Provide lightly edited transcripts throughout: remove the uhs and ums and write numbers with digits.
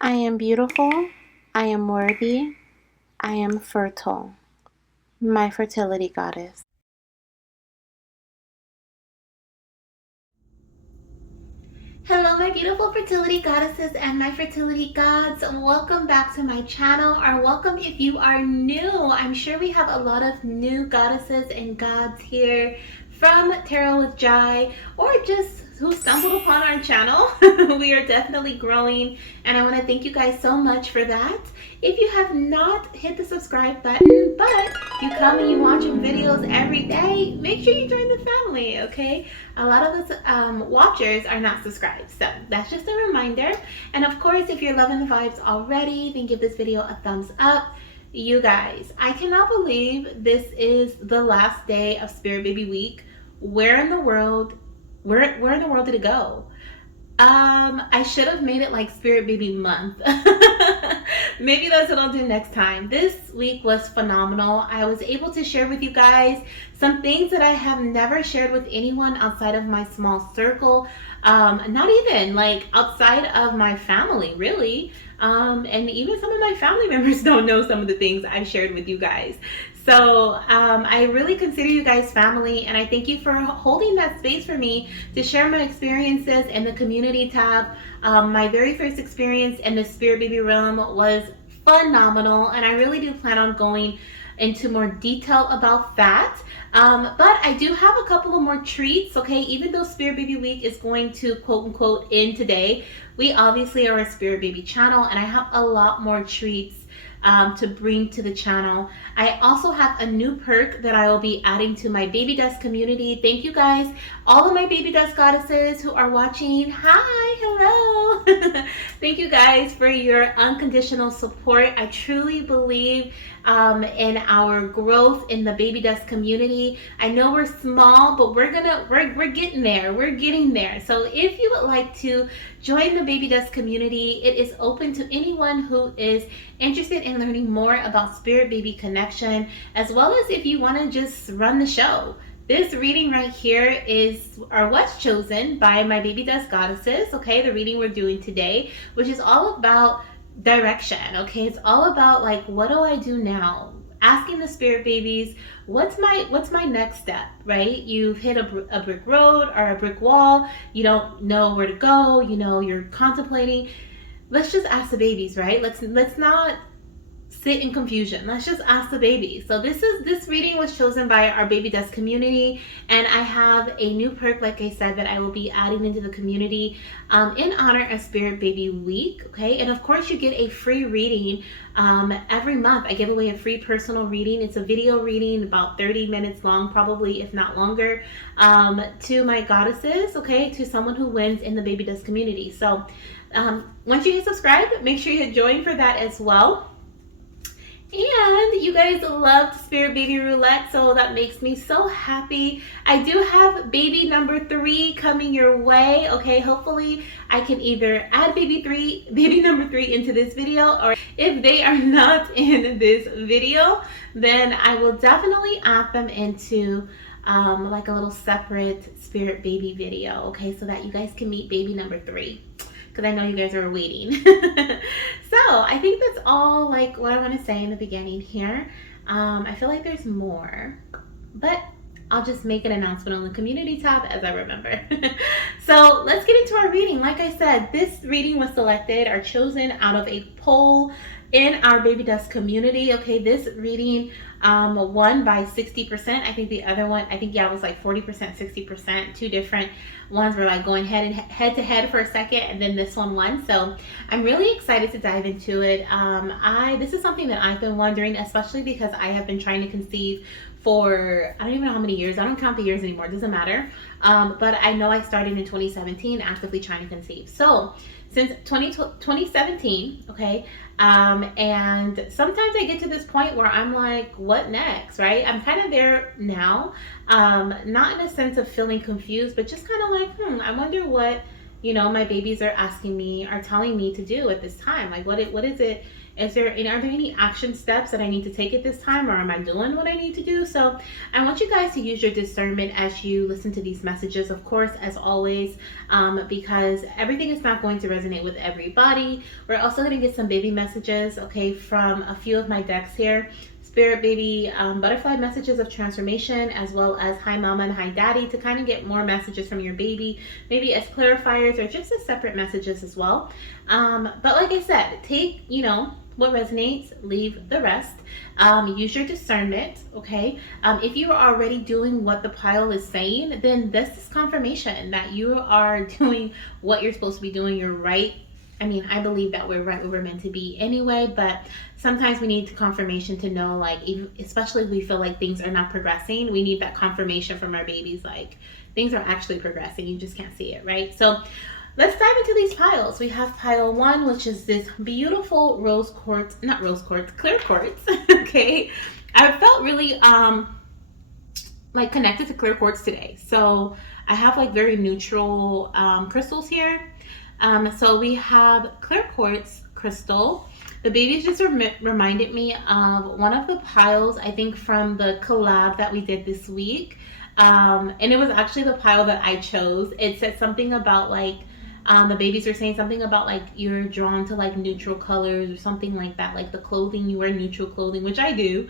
I am beautiful. I am worthy. I am fertile. My fertility goddess. Hello, my beautiful fertility goddesses and my fertility gods. Welcome back to my channel, or welcome if you are new. I'm sure we have a lot of new goddesses and gods here from Tarot with Jai, or just who stumbled upon our channel. We are definitely growing, and I want to thank you guys so much for that. If you have not hit the subscribe button, but you come and you watching videos every day, make sure you join the family, okay? A lot of us watchers are not subscribed, so that's just a reminder. And of course, if you're loving the vibes already, then give this video a thumbs up. You guys, I cannot believe this is the last day of Spirit Baby Week. Where in the world did it go? I should have made it like Spirit Baby Month. Maybe that's what I'll do next time. This week was phenomenal. I was able to share with you guys some things that I have never shared with anyone outside of my small circle. Not even like outside of my family, really. And even some of my family members don't know some of the things I've shared with you guys. So I really consider you guys family, and I thank you for holding that space for me to share my experiences in the community tab. My very first experience in the Spirit Baby realm was phenomenal, and I really do plan on going into more detail about that. But I do have a couple of more treats, okay? Even though Spirit Baby Week is going to quote unquote end today, we obviously are a Spirit Baby channel, and I have a lot more treats to bring to the channel. I also have a new perk that I will be adding to my baby dust community. Thank you guys, all of my baby dust goddesses who are watching. Hi, hello. Thank you guys for your unconditional support. I truly believe in our growth in the baby dust community. I know we're small, but we're getting there. We're getting there. So if you would like to join the baby dust community, it is open to anyone who is interested in learning more about spirit baby connection, as well as if you want to just run the show. This reading right here is or was chosen by my baby dust goddesses, okay? The reading we're doing today, which is all about direction, okay? It's all about like, what do I do now? Asking the spirit babies, what's my next step, right? You've hit a brick road or a brick wall, you don't know where to go, you know, you're contemplating. Let's just ask the babies, right? Let's not sit in confusion. Let's just ask the baby. So this reading was chosen by our baby dust community, and I have a new perk, like I said, that I will be adding into the community in honor of Spirit Baby Week. Okay, and of course you get a free reading every month. I give away a free personal reading. It's a video reading, about 30 minutes long, probably, if not longer, to my goddesses. Okay, to someone who wins in the baby dust community. So once you hit subscribe, make sure you hit join for that as well. And you guys loved Spirit Baby Roulette, so that makes me so happy. I do have baby number 3 coming your way, okay? Hopefully I can either add baby number 3 into this video, or if they are not in this video, then I will definitely add them into like a little separate Spirit Baby video, okay? So that you guys can meet baby number 3. Because I know you guys are waiting. So I think that's all like what I want to say in the beginning here. I feel like there's more, but I'll just make an announcement on the community tab as I remember. So let's get into our reading. Like I said, this reading was selected or chosen out of a poll in our baby dust community. Okay, this reading won by 60%. I think the other one, it was like 40%, 60%. Two different ones were like going head to head for a second, and then this one won. So I'm really excited to dive into it. This is something that I've been wondering, especially because I have been trying to conceive for I don't even know how many years. I don't count the years anymore. It doesn't matter. But I know I started in 2017 actively trying to conceive. So since 2017, okay, and sometimes I get to this point where I'm like, what next, right? I'm kind of there now, not in a sense of feeling confused, but just kind of like, I wonder what, my babies are asking me, are telling me to do at this time. Like, what is it Are there any action steps that I need to take at this time, or am I doing what I need to do? So I want you guys to use your discernment as you listen to these messages, of course, as always, because everything is not going to resonate with everybody. We're also going to get some baby messages, okay, from a few of my decks here. Spirit baby, butterfly messages of transformation, as well as hi mama and hi daddy, to kind of get more messages from your baby, maybe as clarifiers or just as separate messages as well. But like I said, take, what resonates, leave the rest. Use your discernment, okay? If you are already doing what the pile is saying, then this is confirmation that you are doing what you're supposed to be doing. You're right. I mean, I believe that we're right where we're meant to be anyway, but sometimes we need confirmation to know, like, especially if we feel like things are not progressing, we need that confirmation from our babies, like, things are actually progressing. You just can't see it, right? So let's dive into these piles. We have pile 1, which is this beautiful clear quartz, okay? I felt really, like, connected to clear quartz today. So I have, like, very neutral crystals here. So we have clear quartz crystal. The babies just reminded me of one of the piles, I think from the collab that we did this week. And it was actually the pile that I chose. It said something about, like, the babies were saying something about, like, you're drawn to, like, neutral colors or something like that. Like the clothing, you wear neutral clothing, which I do.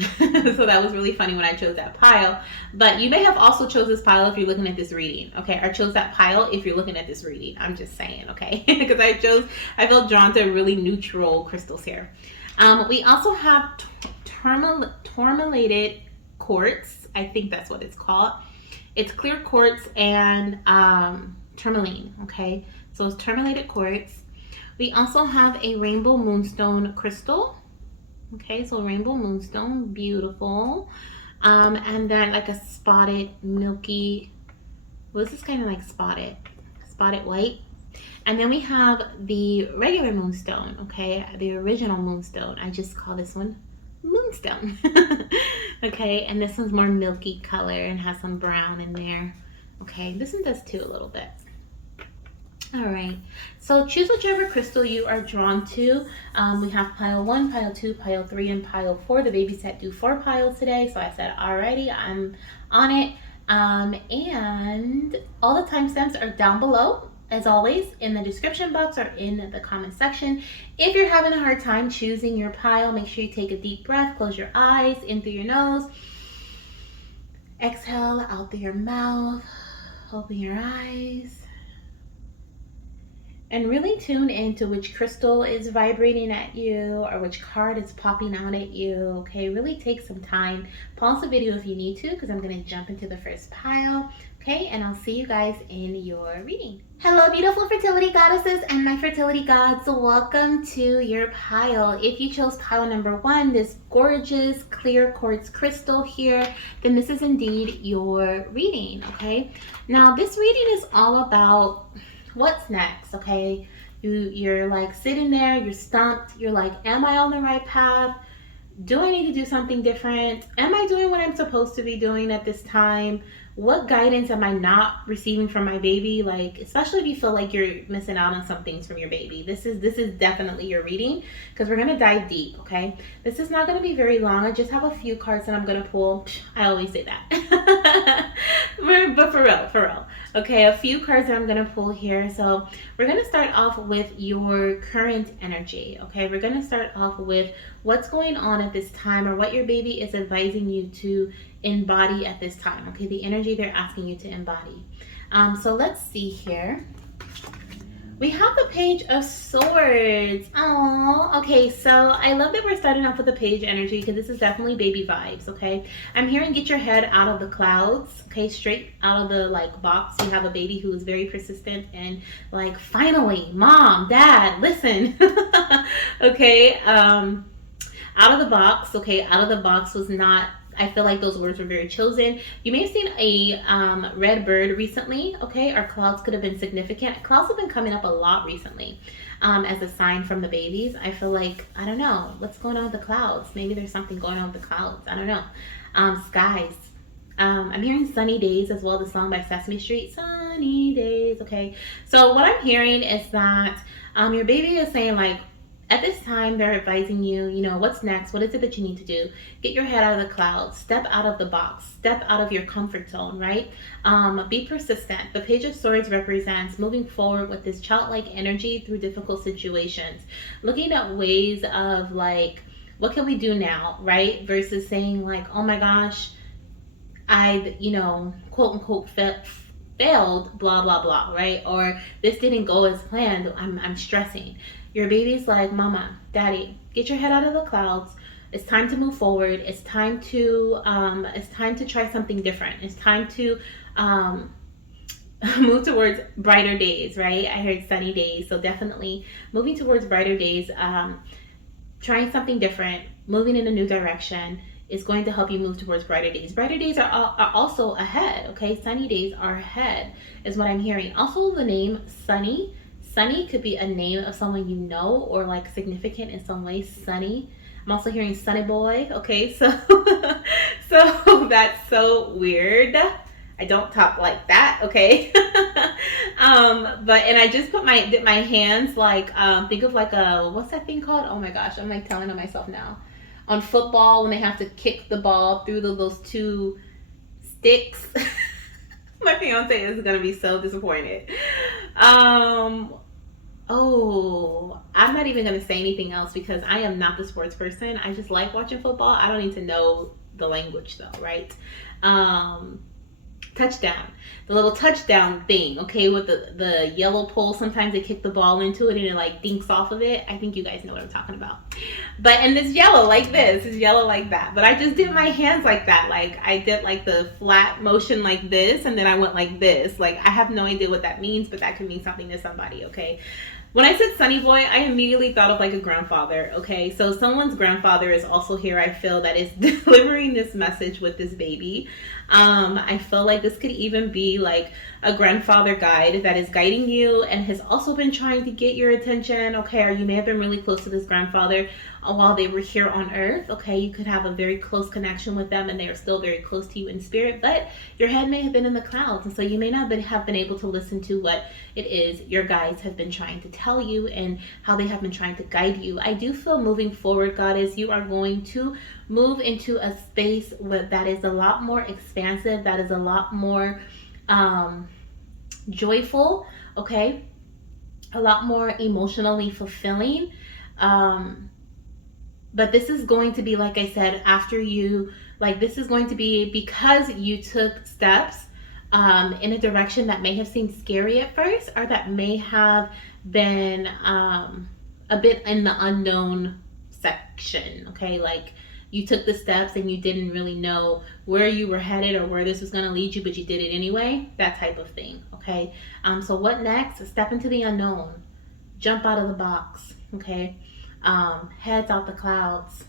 So that was really funny when I chose that pile. But you may have also chose this pile if you're looking at this reading, okay? Or chose that pile if you're looking at this reading. I'm just saying, okay? Because I felt drawn to really neutral crystals here. We also have Tourmalated quartz. I think that's what it's called. It's clear quartz and tourmaline, okay? So it's tourmalated quartz. We also have a rainbow moonstone crystal. Okay, so rainbow moonstone, beautiful. And then like a spotted milky, well, this is kind of like spotted white. And then we have the regular moonstone, okay, the original moonstone. I just call this one Moonstone. Okay, and this one's more milky color and has some brown in there. Okay, this one does too a little bit. All right, so choose whichever crystal you are drawn to. We have pile 1, pile 2, pile 3, and pile 4. The baby set do 4 piles today, so I said, alrighty, I'm on it. And all the timestamps are down below, as always, in the description box or in the comment section. If you're having a hard time choosing your pile, make sure you take a deep breath, close your eyes, in through your nose, exhale out through your mouth, open your eyes. And really tune into which crystal is vibrating at you or which card is popping out at you, okay? Really take some time. Pause the video if you need to, because I'm going to jump into the first pile, okay? And I'll see you guys in your reading. Hello, beautiful fertility goddesses and my fertility gods. Welcome to your pile. If you chose pile number 1, this gorgeous clear quartz crystal here, then this is indeed your reading, okay? Now, this reading is all about what's next, okay? You're like sitting there, you're stumped, you're like, am I on the right path? Do I need to do something different? Am I doing what I'm supposed to be doing at this time? What guidance am I not receiving from my baby? Like, especially if you feel like you're missing out on some things from your baby. This is definitely your reading, because we're going to dive deep, okay? This is not going to be very long. I just have a few cards that I'm going to pull. I always say that. But for real. Okay, a few cards that I'm going to pull here. So we're going to start off with your current energy, okay? We're going to start off with what's going on at this time, or what your baby is advising you to embody at this time, okay? The energy they're asking you to embody. So let's see here. We have the Page of Swords. Oh, okay. So I love that we're starting off with the page energy, because this is definitely baby vibes, okay? I'm hearing get your head out of the clouds, okay? Straight out of the, like, box. You have a baby who is very persistent and, like, finally, mom, dad, listen. Okay, out of the box, okay? Out of the box was not, I feel like those words were very chosen. You may have seen a red bird recently, okay? Or clouds could have been significant. Clouds have been coming up a lot recently as a sign from the babies. I feel like, I don't know, what's going on with the clouds? Maybe there's something going on with the clouds. I don't know. Skies. I'm hearing Sunny Days as well, the song by Sesame Street. Sunny Days, okay? So what I'm hearing is that your baby is saying, like, At this time, they're advising you, you know, what's next? What is it that you need to do? Get your head out of the clouds, step out of the box, step out of your comfort zone, right? Be persistent. The Page of Swords represents moving forward with this childlike energy through difficult situations, looking at ways of like, what can we do now, right? Versus saying like, oh my gosh, I've, you know, quote unquote, failed, blah, blah, blah, right? Or this didn't go as planned. I'm stressing. Your baby's like, Mama, Daddy, get your head out of the clouds. It's time to move forward. It's time to try something different. It's time to move towards brighter days, right? I heard sunny days, so definitely moving towards brighter days. Trying something different, moving in a new direction is going to help you move towards brighter days. Brighter days are also ahead, okay? Sunny days are ahead is what I'm hearing. Also, the name Sunny. Sunny could be a name of someone you know or like significant in some way. Sunny. I'm also hearing Sunny Boy, okay? So, so that's so weird. I don't talk like that, okay? And I just put my hands like, think of like a, what's that thing called? Oh my gosh, I'm like telling on myself now. On football, when they have to kick the ball through those two sticks. My fiance is gonna be so disappointed. Oh, I'm not even gonna say anything else because I am not the sports person. I just like watching football. I don't need to know the language though, right? Touchdown, the little touchdown thing, okay, with the yellow pole. Sometimes they kick the ball into it and it like dinks off of it. I think you guys know what I'm talking about. But and it's yellow like this, it's yellow like that. But I just did my hands like that, like I did like the flat motion like this, and then I went like this. Like I have no idea what that means, but that could mean something to somebody, okay? When I said Sunny Boy, I immediately thought of like a grandfather, okay? So someone's grandfather is also here, I feel, that is delivering this message with this baby. I feel like this could even be like a grandfather guide that is guiding you and has also been trying to get your attention, okay? Or you may have been really close to this grandfather while they were here on earth, okay? You could have a very close connection with them and they are still very close to you in spirit, but your head may have been in the clouds, and so you may not have been able to listen to what it is your guides have been trying to tell you and how they have been trying to guide you. I do feel moving forward, Goddess, you are going to move into a space that is a lot more expansive, that is a lot more joyful, okay? A lot more emotionally fulfilling. But this is going to be, like I said, after you, like this is going to be because you took steps in a direction that may have seemed scary at first, or that may have been a bit in the unknown section, okay? Like you took the steps and you didn't really know where you were headed or where this was going to lead you, but you did it anyway, that type of thing, okay? So what next? Step into the unknown, jump out of the box, okay? Heads out the clouds.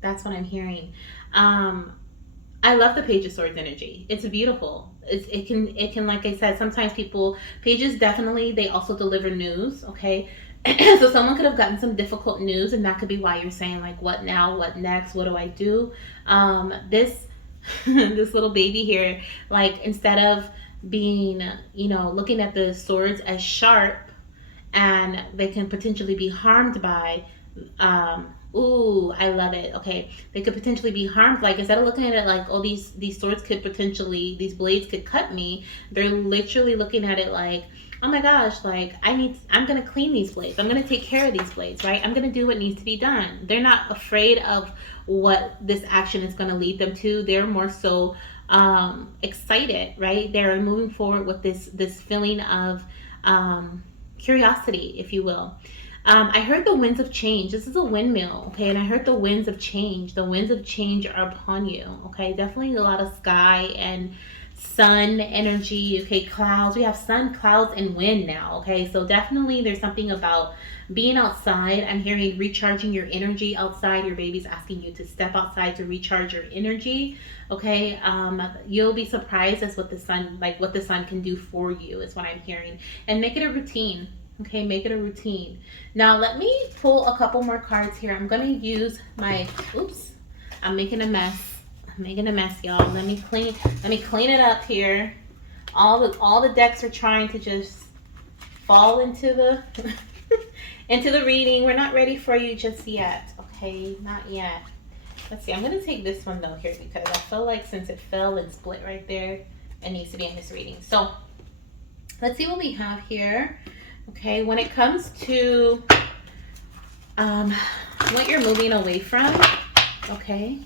That's what I'm hearing. I love the Page of Swords energy. It's beautiful. It can, like I said, sometimes pages definitely, they also deliver news, okay? So someone could have gotten some difficult news, and that could be why you're saying like, what now, what next, what do I do? This this little baby here, like instead of being, you know, looking at the swords as sharp and they can potentially be harmed by, ooh, I love it. Okay, they could potentially be harmed. Like instead of looking at it like, oh, these swords could potentially, these blades could cut me, they're literally looking at it like, oh my gosh, like I'm gonna clean these blades, I'm gonna take care of these blades, right? I'm gonna do what needs to be done. They're not afraid of what this action is gonna lead them to. They're more so excited, right? They're moving forward with this feeling of curiosity, if you will. I heard the winds of change. This is a windmill, okay? And I heard the winds of change. The winds of change are upon you, okay? Definitely a lot of sky and sun energy, okay? Clouds. We have sun, clouds, and wind now, okay? So definitely there's something about being outside. I'm hearing recharging your energy outside. Your baby's asking you to step outside to recharge your energy, okay? You'll be surprised as what the sun can do for you is what I'm hearing. And make it a routine. Okay, make it a routine. Now let me pull a couple more cards here. I'm gonna use my, oops, I'm making a mess. I'm making a mess, y'all. Let me clean it up here. All the decks are trying to just fall into the into the reading. We're not ready for you just yet. Okay, not yet. Let's see. I'm going to take this one though here because I feel like since it fell and split right there, it needs to be in this reading. So let's see what we have here. Okay, when it comes to what you're moving away from, okay.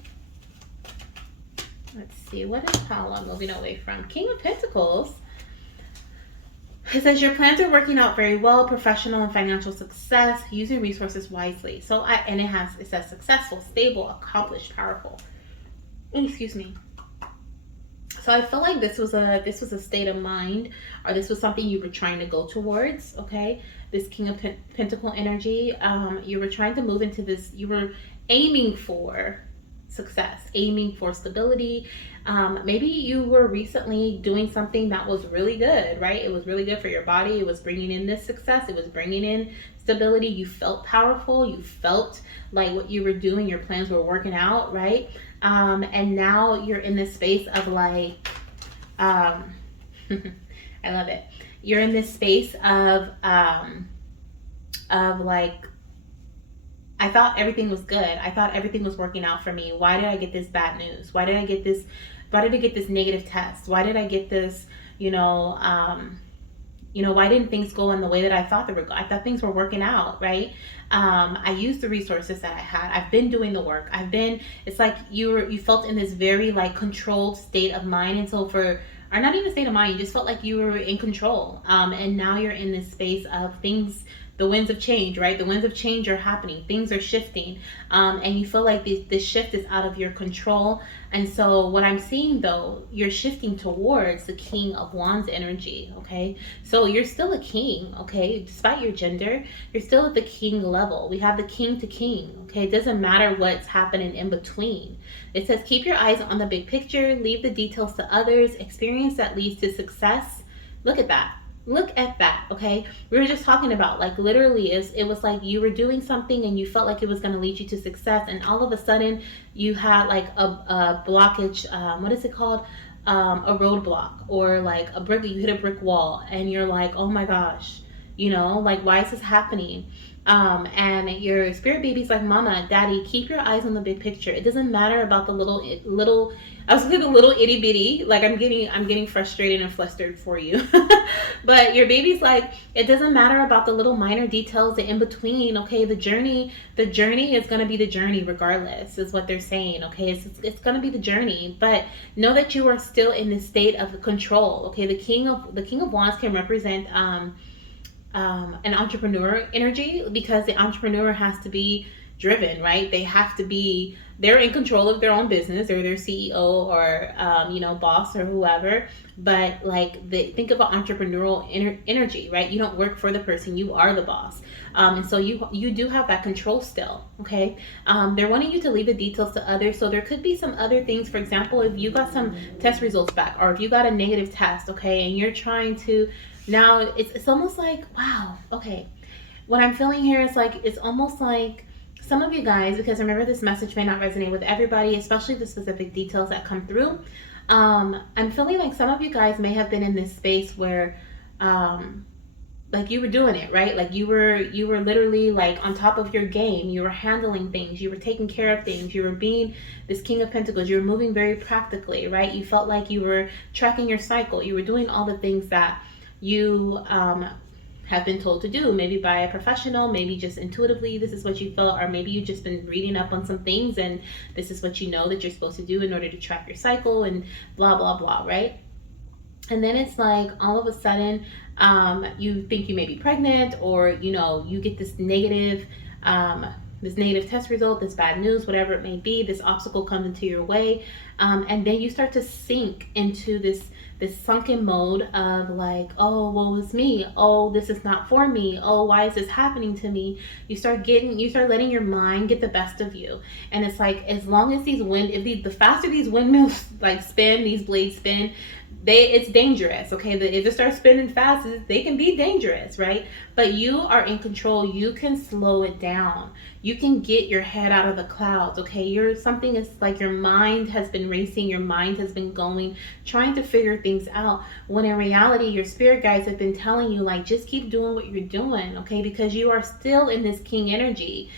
Let's see, what is Paula moving away from? King of Pentacles. It says your plans are working out very well, professional and financial success, using resources wisely. So it says successful, stable, accomplished, powerful. Excuse me. So I feel like this was a state of mind, or this was something you were trying to go towards, okay? This King of Pentacle energy, you were trying to move into this, you were aiming for success, aiming for stability. Maybe you were recently doing something that was really good, right? It was really good for your body. It was bringing in this success. It was bringing in stability. You felt powerful. You felt like what you were doing, your plans were working out, right? And now you're in this space of like, I love it. You're in this space of like, I thought everything was good. I thought everything was working out for me. Why did I get this bad news? Why did I get this negative test? Why did I get this, why didn't things go in the way that I thought they were? I thought things were working out, right? I used the resources that I had. I've been doing the work. It's like you felt in this very like controlled state of mind. And so or not even state of mind, you just felt like you were in control. And now you're in this space of things. The winds of change, right? The winds of change are happening. Things are shifting. And you feel like this shift is out of your control. And so what I'm seeing though, you're shifting towards the King of Wands energy, okay? So you're still a king, okay? Despite your gender, you're still at the king level. We have the king to king, okay? It doesn't matter what's happening in between. It says, keep your eyes on the big picture, leave the details to others, experience that leads to success. Look at that. Look at that, okay? We were just talking about, like, literally, it was like you were doing something and you felt like it was going to lead you to success, and all of a sudden you had like a blockage, what is it called? A roadblock, or like you hit a brick wall and you're like, oh my gosh, like, why is this happening? And your spirit baby's like, mama, daddy, keep your eyes on the big picture. It doesn't matter about the little I was thinking the little itty bitty, like I'm getting frustrated and flustered for you. But your baby's like, it doesn't matter about the little minor details, the in between, okay? The journey is going to be the journey regardless, is what they're saying, okay? It's going to be the journey, but know that you are still in this state of control, okay? The King of Wands can represent an entrepreneur energy, because the entrepreneur has to be driven, right? They're in control of their own business, or their CEO, or boss, or whoever. But like, think of an entrepreneurial energy, right? You don't work for the person, you are the boss. And so you do have that control still, okay? They're wanting you to leave the details to others. So there could be some other things. For example, if you got some test results back, or if you got a negative test, okay, and you're trying to, now it's almost like, wow, okay. What I'm feeling here is like, it's almost like some of you guys, because remember, this message may not resonate with everybody, especially the specific details that come through. I'm feeling like some of you guys may have been in this space where, like, you were doing it, right? Like you were literally like on top of your game. You were handling things. You were taking care of things. You were being this King of Pentacles. You were moving very practically, right? You felt like you were tracking your cycle. You were doing all the things that you have been told to do, maybe by a professional, maybe just intuitively this is what you felt, or maybe you've just been reading up on some things and this is what you know that you're supposed to do in order to track your cycle, and blah blah blah, right? And then it's like, all of a sudden you think you may be pregnant, or you get this negative test result, this bad news, whatever it may be, this obstacle comes into your way, and then you start to sink into this sunken mode of like, oh, woe is me, oh, this is not for me, oh, why is this happening to me? You start letting your mind get the best of you. And it's like, as long as the faster these windmills like spin, these blades spin, it's dangerous, okay? If it starts spinning fast, they can be dangerous, right? But you are in control. You can slow it down. You can get your head out of the clouds, okay? Something is like your mind has been racing, your mind has been going, trying to figure things out. When in reality, your spirit guides have been telling you, like, just keep doing what you're doing, okay? Because you are still in this king energy.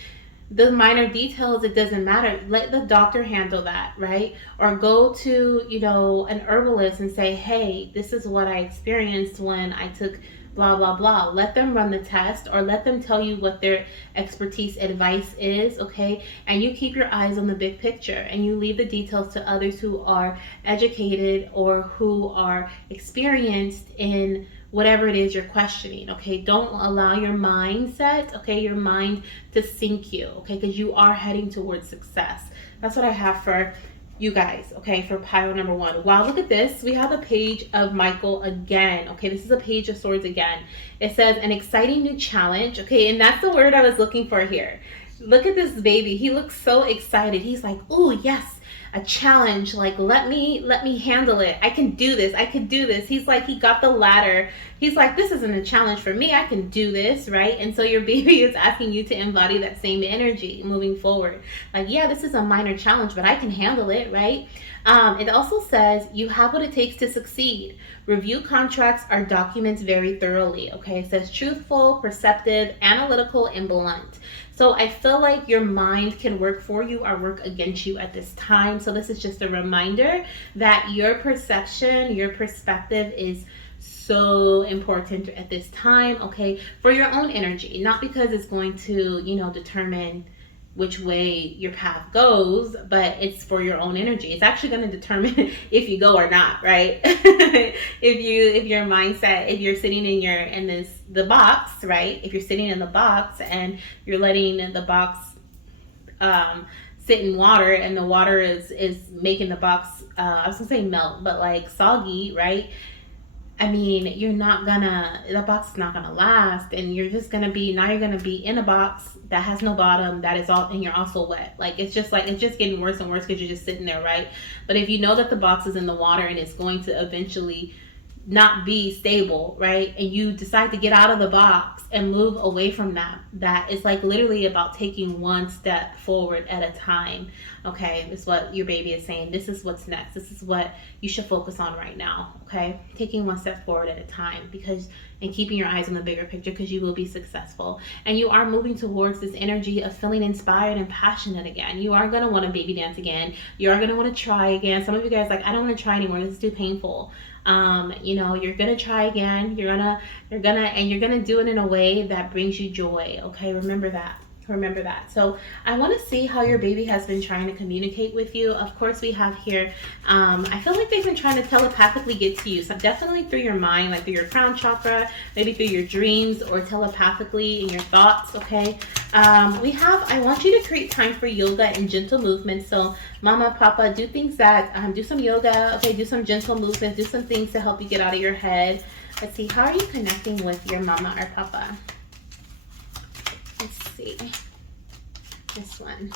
The minor details, it doesn't matter. Let the doctor handle that, right? Or go to, an herbalist and say, hey, this is what I experienced when I took blah blah blah. Let them run the test, or let them tell you what their expertise advice is, okay? And you keep your eyes on the big picture, and you leave the details to others who are educated or who are experienced in whatever it is you're questioning, okay? Don't allow your mindset, okay, your mind to sink you, okay? Because you are heading towards success. That's what I have for you guys, okay, for pile number 1. Wow, look at this. We have a page of Michael again, okay? This is a page of swords again. It says an exciting new challenge, okay? And that's the word I was looking for here. Look at this baby. He looks so excited. He's like, oh, yes, a challenge. Like, let me handle it. I can do this. I can do this. He's like, he got the ladder. He's like, this isn't a challenge for me. I can do this, right? And so your baby is asking you to embody that same energy moving forward. Like, yeah, this is a minor challenge, but I can handle it, right? It also says you have what it takes to succeed. Review contracts or documents very thoroughly, okay? It says truthful, perceptive, analytical, and blunt. So I feel like your mind can work for you or work against you at this time. So this is just a reminder that your perception, your perspective is so important at this time, okay? For your own energy, not because it's going to, determine which way your path goes, but it's for your own energy. It's actually going to determine if you go or not, right? if your mindset, if you're sitting in the box, right? If you're sitting in the box and you're letting the box sit in water, and the water is making the box, I was gonna say melt, but like soggy, right? I mean, the box is not gonna last, and you're gonna be in a box that has no bottom, and you're also wet. Like, it's just getting worse and worse because you're just sitting there, right? But if you know that the box is in the water and it's going to eventually not be stable, right? And you decide to get out of the box and move away from that is like literally about taking one step forward at a time, okay? Is what your baby is saying. This is what's next. This is what you should focus on right now, okay? Taking one step forward at a time, and keeping your eyes on the bigger picture, because you will be successful. And you are moving towards this energy of feeling inspired and passionate again. You are going to want to baby dance again. You are going to want to try again. Some of you guys like, I don't want to try anymore. This is too painful. You're gonna try again. You're gonna do it in a way that brings you joy. Okay, remember that. So I want to see how your baby has been trying to communicate with you. Of course, we have here, I feel like they've been trying to telepathically get to you. So definitely through your mind, like through your crown chakra, maybe through your dreams, or telepathically in your thoughts, okay? I want you to create time for yoga and gentle movements. So mama, papa, do things do some yoga, okay? Do some gentle movements, do some things to help you get out of your head. Let's see, how are you connecting with your mama or papa? Let's see. This one.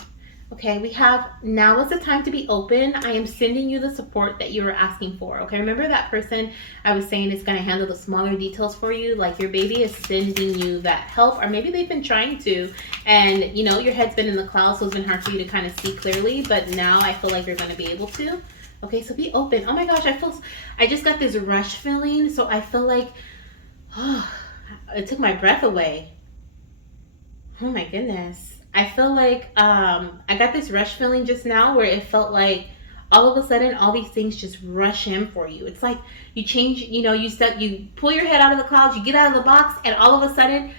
Okay, we have, now is the time to be open. I am sending you the support that you were asking for. Okay, remember that person I was saying is going to handle the smaller details for you? Like, your baby is sending you that help, or maybe they've been trying to, and your head's been in the clouds, so it's been hard for you to kind of see clearly, but now I feel like you're going to be able to. Okay, so be open. Oh my gosh, I just got this rush feeling, so I feel like, it took my breath away. Oh my goodness. I feel like I got this rush feeling just now where it felt like all of a sudden all these things just rush in for you. It's like you change, you pull your head out of the clouds, you get out of the box, and all of a sudden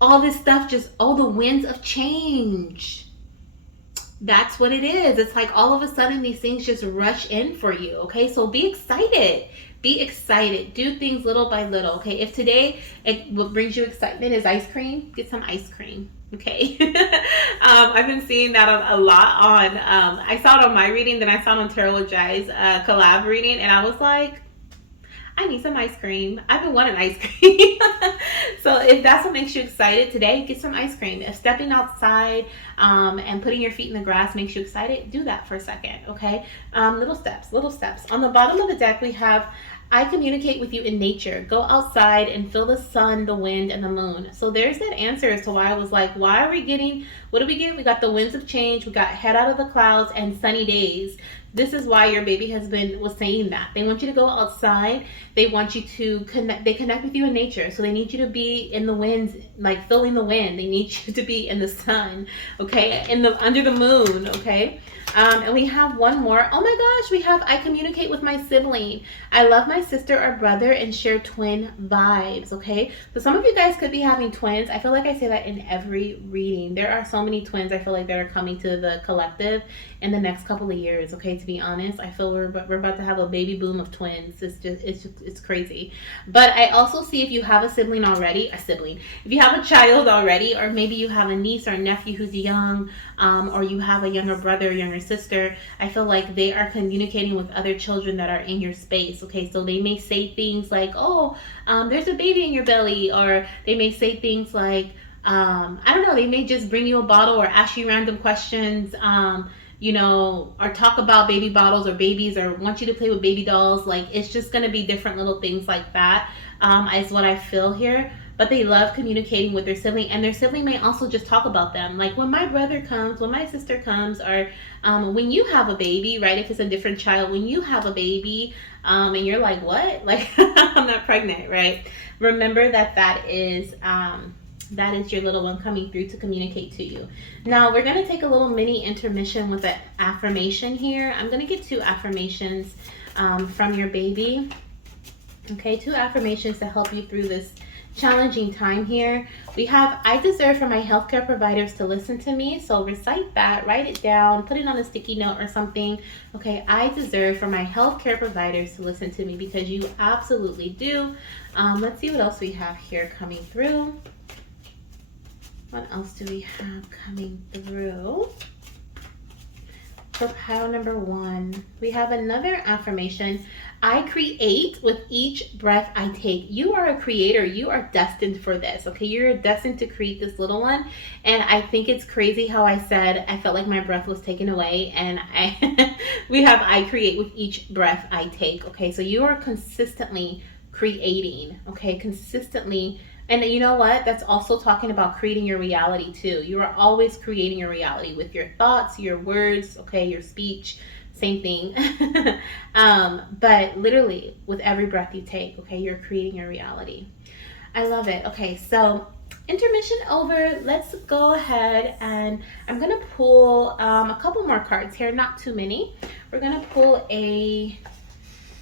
all this stuff all the winds of change. That's what it is. It's like all of a sudden these things just rush in for you. Okay, so be excited. Be excited. Do things little by little. Okay, if today what brings you excitement is ice cream, get some ice cream. Okay. I've been seeing that a lot on, I saw it on my reading, then I saw it on Tarot with Jai's collab reading, and I was like, I need some ice cream. I've been wanting ice cream. So if that's what makes you excited today, get some ice cream. If stepping outside and putting your feet in the grass makes you excited, do that for a second, okay? Little steps. On the bottom of the deck, we have I communicate with you in nature. Go outside and feel the sun, the wind, and the moon. So there's that answer as to why I was like, why are we getting, what do we get? We got the winds of change, we got head out of the clouds, and sunny days. This is why your baby was saying that. They want you to go outside. They want you to connect. They connect with you in nature. So they need you to be in the winds, like feeling the wind. They need you to be in the sun, okay? Under the moon, okay? And we have one more. Oh my gosh, we have I communicate with my sibling. I love my sister or brother and share twin vibes, okay? So some of you guys could be having twins. I feel like I say that in every reading. There are so many twins I feel like that are coming to the collective in the next couple of years, okay? To be honest, I feel we're about to have a baby boom of twins. It's crazy. But I also see if you have a sibling already, if you have a child already, or maybe you have a niece or nephew who's young, or you have a younger brother or younger sister, I feel like they are communicating with other children that are in your space, okay? So they may say things like, oh, there's a baby in your belly, or they may say things like, I don't know, they may just bring you a bottle or ask you random questions, you know, or talk about baby bottles or babies, or want you to play with baby dolls. Like, it's just going to be different little things like that, is what I feel here. But they love communicating with their sibling, and their sibling may also just talk about them. Like, when my brother comes, when my sister comes, or when you have a baby, right? If it's a different child, when you have a baby, and you're like, what? Like, I'm not pregnant, right? Remember that is your little one coming through to communicate to you. Now, we're going to take a little mini intermission with an affirmation here. I'm going to get 2 affirmations from your baby. Okay, 2 affirmations to help you through this challenging time here. We have, I deserve for my healthcare providers to listen to me. So recite that, write it down, put it on a sticky note or something. Okay, I deserve for my healthcare providers to listen to me, because you absolutely do. Let's see what else we have here coming through. What else do we have coming through? For pile number 1, we have another affirmation. I create with each breath I take. You are a creator. You are destined for this, okay? You're destined to create this little one. And I think it's crazy how I said I felt like my breath was taken away. And we have I create with each breath I take, okay? So you are consistently creating, okay? Consistently. And you know what? That's also talking about creating your reality too. You are always creating your reality with your thoughts, your words, okay, your speech, same thing. But literally with every breath you take, okay, you're creating your reality. I love it. Okay, so intermission over. Let's go ahead and I'm going to pull a couple more cards here, not too many. We're going to pull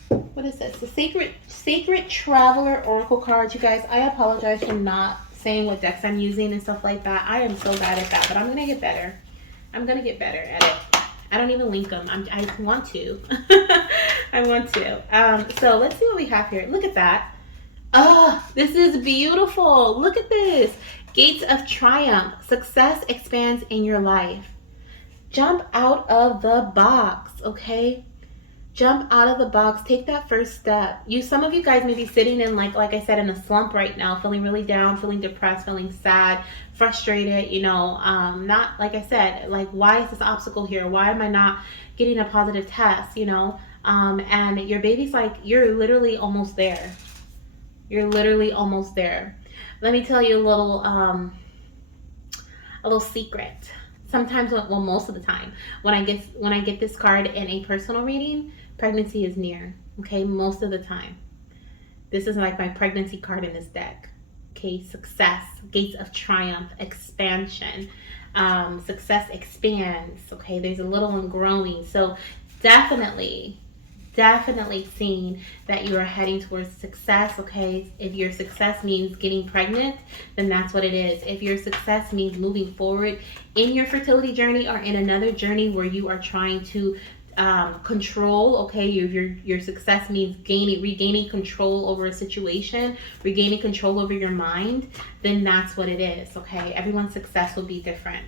what is this? The Sacred Traveler Oracle cards. You guys, I apologize for not saying what decks I'm using and stuff like that. I am so bad at that, but I'm going to get better. I'm going to get better at it. I don't even link them. I want to. I want to. So let's see what we have here. Look at that. Oh, this is beautiful. Look at this. Gates of Triumph. Success expands in your life. Jump out of the box, okay? Jump out of the box. Take that first step. Some of you guys may be sitting in, like I said, in a slump right now, feeling really down, feeling depressed, feeling sad, frustrated, you know, not, like I said, like, why is this obstacle here? Why am I not getting a positive test, you know? And your baby's like, you're literally almost there. You're literally almost there. Let me tell you a little secret. Sometimes, well, most of the time, when I get this card in a personal reading, pregnancy is near, okay? Most of the time. This is like my pregnancy card in this deck. Okay, success, gates of triumph, expansion. Success expands, okay? There's a little one growing. So definitely seeing that you are heading towards success, okay? If your success means getting pregnant, then that's what it is. If your success means moving forward in your fertility journey or in another journey where you are trying to control, okay, your success means regaining control over a situation, regaining control over your mind, then that's what it is, okay? Everyone's success will be different.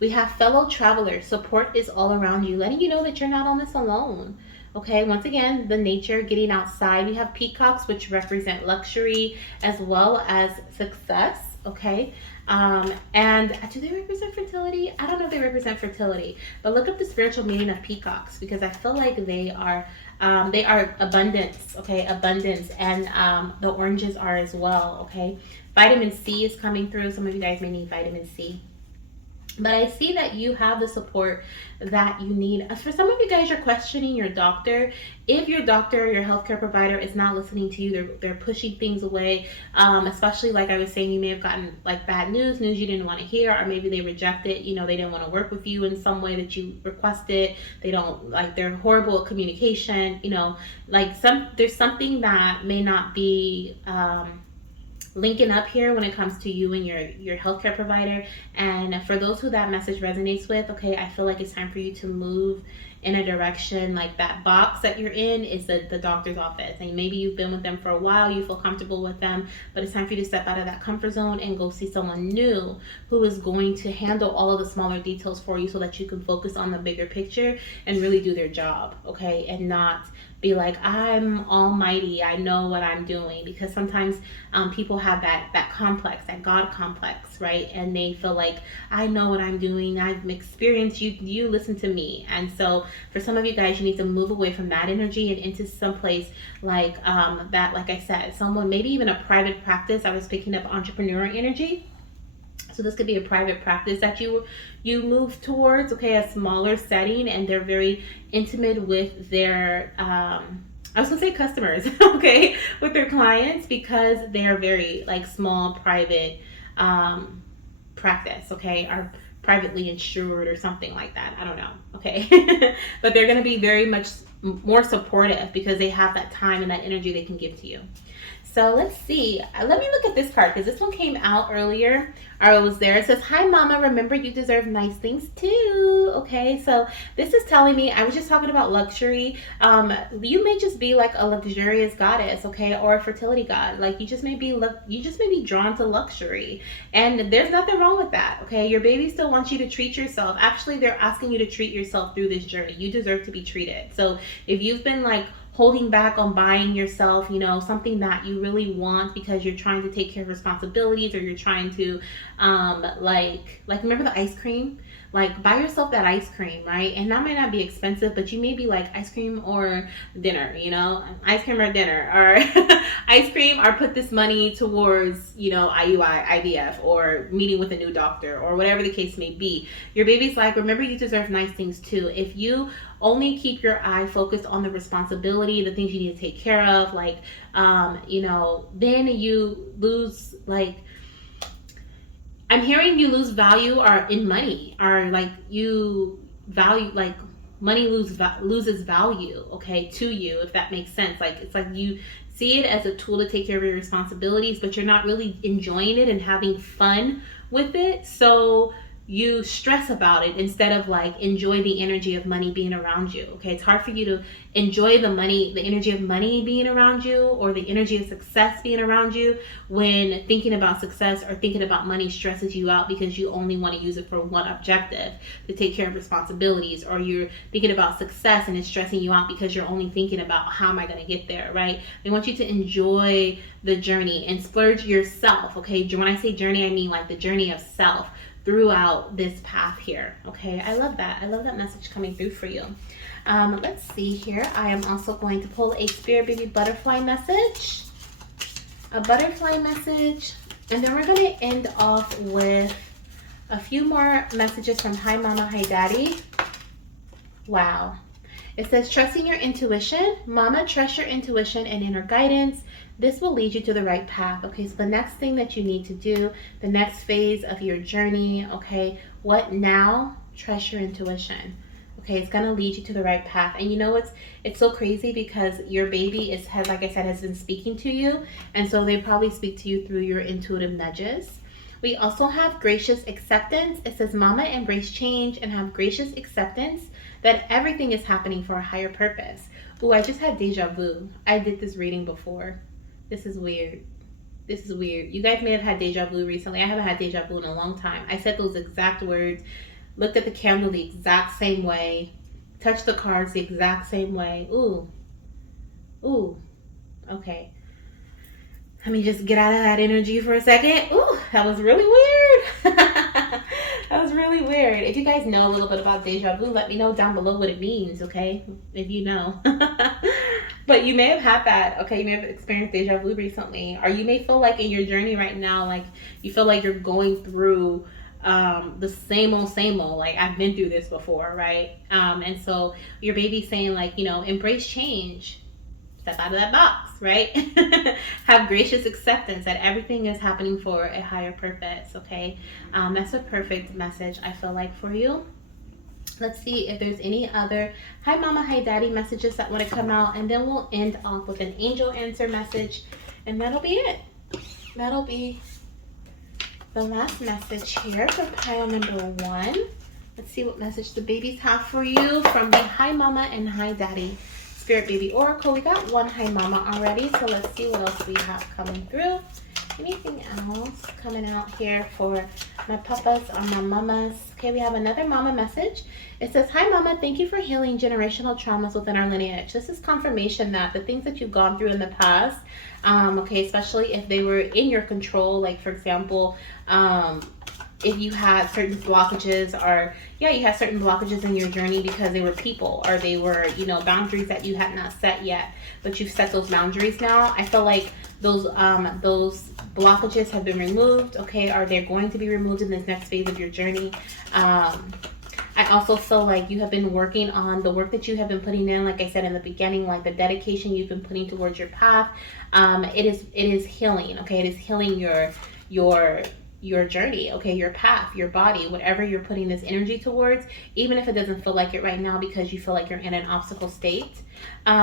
We have fellow travelers. Support is all around you, letting you know that you're not on this alone. Okay, once again, the nature, getting outside. We have peacocks, which represent luxury as well as success, okay? And do they represent fertility? I don't know if they represent fertility, but look up the spiritual meaning of peacocks, because I feel like they are They are abundance, okay? Abundance. And the oranges are as well, okay? Vitamin C is coming through. Some of you guys may need vitamin C. But I see that you have the support that you need. For some of you guys, you're questioning your doctor. If your doctor or your healthcare provider is not listening to you, they're pushing things away. Especially like I was saying, you may have gotten like bad news you didn't want to hear, or maybe they rejected, they didn't want to work with you in some way that you requested. They don't like, they're horrible at communication, like there's something that may not be, linking up here when it comes to you and your healthcare provider. And for those who that message resonates with, okay, I feel like it's time for you to move in a direction. Like that box that you're in is the doctor's office, and maybe you've been with them for a while, you feel comfortable with them, but it's time for you to step out of that comfort zone and go see someone new who is going to handle all of the smaller details for you, so that you can focus on the bigger picture and really do their job, okay? And not be like, I'm almighty, I know what I'm doing. Because sometimes people have that complex, that God complex, right? And they feel like, I know what I'm doing, I've experienced, you listen to me. And so for some of you guys, you need to move away from that energy and into some place like that, like I said, someone, maybe even a private practice. I was picking up entrepreneur energy. So this could be a private practice that you move towards, okay, a smaller setting, and they're very intimate with their, I was gonna say customers, okay, with their clients, because they are very like small, private practice, okay, or privately insured or something like that. I don't know, okay, but they're gonna be very much more supportive because they have that time and that energy they can give to you. So let's see. Let me look at this card because this one came out earlier, or it was there. It says, hi, Mama. Remember, you deserve nice things too. Okay, so this is telling me, I was just talking about luxury. You may just be like a luxurious goddess, okay, or a fertility god. Like you just may be drawn to luxury, and there's nothing wrong with that. Okay, your baby still wants you to treat yourself. Actually, they're asking you to treat yourself through this journey. You deserve to be treated. So if you've been like holding back on buying yourself, something that you really want because you're trying to take care of responsibilities, or you're trying to, like remember the ice cream? Like buy yourself that ice cream, right? And that might not be expensive, but you may be like ice cream or dinner, ice cream or dinner, or ice cream, or put this money towards, IUI, IVF, or meeting with a new doctor, or whatever the case may be. Your baby's like, remember, you deserve nice things too. If you only keep your eye focused on the responsibility, the things you need to take care of, like, then you lose, like, I'm hearing you lose value or in money, or like you value, like money loses value, okay, to you, if that makes sense. Like it's like you see it as a tool to take care of your responsibilities, but you're not really enjoying it and having fun with it. So you stress about it instead of like enjoy the energy of money being around you. Okay, it's hard for you to enjoy the energy of money being around you, or the energy of success being around you, when thinking about success or thinking about money stresses you out because you only want to use it for one objective, to take care of responsibilities. Or you're thinking about success and it's stressing you out because you're only thinking about how am I going to get there, right? They want you to enjoy the journey and splurge yourself. Okay, when I say journey, I mean like the journey of self throughout this path here. Okay, I love that. I love that message coming through for you. Let's see here. I am also going to pull a Spirit Baby Butterfly message. A butterfly message. And then we're going to end off with a few more messages from Hi Mama, Hi Daddy. Wow. It says, trusting your intuition. Mama, trust your intuition and inner guidance. This will lead you to the right path. Okay, so the next thing that you need to do, the next phase of your journey, okay, what now? Trust your intuition. Okay, it's gonna lead you to the right path. And you know, it's so crazy because your baby has, like I said, has been speaking to you, and so they probably speak to you through your intuitive nudges. We also have gracious acceptance. It says, Mama, embrace change and have gracious acceptance that everything is happening for a higher purpose. Oh, I just had deja vu. I did this reading before. This is weird. This is weird. You guys may have had deja vu recently. I haven't had deja vu in a long time. I said those exact words, looked at the candle the exact same way, touched the cards the exact same way. Ooh. Ooh. Okay. Let me just get out of that energy for a second. Ooh, that was really weird. That was really really weird. If you guys know a little bit about deja vu, let me know down below what it means, okay? If you know. But you may have had that, okay? You may have experienced deja vu recently. Or you may feel like in your journey right now, like you feel like you're going through the same old, like I've been through this before, right? And so your baby's saying like, you know, embrace change. Step out of that box, right? Have gracious acceptance that everything is happening for a higher purpose, okay? That's a perfect message, I feel like, for you. Let's see if there's any other hi mama, hi daddy messages that want to come out, and then we'll end off with an angel answer message, and that'll be it. That'll be the last message here for pile number 1. Let's see what message the babies have for you from the hi mama and hi daddy Spirit Baby Oracle. We got one hi mama already, so let's see what else we have coming through. Anything else coming out here for my papas or my mamas? Okay, we have another mama message. It says, hi mama, thank you for healing generational traumas within our lineage. This is confirmation that the things that you've gone through in the past, okay, especially if they were in your control, like for example, if you had certain blockages, or you had certain blockages in your journey because they were people, or they were, you know, boundaries that you had not set yet, but you've set those boundaries now. I feel like those blockages have been removed, okay, or they're going to be removed in this next phase of your journey. I also feel like you have been working on the work that you have been putting in, like I said in the beginning, like the dedication you've been putting towards your path. It is healing, okay? It is healing your journey, okay, your path, your body, whatever you're putting this energy towards, even if it doesn't feel like it right now because you feel like you're in an obstacle state.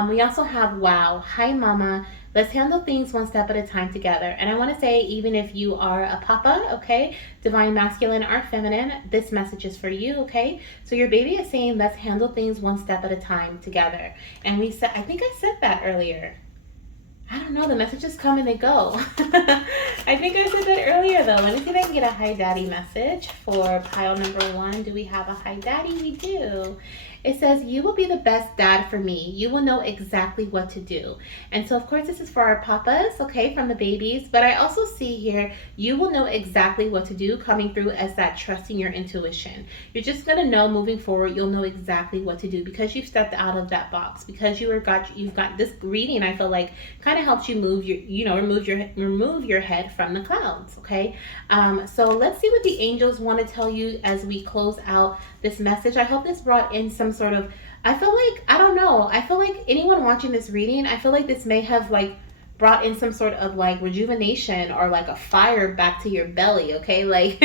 We also have, wow, hi mama, let's handle things one step at a time together. And I want to say, even if you are a papa, okay, divine masculine or feminine, this message is for you, okay? So your baby is saying, let's handle things one step at a time together. And we said, I think I said that earlier. I don't know, the messages come and they go. I think I said that earlier though. Let me see if I can get a hi daddy message for pile number 1. Do we have a hi daddy? We do. It says, you will be the best dad for me. You will know exactly what to do. And so of course this is for our papas, okay, from the babies. But I also see here, you will know exactly what to do, coming through as that trusting your intuition. You're just going to know moving forward, you'll know exactly what to do because you've stepped out of that box, because you've got this reading, I feel like kind of helps you move your, you know, remove your head from the clouds, okay? So let's see what the angels want to tell you as we close out this message. I hope this brought in some sort of, I feel like, I don't know, I feel like anyone watching this reading, I feel like this may have like brought in some sort of like rejuvenation or like a fire back to your belly, okay? Like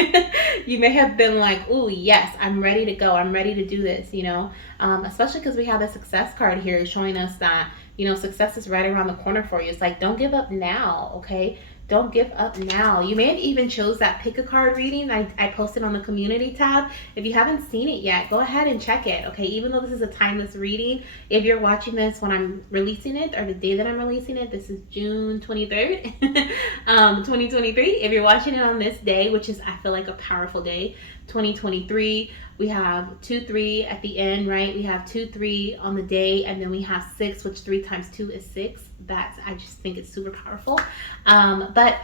you may have been like, oh yes, I'm ready to go, I'm ready to do this, you know? Especially because we have the success card here showing us that, you know, success is right around the corner for you. It's like, don't give up now, okay? Don't give up now. You may have even chose that pick a card reading I posted on the community tab. If you haven't seen it yet, go ahead and check it, okay? Even though this is a timeless reading, if you're watching this when I'm releasing it, or the day that I'm releasing it, this is June 23rd, 2023. If you're watching it on this day, which is, I feel like, a powerful day, 2023, we have 2-3 at the end, right? We have 2-3 on the day, and then we have 6, which 3 times 2 is 6. I just think it's super powerful. But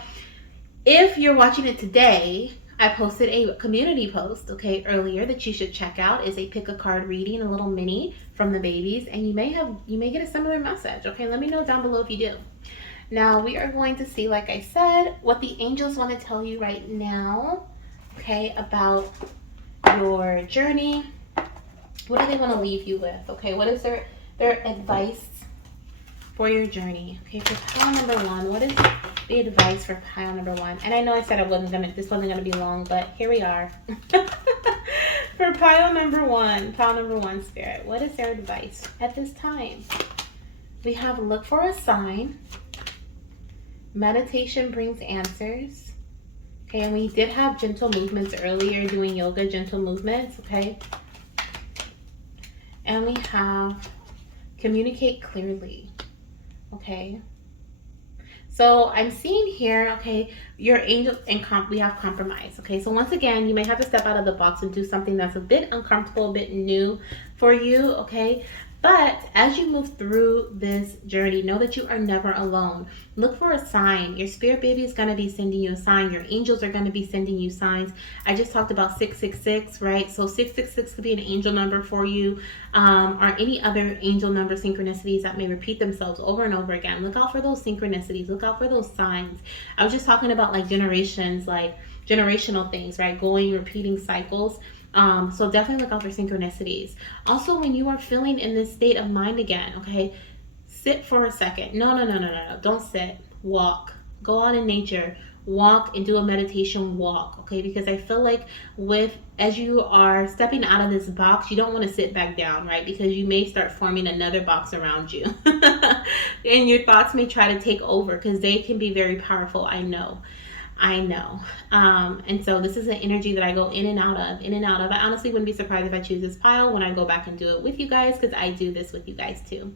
if you're watching it today, I posted a community post, okay, earlier that you should check out. Is a pick a card reading, a little mini from the babies, and you may get a similar message, okay? Let me know down below if you do. Now we are going to see, like I said, what the angels want to tell you right now, okay, about your journey. What do they want to leave you with, okay? What is their advice for your journey? Okay, for pile number 1, what is the advice for pile number 1? And I know I said this wasn't gonna be long, but here we are. For pile number 1, Spirit, what is their advice at this time? We have look for a sign. Meditation brings answers. Okay, and we did have gentle movements earlier, doing yoga, gentle movements, okay? And we have communicate clearly. Okay, so I'm seeing here, okay, your angels and we have compromise. Okay, so once again, you may have to step out of the box and do something that's a bit uncomfortable, a bit new for you. Okay, But as you move through this journey, know that you are never alone. Look for a sign. Your spirit baby is going to be sending you a sign. Your angels are going to be sending you signs. I just talked about 666, right? So 666 could be an angel number for you, or any other angel number synchronicities that may repeat themselves over and over again. Look out for those synchronicities. Look out for those signs. I was just talking about like generations, like generational things, right? Going, repeating cycles. So definitely look out for synchronicities. Also, when you are feeling in this state of mind again, okay, sit for a second. No. Don't sit. Walk. Go out in nature. Walk and do a meditation walk, okay? Because I feel like as you are stepping out of this box, you don't want to sit back down, right? Because you may start forming another box around you. And your thoughts may try to take over because they can be very powerful, I know. And so this is an energy that I go in and out of. I honestly wouldn't be surprised if I choose this pile when I go back and do it with you guys, because I do this with you guys too.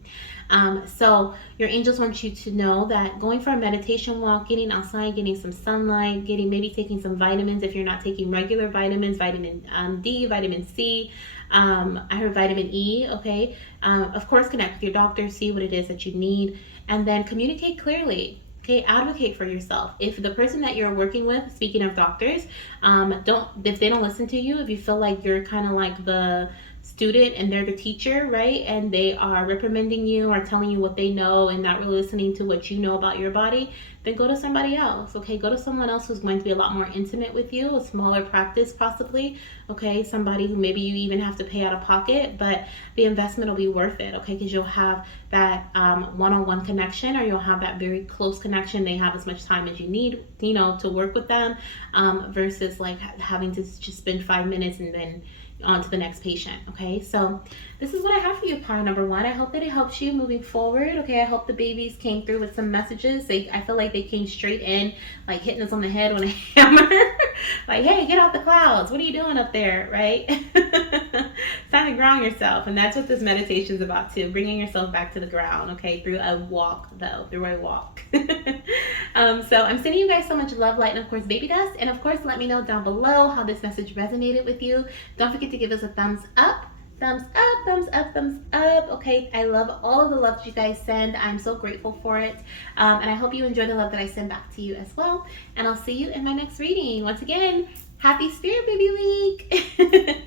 So your angels want you to know that going for a meditation walk, getting outside, getting some sunlight, maybe taking some vitamins if you're not taking regular vitamins, vitamin D, vitamin C, I heard vitamin E, okay? Of course, connect with your doctor, see what it is that you need, and then communicate clearly. Okay, advocate for yourself. If the person that you're working with, speaking of doctors, if they don't listen to you, if you feel like you're kind of like the student and they're the teacher, right? And they are reprimanding you or telling you what they know and not really listening to what you know about your body, then go to somebody else, okay? Go to someone else who's going to be a lot more intimate with you, a smaller practice possibly, okay? Somebody who maybe you even have to pay out of pocket, but the investment will be worth it, okay? Because you'll have that one-on-one connection, or you'll have that very close connection. They have as much time as you need, to work with them, versus like having to just spend 5 minutes and then on to the next patient. Okay, so this is what I have for you, pile number one. I hope that it helps you moving forward. Okay, I hope the babies came through with some messages. I feel like they came straight in, like hitting us on the head with a hammer. Like, hey, get off the clouds. What are you doing up there, right? It's time to ground yourself. And that's what this meditation is about too, bringing yourself back to the ground, okay, through a walk though, So I'm sending you guys so much love, light, and of course baby dust. And of course, let me know down below how this message resonated with you. Don't forget to give us a thumbs up. Okay, I love all of the love that you guys send. I'm so grateful for it. And I hope you enjoy the love that I send back to you as well. And I'll see you in my next reading. Once again, happy Spirit Baby Week.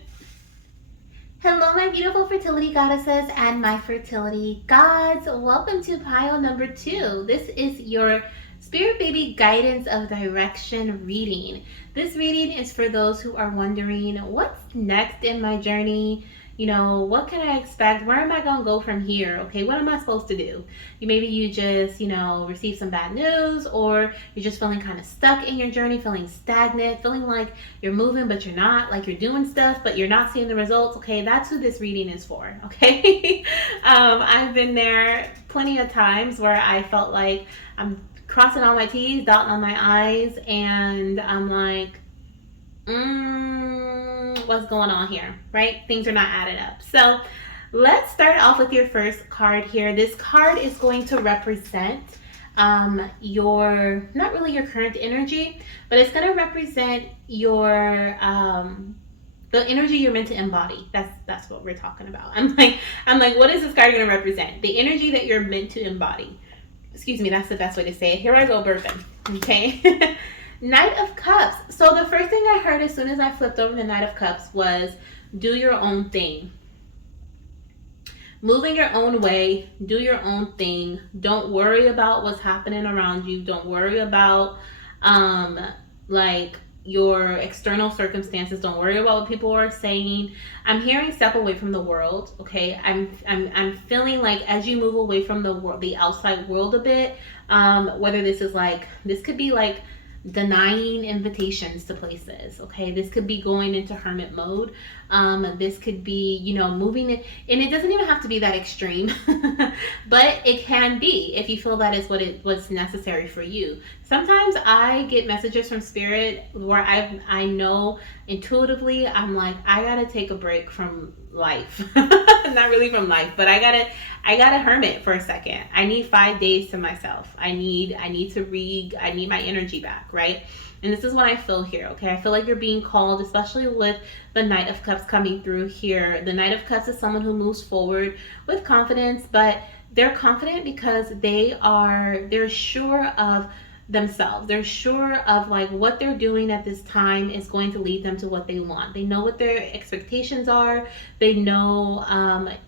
Hello, my beautiful fertility goddesses and my fertility gods. Welcome to pile number 2. This is your Spirit Baby Guidance of Direction reading. This reading is for those who are wondering, what's next in my journey? What can I expect? Where am I going to go from here? Okay, what am I supposed to do? Maybe you just, receive some bad news, or you're just feeling kind of stuck in your journey, feeling stagnant, feeling like you're moving, but you're not, like you're doing stuff, but you're not seeing the results. Okay, that's who this reading is for, okay? I've been there plenty of times where I felt like I'm crossing all my T's, dotting on my I's, and I'm like, what's going on here, right? Things are not adding up. So let's start off with your first card here. This card is going to represent not really your current energy, but it's going to represent your the energy you're meant to embody. That's what we're talking about. I'm like, what is this card going to represent? The energy that you're meant to embody. Excuse me, that's the best way to say it. Here I go burping. Okay. Knight of Cups. So the first thing I heard as soon as I flipped over the Knight of Cups was do your own thing. Move in your own way. Do your own thing. Don't worry about what's happening around you. Don't worry about like your external circumstances. Don't worry about what people are saying. I'm hearing step away from the world. Okay, I'm feeling like as you move away from the outside world a bit, whether this could be like denying invitations to places. Okay, this could be going into hermit mode. This could be, moving it, and it doesn't even have to be that extreme, but it can be if you feel that is what's necessary for you. Sometimes I get messages from spirit where I know intuitively, I'm like, I gotta take a break from life. Not really from life, but I gotta hermit for a second. I need 5 days to myself. I need to read. I need my energy back, right? And this is what I feel here, okay? I feel like you're being called, especially with the Knight of Cups coming through here. The Knight of Cups is someone who moves forward with confidence, but they're confident because they're sure of themselves. They're sure of like what they're doing at this time is going to lead them to what they want. They know what their expectations are. They know,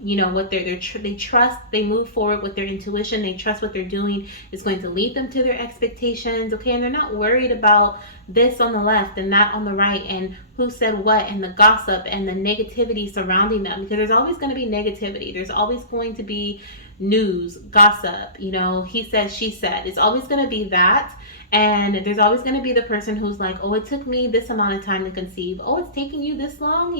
what they trust. They move forward with their intuition. They trust what they're doing is going to lead them to their expectations. Okay, and they're not worried about this on the left and that on the right and who said what and the gossip and the negativity surrounding them, because there's always going to be negativity. There's always going to be news, gossip, he said, she said. It's always going to be that. And there's always going to be the person who's like, oh, it took me this amount of time to conceive. Oh, it's taking you this long.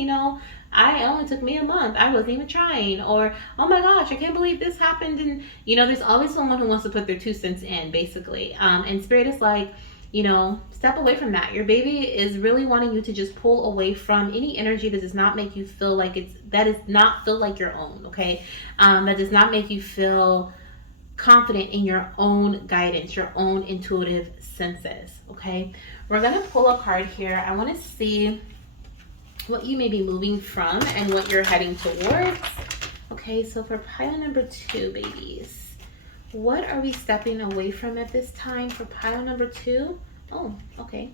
I only took me a month. I wasn't even trying. Or, oh my gosh, I can't believe this happened. And, there's always someone who wants to put their 2 cents in, basically. And Spirit is like, step away from that. Your baby is really wanting you to just pull away from any energy that does not make you feel like that does not feel like your own, okay? That does not make you feel confident in your own guidance, your own intuitive senses, okay? We're gonna pull a card here. I wanna see what you may be moving from and what you're heading towards. Okay, so for pile number 2, babies, what are we stepping away from at this time for pile number 2? Oh, okay.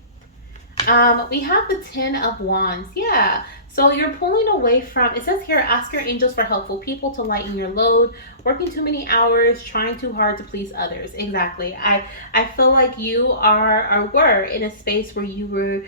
We have the 10 of Wands. Yeah. So you're pulling away from, it says here, ask your angels for helpful people to lighten your load, working too many hours, trying too hard to please others. Exactly. I feel like you are or were in a space where you were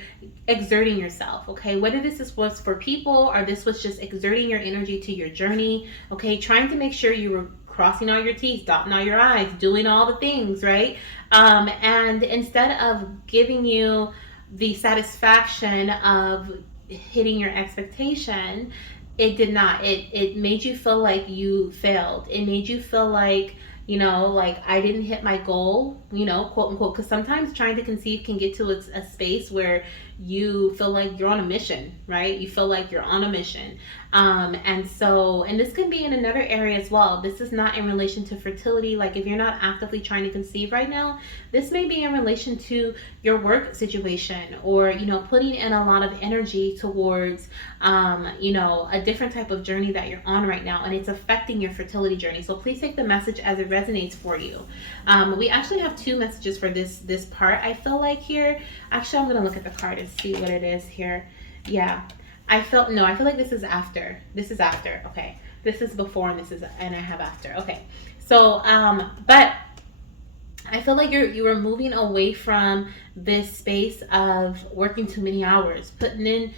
exerting yourself, okay? Whether was for people or this was just exerting your energy to your journey, okay? Trying to make sure you were crossing all your T's, dotting all your I's, doing all the things, right? And instead of giving you the satisfaction of hitting your expectation, it did not. It made you feel like you failed. It made you feel like, like I didn't hit my goal, quote unquote, because sometimes trying to conceive can get to a space where you feel like you're on a mission, right? You feel like you're on a mission. And this can be in another area as well. This is not in relation to fertility. Like if you're not actively trying to conceive right now, this may be in relation to your work situation or, putting in a lot of energy towards, a different type of journey that you're on right now. And it's affecting your fertility journey. So please take the message as it resonates for you. We actually have 2 messages for this part. I feel like here, actually, I'm going to look at the card and see what it is here. Yeah. I feel like this is after. This is after. Okay. This is before and I have after. Okay. So, but I feel like you were moving away from this space of working too many hours, putting in,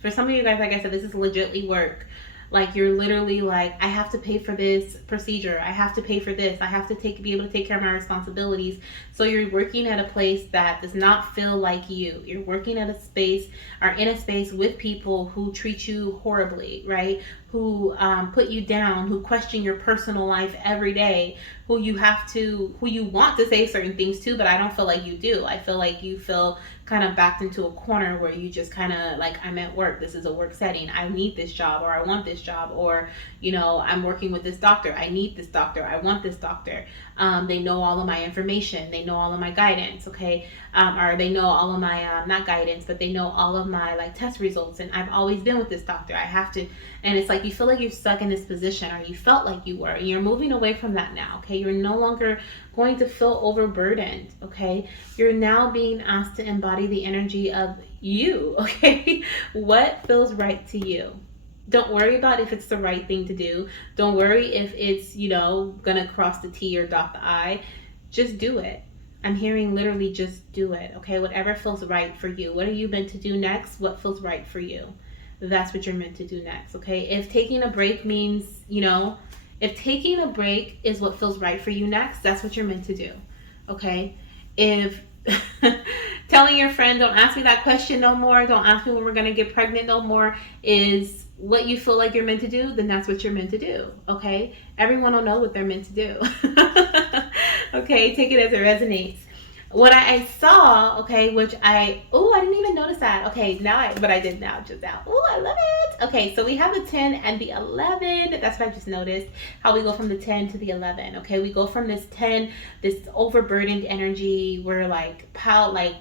for some of you guys, like I said, this is legitly work. Like you're literally like, I have to pay for this procedure. I have to pay for this. I have to be able to take care of my responsibilities. So you're working at a place that does not feel like you. You're working at a space or in a space with people who treat you horribly, right? Who put you down, who question your personal life every day, who you want to say certain things to, but I don't feel like you do. I feel like you feel kind of backed into a corner where you just kind of like, I'm at work. This is a work setting. I need this job, or I want this job, or, I'm working with this doctor. I need this doctor. I want this doctor. They know all of my information. They know all of my guidance. Okay. Or they know all of my, not guidance, but they know all of my like test results. And I've always been with this doctor. I have to, and it's like, you feel like you're stuck in this position, or you felt like you were, and you're moving away from that now. Okay. You're no longer going to feel overburdened. Okay. You're now being asked to embody the energy of you. Okay. What feels right to you? Don't worry about if it's the right thing to do. Don't worry if it's, gonna cross the T or dot the I. Just do it. I'm hearing literally just do it. Okay. Whatever feels right for you. What are you meant to do next? What feels right for you? That's what you're meant to do next. Okay. If taking a break means, if taking a break is what feels right for you next, that's what you're meant to do. Okay. If telling your friend, don't ask me that question no more, don't ask me when we're going to get pregnant no more, is what you feel like you're meant to do, then that's what you're meant to do. Okay. Everyone will know what they're meant to do. Okay. Take it as it resonates. what I saw, okay, which I didn't even notice that. Okay, but I did now, just now. Oh, I love it. Okay, so we have the 10 and the 11. That's what I just noticed, how we go from the 10 to the 11. Okay, we go from this 10, this overburdened energy. We're like, like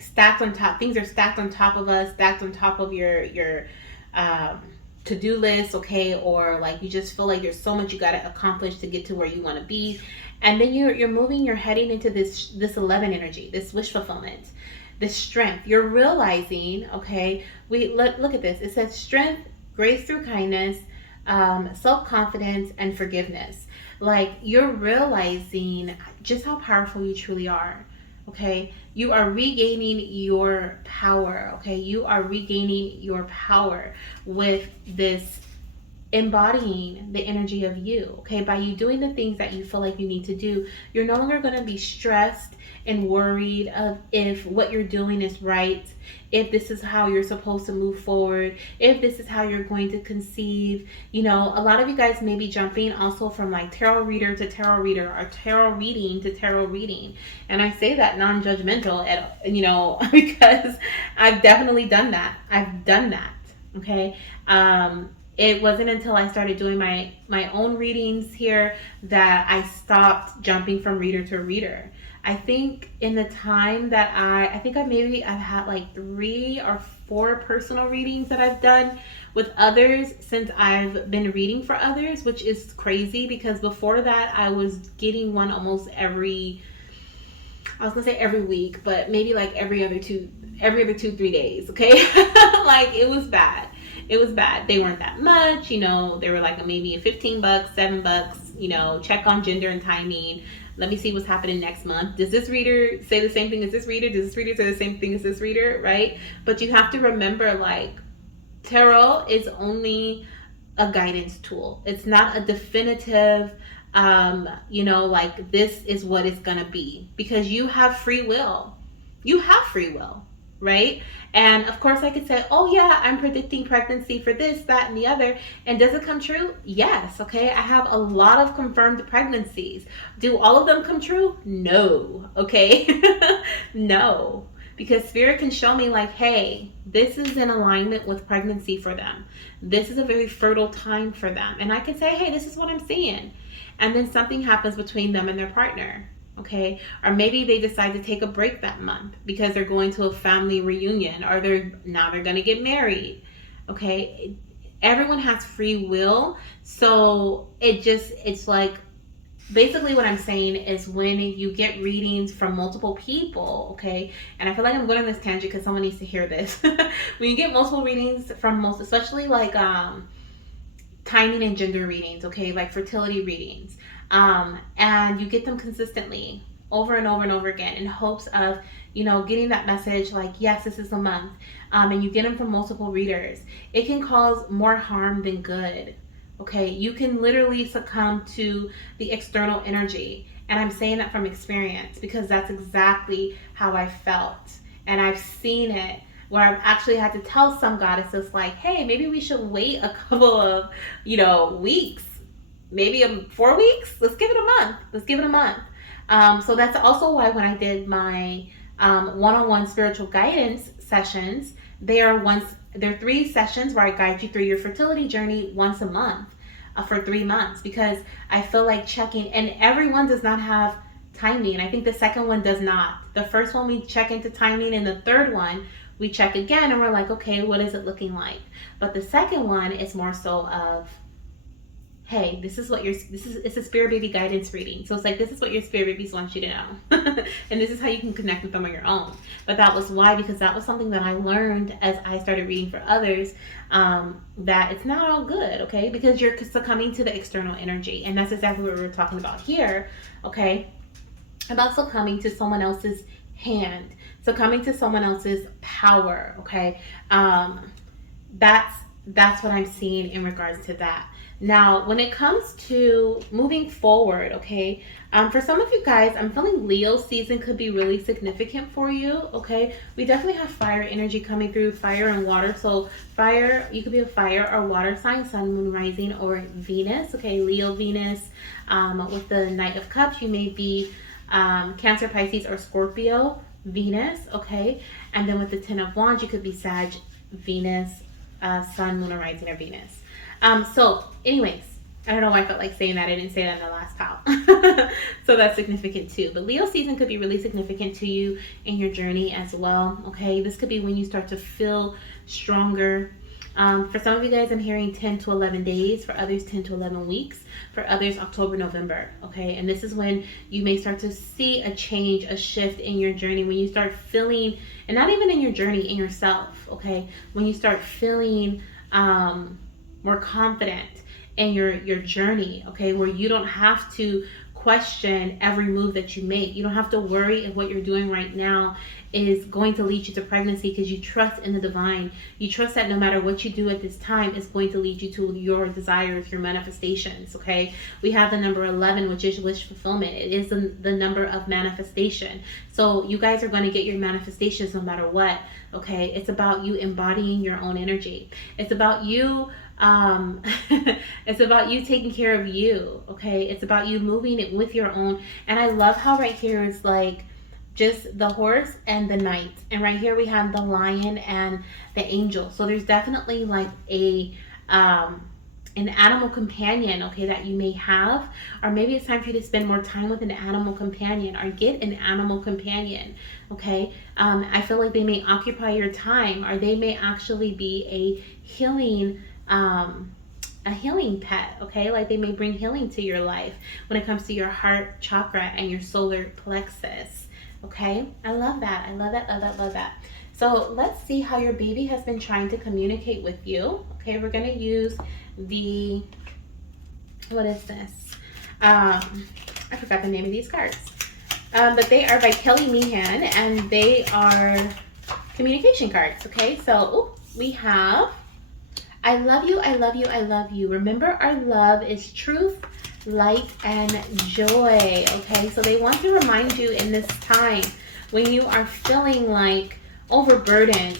stacked on top. Things are stacked on top of us, stacked on top of your um, to-do list, okay, or like you just feel like there's so much you got to accomplish to get to where you want to be. And then you're heading into this 11 energy, this wish fulfillment, this strength. You're realizing, okay, look at this. It says strength, grace through kindness, self-confidence, and forgiveness. Like, you're realizing just how powerful you truly are. Okay, you are regaining your power. Okay, you are regaining your power with this embodying the energy of you. Okay, by you doing the things that you feel like you need to do, you're no longer going to be stressed and worried of if what you're doing is right, if this is how you're supposed to move forward, if this is how you're going to conceive. You know, a lot of you guys may be jumping also from like tarot reader to tarot reader, or tarot reading to tarot reading. And I say that non-judgmental, because I've definitely done that. Okay. It wasn't until I started doing my own readings here that I stopped jumping from reader to reader. I think in the time that I've had like 3 or 4 personal readings that I've done with others since I've been reading for others, which is crazy because before that I was getting one almost every week, but maybe like every other 2-3 days. Okay. Like, it was bad. They weren't that much, they were like maybe $15, $7, check on gender and timing. Let me see what's happening next month. Does this reader say the same thing as this reader? Does this reader say the same thing as this reader? Right? But you have to remember, like, tarot is only a guidance tool. It's not a definitive, like this is what it's going to be, because you have free will. Right? And of course I could say, oh yeah, I'm predicting pregnancy for this, that, and the other. And does it come true? Yes. Okay. I have a lot of confirmed pregnancies. Do all of them come true? No. Okay. No. Because spirit can show me like, hey, this is in alignment with pregnancy for them. This is a very fertile time for them. And I can say, hey, this is what I'm seeing. And then something happens between them and their partner. Okay, or maybe they decide to take a break that month because they're going to a family reunion, or they're going to get married. Okay, everyone has free will, so it's like, basically what I'm saying is, when you get readings from multiple people, okay, and I feel like I'm going on this tangent because someone needs to hear this. When you get multiple readings from especially like timing and gender readings, okay, like fertility readings, and you get them consistently over and over and over again in hopes of, getting that message like, yes, this is the month, and you get them from multiple readers, it can cause more harm than good. Okay, you can literally succumb to the external energy, and I'm saying that from experience because that's exactly how I felt, and I've seen it where I've actually had to tell some goddesses like, hey, maybe we should wait a couple of, weeks, maybe 4 weeks. Let's give it a month. So that's also why when I did my one-on-one spiritual guidance sessions, they're 3 sessions where I guide you through your fertility journey once a month for 3 months, because I feel like checking, and everyone does not have timing. I think the second one does not. The first one we check into timing, and the third one we check again and we're like, okay, what is it looking like? But the second one is more so of, hey, it's a spirit baby guidance reading. So it's like, this is what your spirit babies want you to know. And this is how you can connect with them on your own. But that was why, because that was something that I learned as I started reading for others, that it's not all good, okay? Because you're succumbing to the external energy. And that's exactly what we were talking about here, okay? About succumbing to someone else's hand, succumbing to someone else's power, okay? That's what I'm seeing in regards to that. Now, when it comes to moving forward, okay, for some of you guys, I'm feeling Leo season could be really significant for you, okay? We definitely have fire energy coming through, fire and water. So fire, you could be a fire or water sign, sun, moon, rising, or Venus, okay? Leo, Venus, with the Knight of Cups, you may be Cancer, Pisces, or Scorpio, Venus, okay? And then with the 10 of Wands, you could be Sag, Venus, Sun, Moon, or Rising, or Venus. So anyways, I don't know why I felt like saying that. I didn't say that in the last pile. So that's significant too. But Leo season could be really significant to you in your journey as well, okay? This could be when you start to feel stronger. For some of you guys, I'm hearing 10 to 11 days. For others, 10 to 11 weeks. For others, October, November, okay? And this is when you may start to see a change, a shift in your journey. When you start feeling, and not even in your journey, in yourself, okay? When you start feeling more confident in your journey, okay? Where you don't have to question every move that you make. You don't have to worry if what you're doing right now is going to lead you to pregnancy, because you trust in the divine. You trust that no matter what you do at this time, it's going to lead you to your desires, your manifestations, okay? We have the number 11, which is wish fulfillment. It is the number of manifestation. So you guys are going to get your manifestations no matter what, okay? It's about you embodying your own energy. It's about you it's about you taking care of you, okay? It's about you moving it with your own. And I love how right here it's like just the horse and the knight, and right here we have the lion and the angel. So there's definitely like a an animal companion, okay, that you may have, or maybe it's time for you to spend more time with an animal companion, or get an animal companion, okay? I feel like they may occupy your time, or they may actually be a healing pet, okay? Like they may bring healing to your life when it comes to your heart chakra and your solar plexus, okay? I love that. I love that, love that, love that. So let's see how your baby has been trying to communicate with you, okay? We're going to use the, what is this? I forgot the name of these cards. But they are by Kelly Meehan, and they are communication cards, okay? So we have, I love you, I love you, I love you. Remember, our love is truth, light, and joy, okay? So they want to remind you in this time when you are feeling like overburdened,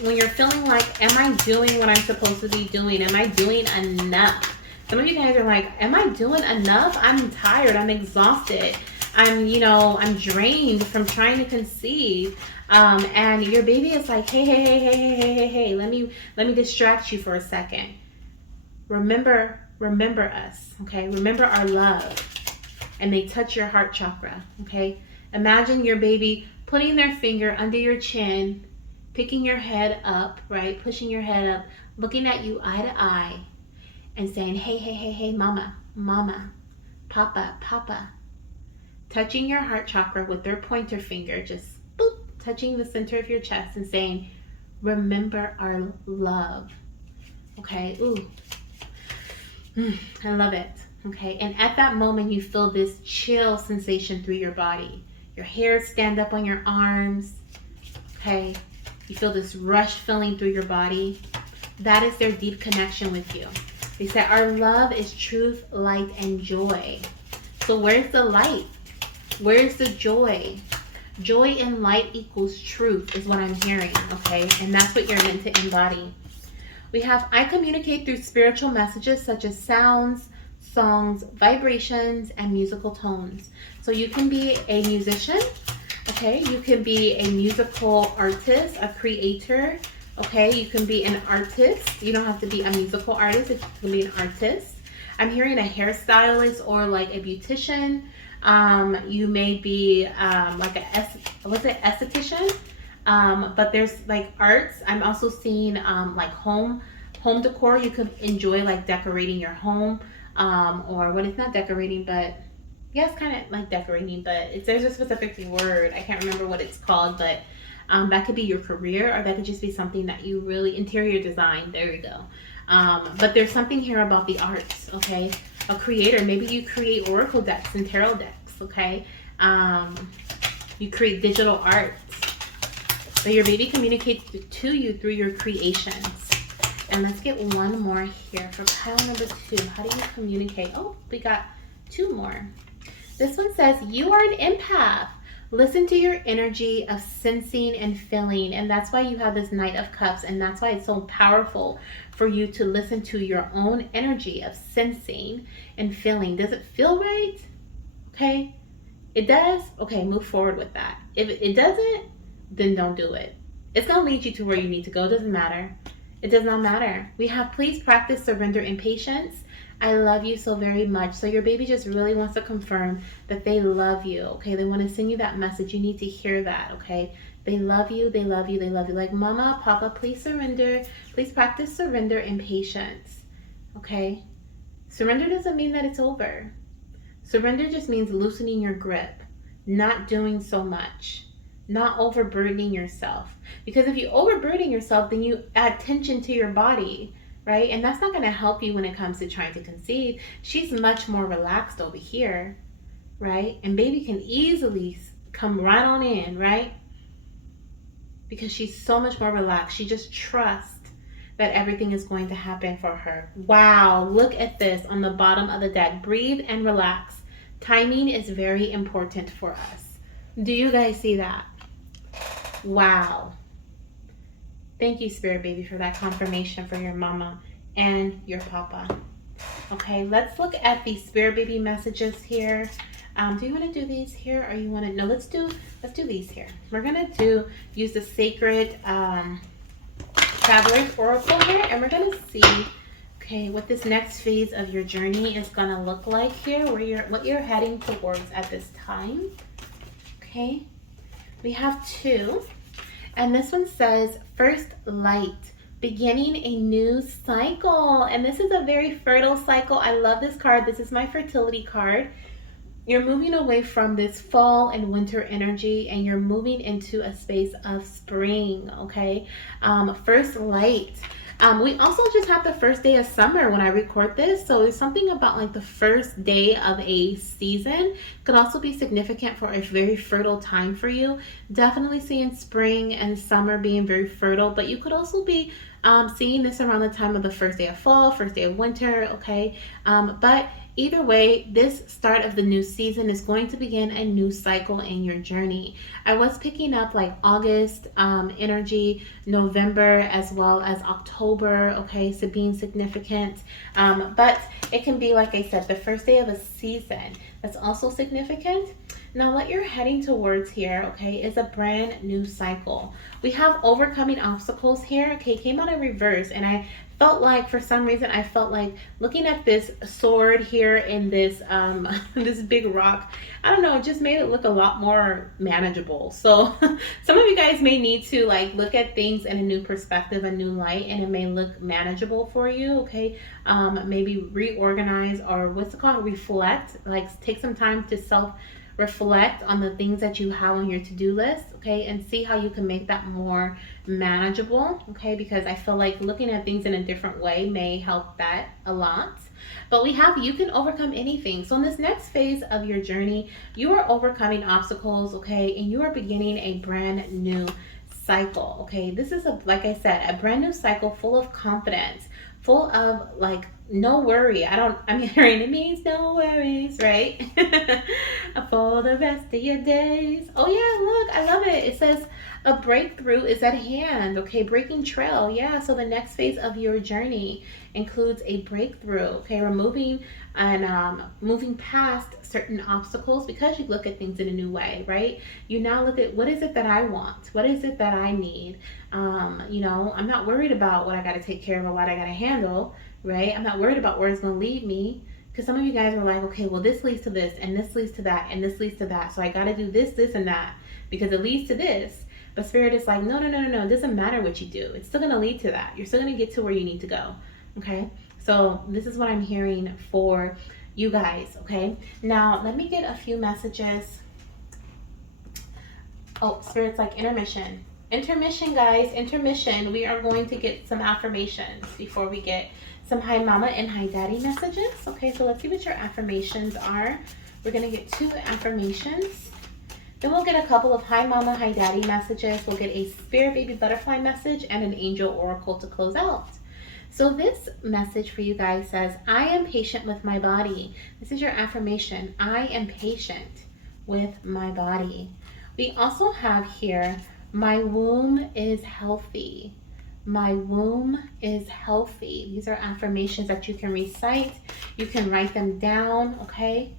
when you're feeling like, am I doing what I'm supposed to be doing? Am I doing enough? Some of you guys are like, am I doing enough? I'm tired, I'm exhausted. I'm drained from trying to conceive. And your baby is like, hey, let me distract you for a second. Remember us, okay? Remember our love. And they touch your heart chakra, okay? Imagine your baby putting their finger under your chin, picking your head up, right? Pushing your head up, looking at you eye to eye, and saying, hey, mama, papa. Touching your heart chakra with their pointer finger, just boop, touching the center of your chest and saying, remember our love, okay? Ooh, I love it, okay? And at that moment, you feel this chill sensation through your body. Your hairs stand up on your arms, okay? You feel this rush feeling through your body. That is their deep connection with you. They said, our love is truth, light, and joy. So where's the light? Where's the joy? Joy and light equals truth is what I'm hearing, okay? And that's what you're meant to embody. We have, I communicate through spiritual messages such as sounds, songs, vibrations, and musical tones. So you can be a musician, okay? You can be a musical artist, a creator, okay? You can be an artist. You don't have to be a musical artist. You can be an artist. I'm hearing a hairstylist or like a beautician. You may be like esthetician? But there's like arts. I'm also seeing like home decor. You could enjoy like decorating your home, or when it's not decorating, but yeah, it's kind of like decorating, but there's a specific word. I can't remember what it's called, but that could be your career, or that could just be something that you really, interior design, there you go. But there's something here about the arts, okay? A creator, maybe you create oracle decks and tarot decks, okay? You create digital arts. So your baby communicates to you through your creations. And let's get one more here for pile number 2. How do you communicate? Oh, we got 2 more. This one says, you are an empath. Listen to your energy of sensing and feeling. And that's why you have this Knight of Cups. And that's why it's so powerful for you to listen to your own energy of sensing and feeling. Does it feel right? Okay. It does? Okay, move forward with that. If it doesn't, then don't do it. It's going to lead you to where you need to go. It doesn't matter. It does not matter. We have please practice surrender and patience. I love you so very much. So your baby just really wants to confirm that they love you, okay? They want to send you that message. You need to hear that, okay? They love you, they love you, they love you. Like, Mama, Papa, please surrender. Please practice surrender and patience, okay? Surrender doesn't mean that it's over. Surrender just means loosening your grip, not doing so much, not overburdening yourself. Because if you overburden yourself, then you add tension to your body, right? And that's not going to help you when it comes to trying to conceive. She's much more relaxed over here, right? And baby can easily come right on in, right? Because she's so much more relaxed. She just trusts that everything is going to happen for her. Wow, look at this on the bottom of the deck. Breathe and relax. Timing is very important for us. Do you guys see that? Wow. Thank you, Spirit Baby, for that confirmation for your mama and your papa. Okay, let's look at the Spirit Baby messages here. Do you want to do these here, or you want to? No, let's do these here. We're gonna use the Sacred Traveler's Oracle here, and we're gonna see, okay, what this next phase of your journey is gonna look like here, what you're heading towards at this time. Okay, we have 2. And this one says, first light, beginning a new cycle. And this is a very fertile cycle. I love this card. This is my fertility card. You're moving away from this fall and winter energy, and you're moving into a space of spring, okay? First light. We also just have the first day of summer when I record this, so it's something about like the first day of a season could also be significant for a very fertile time for you. Definitely seeing spring and summer being very fertile, but you could also be seeing this around the time of the first day of fall, first day of winter, okay? But either way, this start of the new season is going to begin a new cycle in your journey. I was picking up like August energy, November, as well as October, okay, so being significant. But it can be, like I said, the first day of a season. That's also significant. Now, what you're heading towards here, okay, is a brand new cycle. We have overcoming obstacles here, okay, came out in reverse, and I felt like, for some reason, I felt like looking at this sword here in this this big rock, I don't know, it just made it look a lot more manageable. So some of you guys may need to like look at things in a new perspective, a new light, and it may look manageable for you, okay? Maybe reorganize, or what's it called, reflect, like take some time to reflect on the things that you have on your to-do list, okay, and see how you can make that more manageable, okay, because I feel like looking at things in a different way may help that a lot. But we have, you can overcome anything. So in this next phase of your journey, you are overcoming obstacles, okay, and you are beginning a brand new cycle, okay? This is, like I said, a brand new cycle full of confidence, full of like no worry. I'm hearing it means no worries, right? For the rest of your days. Oh yeah, look, I love it. It says a breakthrough is at hand, okay? Breaking trail, yeah. So the next phase of your journey includes a breakthrough, okay? Removing and moving past certain obstacles, because you look at things in a new way, right? You now look at, what is it that I want? What is it that I need? You know, I'm not worried about what I got to take care of or what I got to handle, right? I'm not worried about where it's going to lead me, because some of you guys are like, okay, well, this leads to this, and this leads to that, and this leads to that. So I got to do this, this, and that, because it leads to this. But Spirit is like, no, it doesn't matter what you do. It's still going to lead to that. You're still going to get to where you need to go, okay? So this is what I'm hearing for you guys, okay? Now, let me get a few messages. Oh, Spirit's like intermission. Intermission, guys, intermission. We are going to get some affirmations before we get some hi mama and hi daddy messages. Okay, so let's see what your affirmations are. We're going to get 2 affirmations. Then we'll get a couple of hi mama, hi daddy messages. We'll get a spirit baby butterfly message and an angel oracle to close out. So this message for you guys says, I am patient with my body. This is your affirmation. I am patient with my body. We also have here, my womb is healthy. My womb is healthy. These are affirmations that you can recite. You can write them down, okay?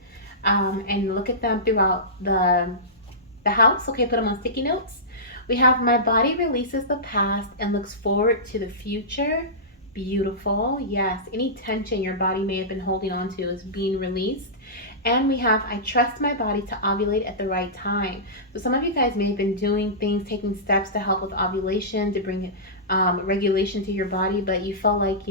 and look at them throughout the house. Okay, put them on sticky notes. We have my body releases the past and looks forward to the future. Beautiful. Yes, any tension your body may have been holding on to is being released. And we have I trust my body to ovulate at the right time. So some of you guys may have been doing things, taking steps to help with ovulation, to bring regulation to your body, but you felt like,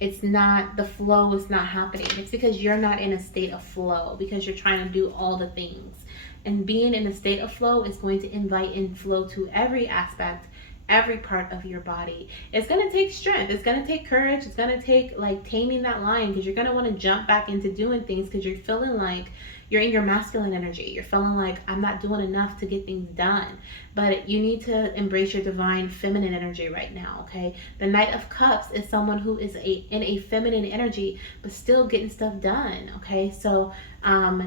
it's not, the flow is not happening. It's because you're not in a state of flow, because you're trying to do all the things. And being in a state of flow is going to invite in flow to every aspect, every part of your body. It's going to take strength. It's going to take courage. It's going to take like taming that lion, because you're going to want to jump back into doing things because you're feeling like you're in your masculine energy. You're feeling like I'm not doing enough to get things done. But you need to embrace your divine feminine energy right now, okay? The Knight of Cups is someone who is in a feminine energy but still getting stuff done, okay? So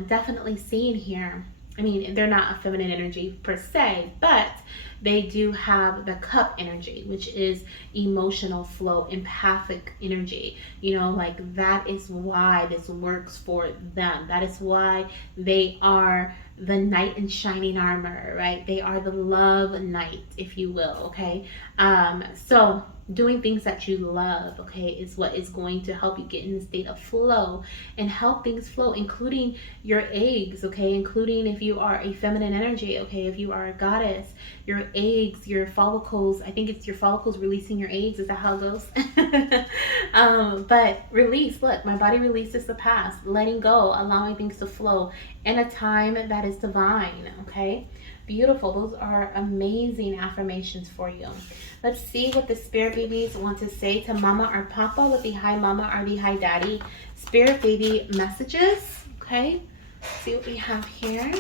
definitely seeing here, I mean, they're not a feminine energy per se, but they do have the cup energy, which is emotional flow, empathic energy. Like that is why this works for them. That is why they are the knight in shining armor, right? They are the love knight, if you will, okay? So doing things that you love, okay, is what is going to help you get in the state of flow and help things flow, including your eggs, okay, including if you are a feminine energy, okay, if you are a goddess, your eggs, your follicles, I think it's your follicles releasing your eggs, is that how it goes? But release, look, my body releases the past, letting go, allowing things to flow in a time that is divine, okay? Beautiful. Those are amazing affirmations for you. Let's see what the spirit babies want to say to mama or papa with the hi mama or the hi daddy spirit baby messages. Okay, let's see what we have here.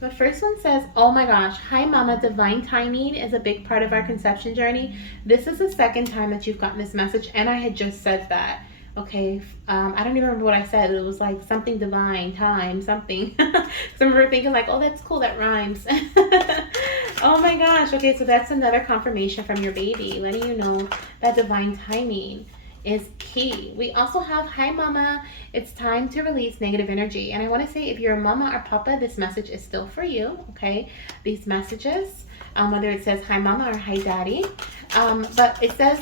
The first one says, oh my gosh, hi mama, divine timing is a big part of our conception journey. This is the second time that you've gotten this message, and I had just said that. Okay, I don't even remember what I said. It was like something divine, time, something. So I remember thinking like, oh, that's cool, that rhymes. Oh my gosh. Okay, so that's another confirmation from your baby, letting you know that divine timing is key. We also have, hi mama, it's time to release negative energy. And I want to say, if you're a mama or papa, this message is still for you, okay? These messages, whether it says hi mama or hi daddy, but it says,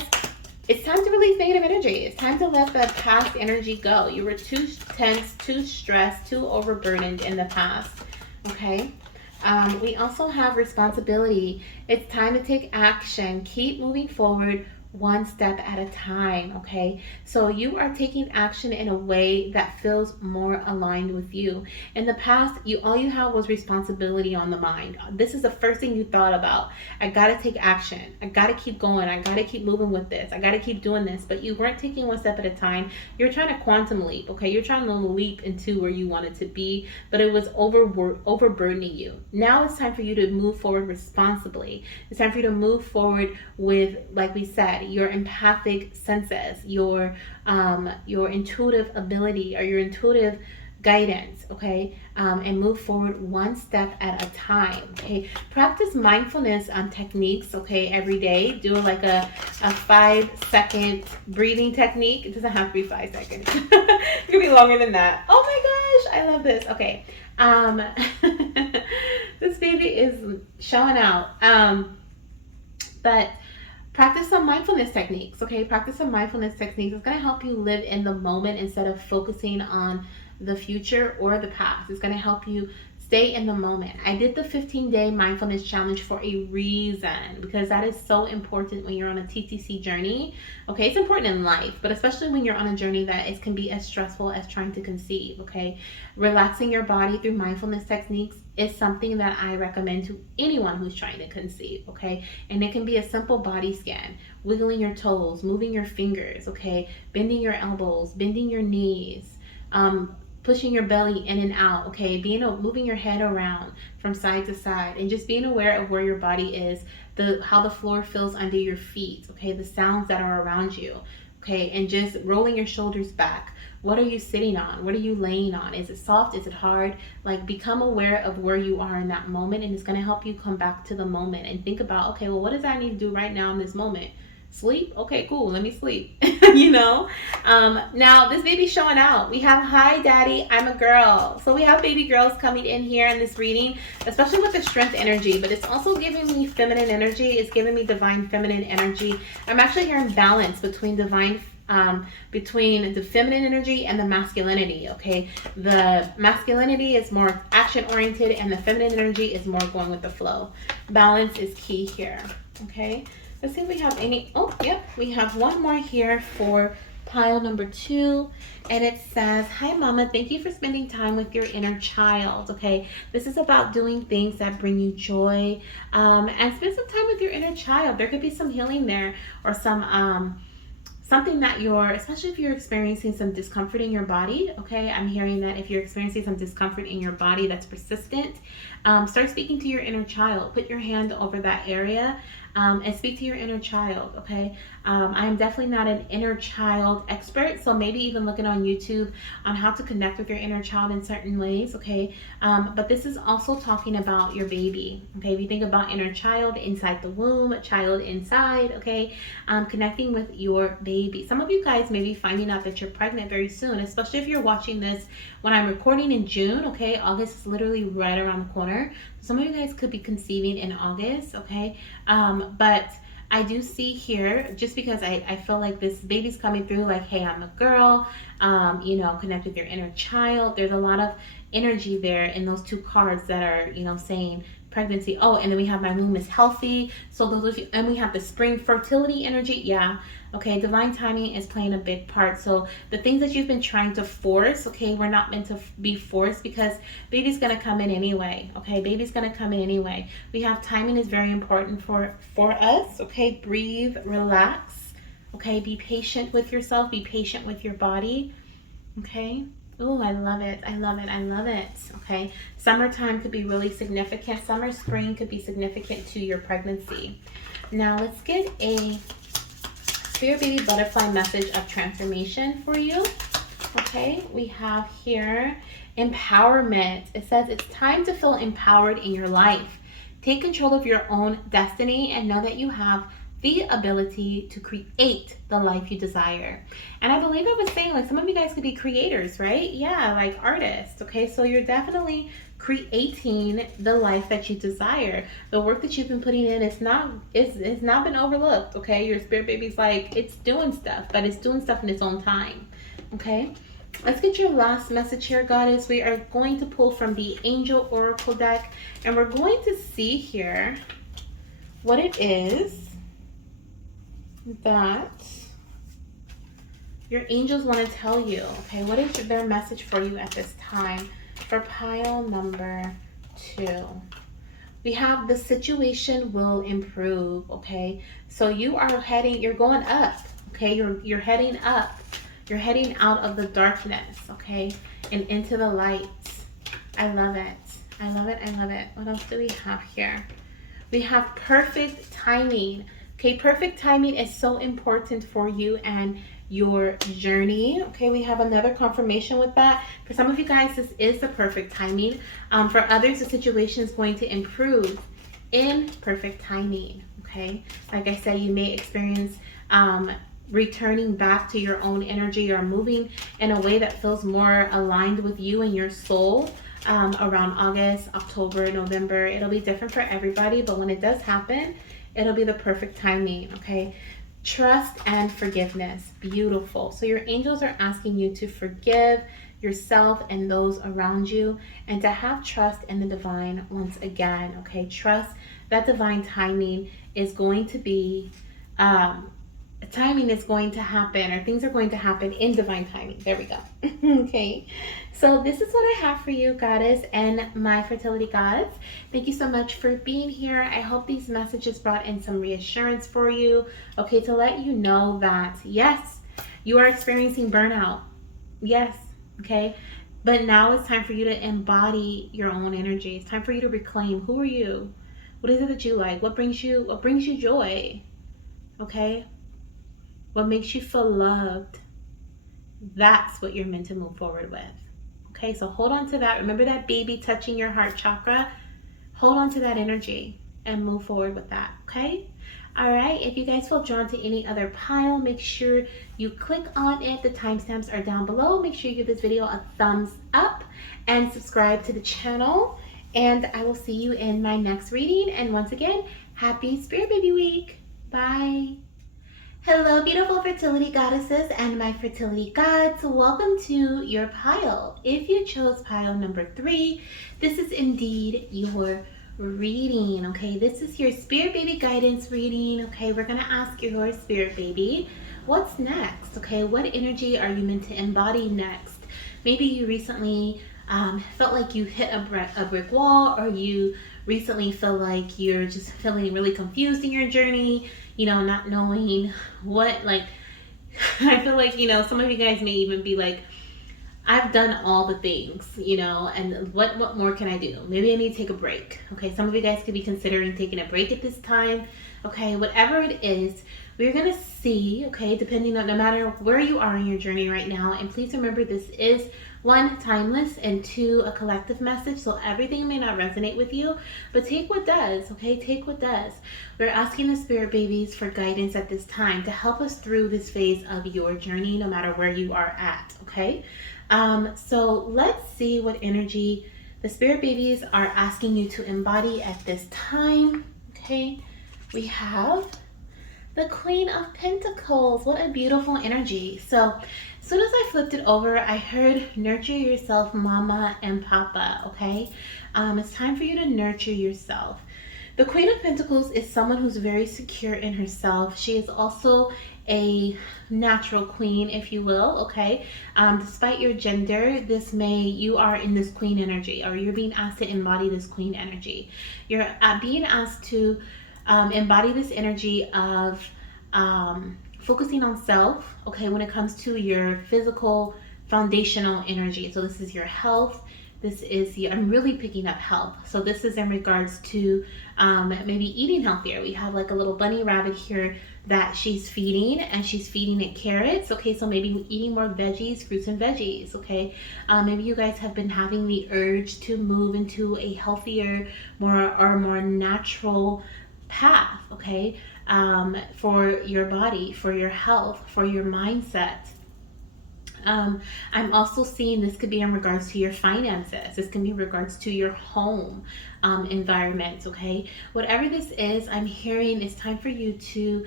it's time to release negative energy. It's time to let the past energy go. You were too tense, too stressed, too overburdened in the past. Okay? We also have responsibility. It's time to take action. Keep moving forward one step at a time, okay? So you are taking action in a way that feels more aligned with you. In the past, all you had was responsibility on the mind. This is the first thing you thought about. I gotta take action. I gotta keep going. I gotta keep moving with this. I gotta keep doing this. But you weren't taking one step at a time. You're trying to quantum leap, okay? You're trying to leap into where you wanted to be, but it was overburdening you. Now it's time for you to move forward responsibly. It's time for you to move forward with, like we said, your empathic senses, your intuitive ability, or your intuitive guidance, okay? And move forward one step at a time, okay? Practice mindfulness techniques, okay, every day. Do like a 5-second breathing technique. It doesn't have to be 5 seconds. It could be longer than that. Oh my gosh, I love this. Okay. This baby is showing out. But practice some mindfulness techniques, okay? Practice some mindfulness techniques. It's going to help you live in the moment instead of focusing on the future or the past. It's going to help you stay in the moment. I did the 15-day mindfulness challenge for a reason, because that is so important when you're on a TTC journey. Okay, it's important in life, but especially when you're on a journey that it can be as stressful as trying to conceive, okay? Relaxing your body through mindfulness techniques is something that I recommend to anyone who's trying to conceive, okay? And it can be a simple body scan, wiggling your toes, moving your fingers, okay? Bending your elbows, bending your knees, pushing your belly in and out, okay? Moving your head around from side to side, and just being aware of where your body is, how the floor feels under your feet, okay? The sounds that are around you, okay? And just rolling your shoulders back. What are you sitting on? What are you laying on? Is it soft? Is it hard? Like, become aware of where you are in that moment, and it's going to help you come back to the moment and think about, okay, well, what does I need to do right now in this moment Sleep? Okay, cool. Let me sleep. You know? Now, this baby's showing out. We have, hi, daddy, I'm a girl. So we have baby girls coming in here in this reading, especially with the strength energy, but it's also giving me feminine energy. It's giving me divine feminine energy. I'm actually hearing balance between between the feminine energy and the masculinity. Okay, the masculinity is more action oriented and the feminine energy is more going with the flow. Balance is key here. Okay, let's see if we have any. Oh, yep, we have one more here for pile number 2, and it says, hi mama, thank you for spending time with your inner child. Okay, this is about doing things that bring you joy, and spend some time with your inner child. There could be some healing there, or some something that especially if you're experiencing some discomfort in your body. Okay, I'm hearing that if you're experiencing some discomfort in your body that's persistent, start speaking to your inner child. Put your hand over that area, and speak to your inner child. Okay, I am definitely not an inner child expert, so maybe even looking on YouTube on how to connect with your inner child in certain ways. Okay, but this is also talking about your baby. Okay, if you think about inner child inside the womb, child inside. Okay, connecting with your baby. Some of you guys may be finding out that you're pregnant very soon, especially if you're watching this when I'm recording in June. Okay, August is literally right around the corner. Some of you guys could be conceiving in August. Okay, but I do see here, just because I feel like this baby's coming through like, hey, I'm a girl, you know, connect with your inner child. There's a lot of energy there in those 2 cards that are, you know, saying pregnancy. Oh, and then we have my womb is healthy. So those, and we have the spring fertility energy. Yeah. Okay, divine timing is playing a big part. So the things that you've been trying to force, okay, we're not meant to be forced, because baby's gonna come in anyway. Okay, baby's gonna come in anyway. We have timing is very important for us. Okay, breathe, relax. Okay, be patient with yourself. Be patient with your body. Okay. Oh, I love it. I love it. I love it. Okay. Summertime could be really significant. Summer, spring could be significant to your pregnancy. Now let's get a Spirit Baby Butterfly message of transformation for you. Okay. We have here empowerment. It says it's time to feel empowered in your life. Take control of your own destiny and know that you have the ability to create the life you desire. And I believe I was saying, like, some of you guys could be creators, right? Yeah, like artists. Okay, so you're definitely creating the life that you desire. The work that you've been putting in it's not been overlooked. Okay, your spirit baby's like, it's doing stuff, but it's doing stuff in its own time. Okay, let's get your last message here, Goddess. We are going to pull from the Angel Oracle deck, and we're going to see here what it is that your angels want to tell you. Okay, what is their message for you at this time for pile number 2? We have the situation will improve. Okay, so you're going up. Okay, you're heading up. You're heading out of the darkness. Okay, and into the light. I love it. I love it. I love it. What else do we have here? We have perfect timing. Okay, perfect timing is so important for you and your journey. Okay, we have another confirmation with that. For some of you guys, this is the perfect timing. For others, the situation is going to improve in perfect timing. Okay, like I said, you may experience returning back to your own energy or moving in a way that feels more aligned with you and your soul. Around August, October, November. It'll be different for everybody, but when it does happen, it'll be the perfect timing. Okay, trust and forgiveness. Beautiful. So your angels are asking you to forgive yourself and those around you, and to have trust in the divine once again. Okay, trust that divine timing is going to be timing is going to happen, or things are going to happen in divine timing. There we go. Okay, so this is what I have for you, Goddess and my fertility gods. Thank you so much for being here. I hope these messages brought in some reassurance for you. Okay, to let you know that yes, you are experiencing burnout. Yes. Okay, but now it's time for you to embody your own energy. It's time for you to reclaim, who are you? What is it that you like? What brings you joy? Okay, what makes you feel loved? That's what you're meant to move forward with. Okay, so hold on to that. Remember that baby touching your heart chakra? Hold on to that energy and move forward with that. Okay, All right, if you guys feel drawn to any other pile, make sure you click on it. The timestamps are down below. Make sure you give this video a thumbs up and subscribe to the channel. And I will see you in my next reading. And once again, happy Spirit Baby Week. Bye. Hello, beautiful fertility goddesses and my fertility gods. Welcome to your pile. If you chose pile number 3, this is indeed your reading. Okay, this is your spirit baby guidance reading. Okay, we're gonna ask your spirit baby, what's next? Okay, what energy are you meant to embody next? Maybe you recently felt like you hit a brick wall, or you recently feel like you're just feeling really confused in your journey, you know, not knowing what, like, I feel like, you know, some of you guys may even be like, I've done all the things, you know, and what more can I do? Maybe I need to take a break. Okay, some of you guys could be considering taking a break at this time. Okay, whatever it is, we're gonna see, okay, depending on, no matter where you are in your journey right now. And please remember, this is 1, timeless, and 2, a collective message. So everything may not resonate with you, but take what does, okay? Take what does. We're asking the spirit babies for guidance at this time to help us through this phase of your journey, no matter where you are at, okay? So let's see what energy the spirit babies are asking you to embody at this time, okay? We have the Queen of Pentacles. What a beautiful energy. So as soon as I flipped it over, I heard nurture yourself, mama and papa, okay? It's time for you to nurture yourself. The Queen of Pentacles is someone who's very secure in herself. She is also a natural queen, if you will, okay? Despite your gender, you are in this queen energy, or you're being asked to embody this queen energy. You're being asked to embody this energy of focusing on self, okay, when it comes to your physical foundational energy. So this is your health. This is I'm really picking up health. So this is in regards to maybe eating healthier. We have like a little bunny rabbit here that she's feeding, and she's feeding it carrots. Okay, so maybe eating more veggies, fruits and veggies. Okay, maybe you guys have been having the urge to move into a healthier, more natural path. Okay, for your body, for your health, for your mindset. I'm also seeing this could be in regards to your finances. This can be in regards to your home environment, okay? Whatever this is, I'm hearing it's time for you to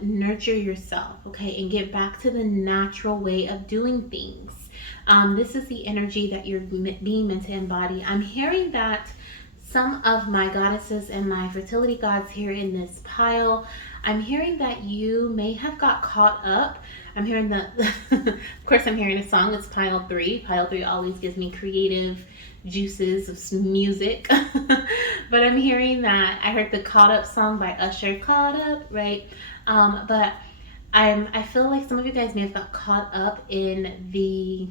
nurture yourself, okay? And get back to the natural way of doing things. This is the energy that you're being meant to embody. I'm hearing that some of my goddesses and my fertility gods here in this pile, I'm hearing that you may have got caught up. I'm hearing that, of course I'm hearing a song, it's pile 3. Pile 3 always gives me creative juices of music. But I'm hearing that, I heard the Caught Up song by Usher, Caught Up, right? But I feel like some of you guys may have got caught up in the,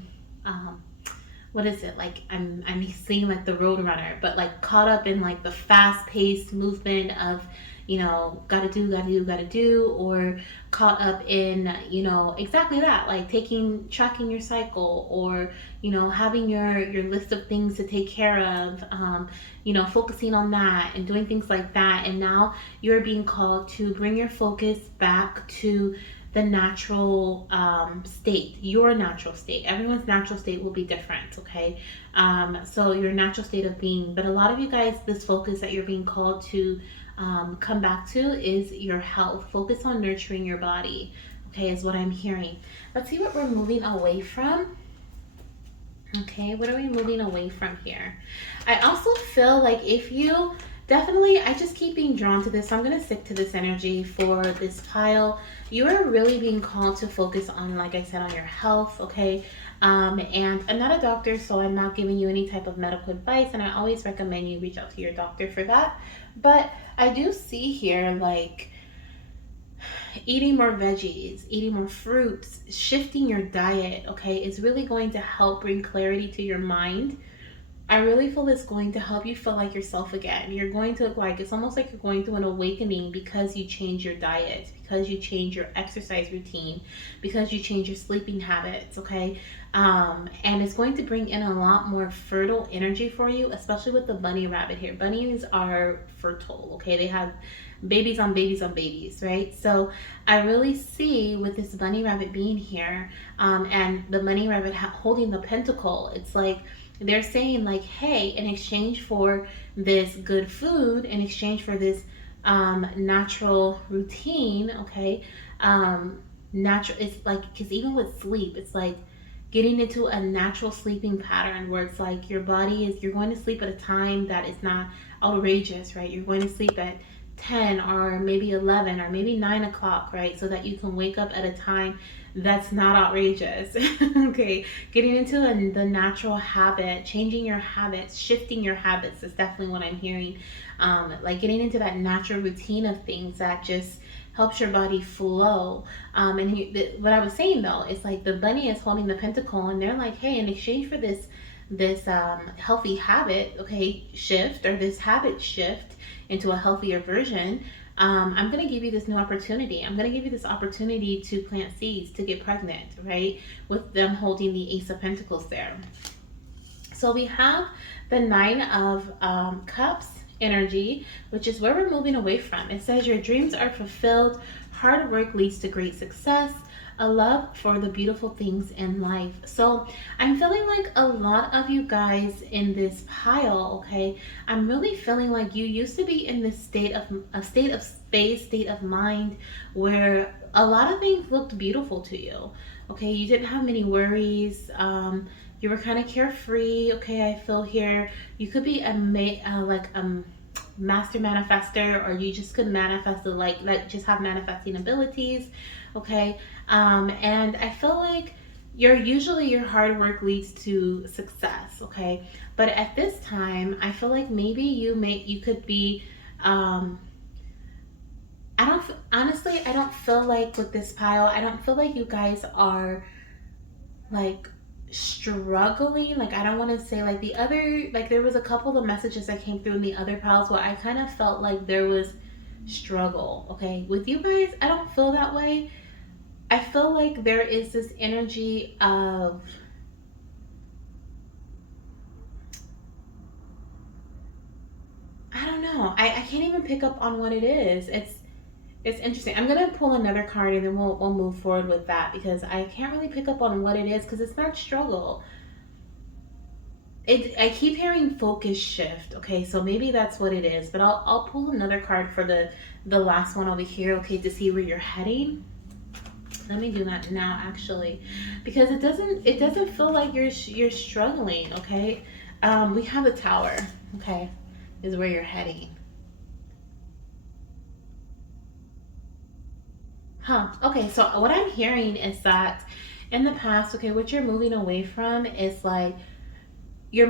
what is it, like I'm seeing like the road runner, but like caught up in like the fast-paced movement of, you know, gotta do, or caught up in, you know, exactly that, like tracking your cycle, or, you know, having your list of things to take care of, you know, focusing on that and doing things like that. And now you're being called to bring your focus back to the natural state, your natural state. Everyone's natural state will be different, okay? So your natural state of being, but a lot of you guys, this focus that you're being called to come back to is your health. Focus on nurturing your body, okay, is what I'm hearing. Let's see what we're moving away from. Okay, what are we moving away from here? I also feel like if you I just keep being drawn to this. So I'm going to stick to this energy for this pile. You're really being called to focus on, like I said, on your health, okay? And I'm not a doctor, so I'm not giving you any type of medical advice, and I always recommend you reach out to your doctor for that. But I do see here, like, eating more veggies, eating more fruits, shifting your diet, okay, is really going to help bring clarity to your mind. I really feel it's going to help you feel like yourself again. You're going to look like, it's almost like you're going through an awakening because you change your diet, because you change your exercise routine, because you change your sleeping habits, okay? And it's going to bring in a lot more fertile energy for you, especially with the bunny rabbit here. Bunnies are fertile, okay? They have babies on babies on babies, right? So I really see with this bunny rabbit being here, and the bunny rabbit holding the pentacle, it's like, they're saying like, hey, in exchange for this good food, in exchange for this natural routine, okay, natural, it's like, because even with sleep, it's like getting into a natural sleeping pattern where it's like your body is, you're going to sleep at a time that is not outrageous, right? You're going to sleep at 10 or maybe 11 or maybe 9 o'clock, right? So that you can wake up at a time that's not outrageous. Okay, getting into the natural habit, changing your habits, shifting your habits is definitely what I'm hearing. Like getting into that natural routine of things that just helps your body flow. What I was saying though is like the bunny is holding the pentacle, and they're like, hey, in exchange for this healthy habit, okay, shift, or this habit shift into a healthier version, I'm going to give you this new opportunity. I'm going to give you this opportunity to plant seeds, to get pregnant, right? With them holding the Ace of Pentacles there. So we have the Nine of Cups energy, which is where we're moving away from. It says your dreams are fulfilled, hard work leads to great success, a love for the beautiful things in life. So I'm feeling like a lot of you guys in this pile, okay, I'm really feeling like you used to be in this state of space, state of mind, where a lot of things looked beautiful to you. Okay, you didn't have many worries. You were kind of carefree. Okay, I feel here you could be master manifester, or you just could manifest like just have manifesting abilities. Okay, and I feel like your hard work leads to success. Okay, but at this time I feel like maybe you could be I don't feel like with this pile, I don't feel like you guys are like struggling. Like, I don't want to say like the other, like there was a couple of messages that came through in the other piles where I kind of felt like there was struggle. Okay, with you guys, I don't feel that way. I feel like there is this energy of, I don't know, I can't even pick up on what it is. It's interesting. I'm gonna pull another card and then we'll move forward with that, because I can't really pick up on what it is, because it's not struggle. I keep hearing focus shift. Okay, so maybe that's what it is. But I'll pull another card for the last one over here. Okay, to see where you're heading. Let me do that now, actually, because it doesn't feel like you're struggling. Okay, we have the Tower. Okay, is where you're heading. Huh. Okay, so what I'm hearing is that in the past, okay, what you're moving away from is like you're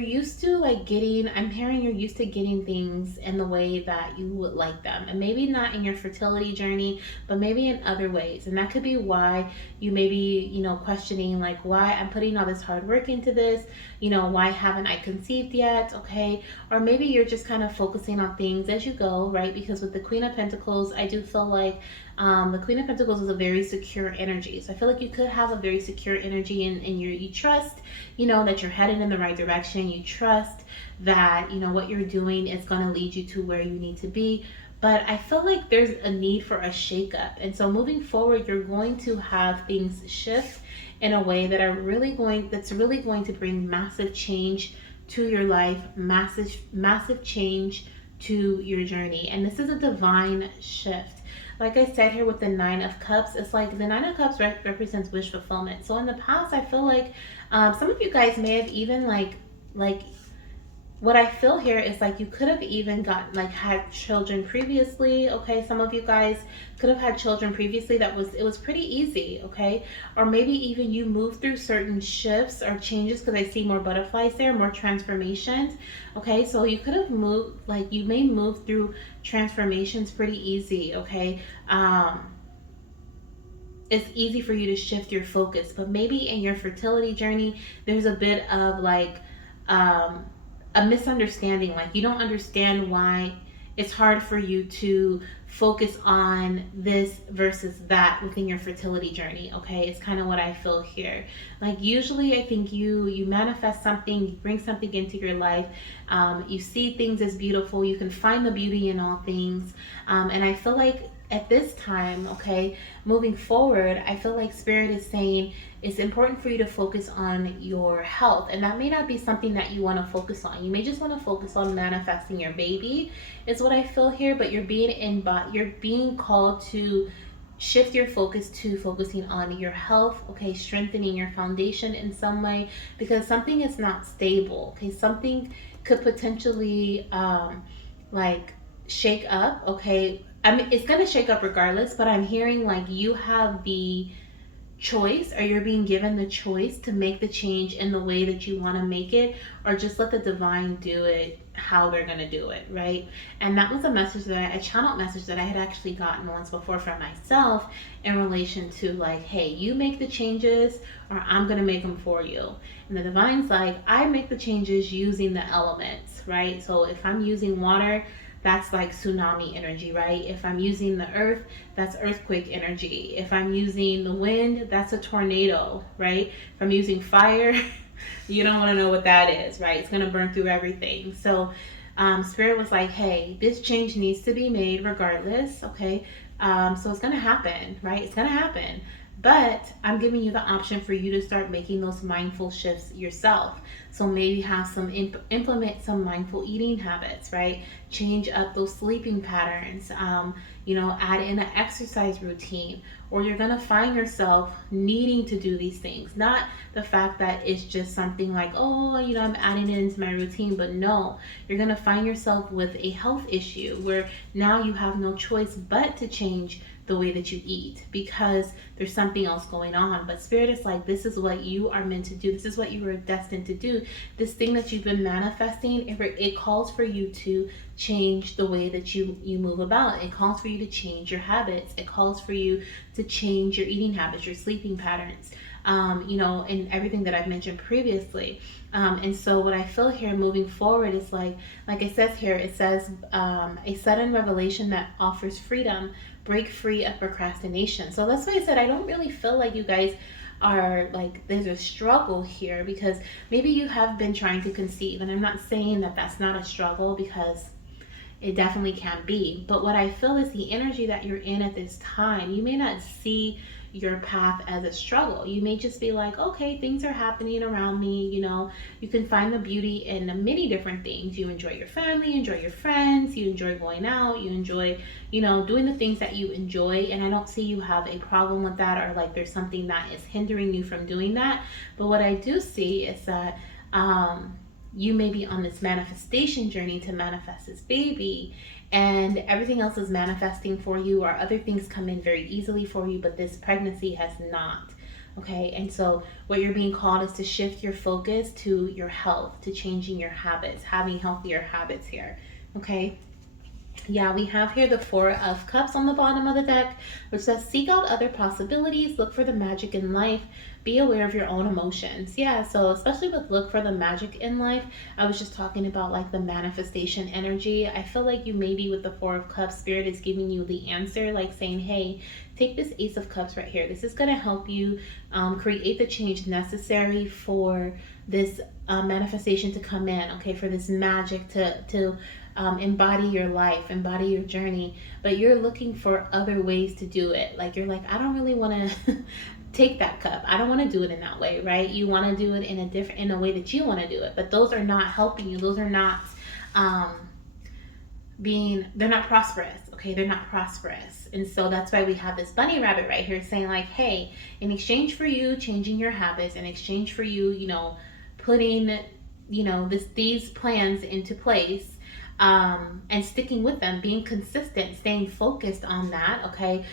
used to like getting, I'm hearing you're used to getting things in the way that you would like them, and maybe not in your fertility journey, but maybe in other ways. And that could be why you may be, questioning like, why I'm putting all this hard work into this, why haven't I conceived yet? Okay, or maybe you're just kind of focusing on things as you go, right? Because with the Queen of Pentacles, I do feel like the Queen of Pentacles is a very secure energy. So I feel like you could have a very secure energy, and you trust, that you're headed in the right direction. You trust that, what you're doing is going to lead you to where you need to be. But I feel like there's a need for a shakeup. And so moving forward, you're going to have things shift in a way that's really going to bring massive change to your life, massive change to your journey. And this is a divine shift. Like I said here with the Nine of Cups, it's like the Nine of Cups represents wish fulfillment. So in the past, I feel like some of you guys may have even like what I feel here is like you could have even had children previously. Okay, some of you guys could have had children previously. It was pretty easy. Okay, or maybe even you moved through certain shifts or changes, because I see more butterflies there, more transformations. Okay, so you could have moved, like you may move through transformations pretty easy. Okay, it's easy for you to shift your focus, but maybe in your fertility journey there's a bit of like a misunderstanding. Like, you don't understand why it's hard for you to focus on this versus that within your fertility journey. Okay, it's kind of what I feel here. Like, usually I think you manifest something, you bring something into your life, you see things as beautiful, you can find the beauty in all things, and I feel like at this time, okay, moving forward, I feel like Spirit is saying it's important for you to focus on your health. And that may not be something that you want to focus on. You may just want to focus on manifesting your baby, is what I feel here. But you're being called to shift your focus to focusing on your health, okay, strengthening your foundation in some way, because something is not stable, okay, something could potentially like shake up, okay. I mean, it's gonna shake up regardless, but I'm hearing like you have the choice, or you're being given the choice to make the change in the way that you want to make it, or just let the divine do it how they're going to do it, right? And that was a channeled message that I had actually gotten once before from myself in relation to like, hey, you make the changes or I'm going to make them for you. And the divine's like, I make the changes using the elements, right? So if I'm using water, that's like tsunami energy, right? If I'm using the earth, that's earthquake energy. If I'm using the wind, that's a tornado, right? If I'm using fire, you don't want to know what that is, right? It's going to burn through everything. So Spirit was like, hey, this change needs to be made regardless, okay? So it's going to happen, right? It's going to happen. But I'm giving you the option for you to start making those mindful shifts yourself. So maybe have implement some mindful eating habits, right? Change up those sleeping patterns, add in an exercise routine, or you're gonna find yourself needing to do these things. Not the fact that it's just something like, oh, I'm adding it into my routine, but no, you're gonna find yourself with a health issue where now you have no choice but to change the way that you eat because there's something else going on. But Spirit is like, this is what you are meant to do. This is what you were destined to do. This thing that you've been manifesting, it calls for you to change the way that you move about. It calls for you to change your habits. It calls for you to change your eating habits, your sleeping patterns, and everything that I've mentioned previously. And so what I feel here moving forward is like it says here, it says a sudden revelation that offers freedom, break free of procrastination. So that's why I said I don't really feel like you guys are like, there's a struggle here, because maybe you have been trying to conceive, and I'm not saying that that's not a struggle, because it definitely can be. But what I feel is the energy that you're in at this time, you may not see your path as a struggle. You may just be like, okay, things are happening around me. You can find the beauty in many different things. You enjoy your family, you enjoy your friends, you enjoy going out, you enjoy, doing the things that you enjoy. And I don't see you have a problem with that, or like there's something that is hindering you from doing that. But what I do see is that you may be on this manifestation journey to manifest this baby, and everything else is manifesting for you, or other things come in very easily for you, but this pregnancy has not. Okay, and so what you're being called is to shift your focus to your health, to changing your habits, having healthier habits here. Okay. Yeah, we have here the Four of Cups on the bottom of the deck, which says seek out other possibilities, look for the magic in life, be aware of your own emotions. Yeah, so especially with look for the magic in life, I was just talking about like the manifestation energy. I feel like you maybe with the Four of Cups, Spirit is giving you the answer, like saying, hey, take this Ace of Cups right here. This is going to help you create the change necessary for this manifestation to come in, okay, for this magic to embody your life, embody your journey. But you're looking for other ways to do it. Like, you're like, I don't really want to take that cup. I don't want to do it in that way, right? You want to do it in a way that you want to do it. But those are not helping you. Those are not they're not prosperous. Okay, they're not prosperous. And so that's why we have this bunny rabbit right here saying like, hey, in exchange for you changing your habits, in exchange for you, putting, these plans into place, and sticking with them, being consistent, staying focused on that, okay,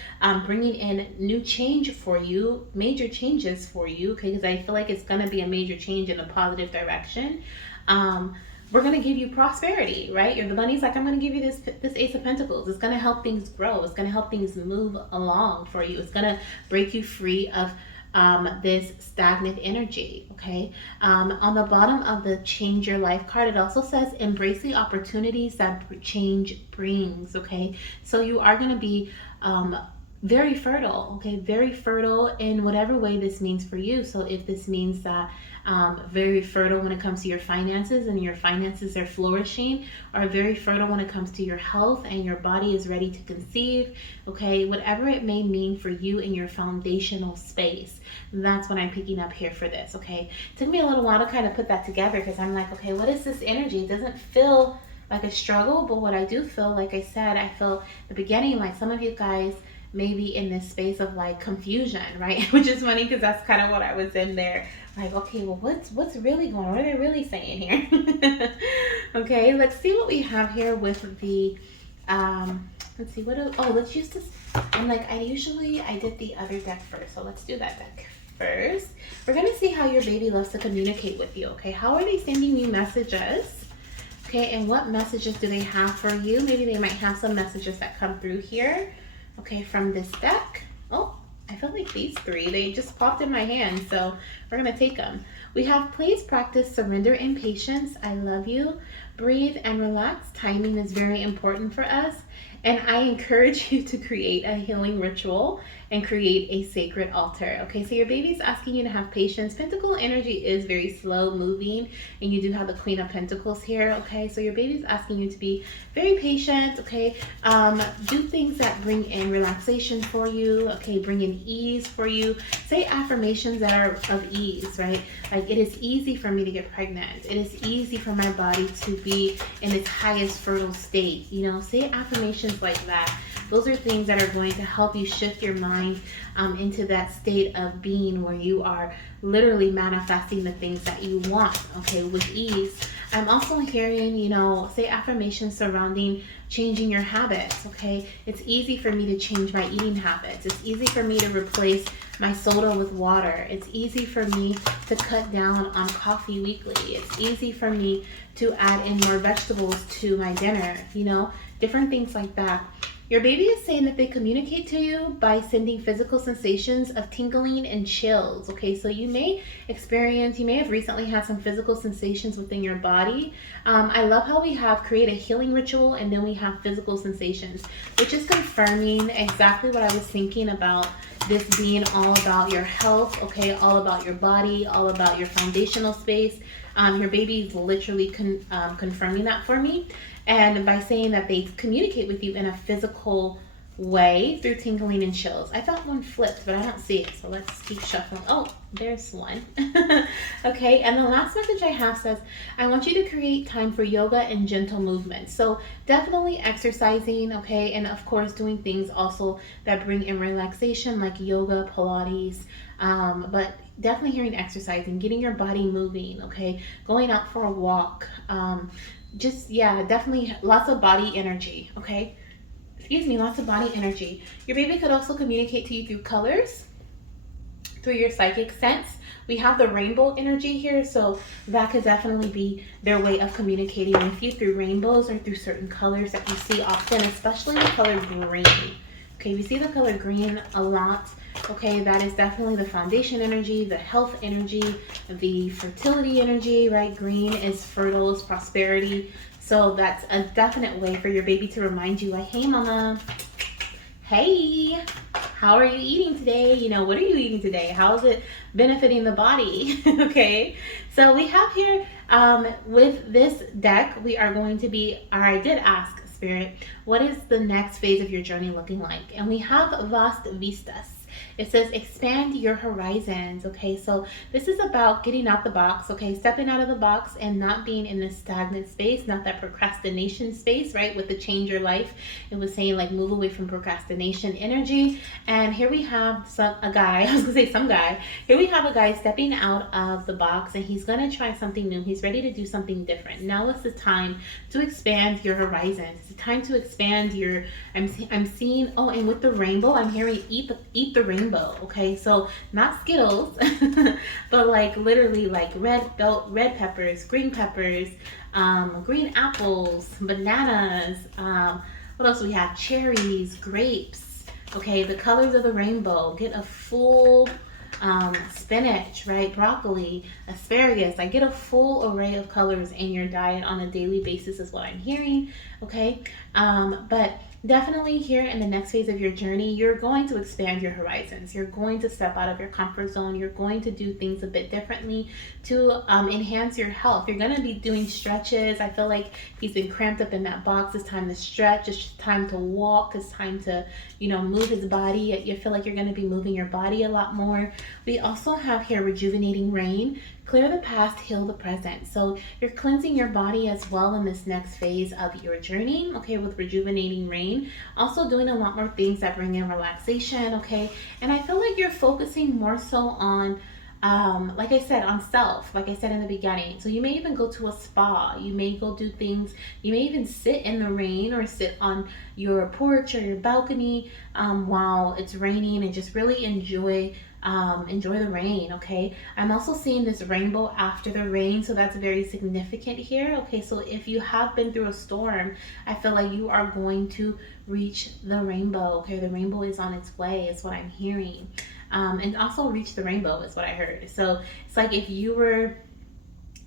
bringing in new change for you, major changes for you, okay, because I feel like it's going to be a major change in a positive direction. We're going to give you prosperity, right? The bunny's like, I'm going to give you this Ace of Pentacles. It's going to help things grow. It's going to help things move along for you. It's going to break you free of this stagnant energy, okay? On the bottom of the change your life card, it also says embrace the opportunities that change brings, okay? So you are going to be very fertile, okay? Very fertile in whatever way this means for you. So if this means that very fertile when it comes to your finances and your finances are flourishing, or very fertile when it comes to your health and your body is ready to conceive, okay? Whatever it may mean for you in your foundational space, that's what I'm picking up here for this, okay? It took me a little while to kind of put that together because I'm like, okay, what is this energy? It doesn't feel like a struggle, but what I do feel, like I said, I feel the beginning, like some of you guys maybe in this space of like confusion, right? Which is funny because that's kind of what I was in there. Like, okay, well, what's really going on? What are they really saying here? Okay, let's see what we have here with the, let's see, let's use this. I'm like, I did the other deck first, so let's do that deck first. We're gonna see how your baby loves to communicate with you, okay? How are they sending you messages? Okay, and what messages do they have for you? Maybe they might have some messages that come through here. Okay, from this deck. Oh, I feel like these three, they just popped in my hand, so we're gonna take them. We have please practice surrender and patience. I love you. Breathe and relax. Timing is very important for us. And I encourage you to create a healing ritual and create a sacred altar. Okay, so your baby's asking you to have patience. Pentacle energy is very slow moving, and you do have the Queen of Pentacles here. Okay, so your baby's asking you to be very patient. Okay, do things that bring in relaxation for you. Okay, bring in ease for you. Say affirmations that are of ease, right? Like, it is easy for me to get pregnant. It is easy for my body to be in its highest fertile state. You know, say affirmations like that. Those are things that are going to help you shift your mind into that state of being where you are literally manifesting the things that you want, okay, with ease. I'm also hearing, you know, say affirmations surrounding changing your habits, okay? It's easy for me to change my eating habits. It's easy for me to replace my soda with water. It's easy for me to cut down on coffee weekly. It's easy for me to add in more vegetables to my dinner, you know, different things like that. Your baby is saying that they communicate to you by sending physical sensations of tingling and chills. Okay, so you may have recently had some physical sensations within your body. I love how we have create a healing ritual and then we have physical sensations, which is confirming exactly what I was thinking about this being all about your health, okay, all about your body, all about your foundational space. Your baby is literally confirming that for me. And by saying that they communicate with you in a physical way through tingling and chills. I thought one flipped, but I don't see it. So let's keep shuffling. Oh, there's one. Okay, and the last message I have says, I want you to create time for yoga and gentle movement. So definitely exercising, okay, and of course doing things also that bring in relaxation like yoga, Pilates, but definitely hearing exercising, getting your body moving, okay, going out for a walk, definitely lots of body energy, okay? Excuse me, lots of body energy. Your baby could also communicate to you through colors, through your psychic sense. We have the rainbow energy here, so that could definitely be their way of communicating with you through rainbows or through certain colors that you see often, especially the color green. Okay, we see the color green a lot. Okay, that is definitely the foundation energy, the health energy, the fertility energy, right? Green is fertile, is prosperity. So that's a definite way for your baby to remind you, like, hey, mama, hey, how are you eating today? You know, what are you eating today? How is it benefiting the body? Okay, so we have here with this deck, we are going to be, or I did ask Spirit, what is the next phase of your journey looking like? And we have vast vistas. It says expand your horizons. Okay, so this is about getting out the box, okay, stepping out of the box and not being in this stagnant space, not that procrastination space, right? With the change your life, it was saying like move away from procrastination energy. And here we have some guy here we have a guy stepping out of the box, and he's gonna try something new. He's ready to do something different. Now is the time to expand your horizons. It's the time to expand your, I'm seeing, oh, and with the rainbow, I'm hearing eat the rainbow. Okay, so not Skittles, but like literally like red peppers, green peppers, green apples, bananas, what else we have, cherries, grapes. Okay, the colors of the rainbow. Get a full spinach, right? Broccoli, asparagus. I get a full array of colors in your diet on a daily basis is what I'm hearing, okay? But definitely here in the next phase of your journey, you're going to expand your horizons. You're going to step out of your comfort zone. You're going to do things a bit differently to enhance your health. You're going to be doing stretches. I feel like he's been cramped up in that box. It's time to stretch. It's time to walk. It's time to, move his body. You feel like you're going to be moving your body a lot more. We also have here rejuvenating rain. Clear the past, heal the present. So you're cleansing your body as well in this next phase of your journey, okay, with rejuvenating rain. Also doing a lot more things that bring in relaxation, okay? And I feel like you're focusing more so on, like I said, on self, like I said in the beginning. So you may even go to a spa. You may go do things. You may even sit in the rain or sit on your porch or your balcony while it's raining and just really enjoy the rain, okay? I'm also seeing this rainbow after the rain, so that's very significant here, okay? So if you have been through a storm, I feel like you are going to reach the rainbow, okay? The rainbow is on its way, is what I'm hearing. And also reach the rainbow is what I heard. So it's like if you were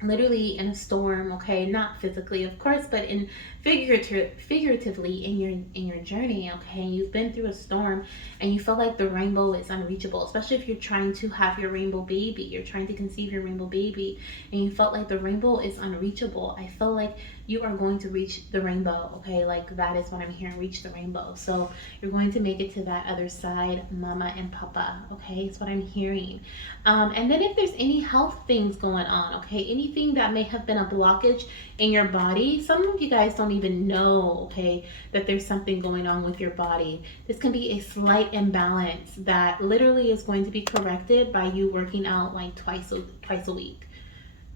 literally in a storm, okay, not physically of course, but in figuratively in your journey, okay, you've been through a storm and you feel like the rainbow is unreachable, especially if you're trying to have your rainbow baby, you're trying to conceive your rainbow baby, and you felt like the rainbow is unreachable. I feel like you are going to reach the rainbow, okay? Like that is what I'm hearing, reach the rainbow. So you're going to make it to that other side, mama and papa, okay? It's what I'm hearing. And then if there's any health things going on, okay, anything that may have been a blockage in your body, some of you guys don't even know, okay, that there's something going on with your body. This can be a slight imbalance that literally is going to be corrected by you working out like twice a week.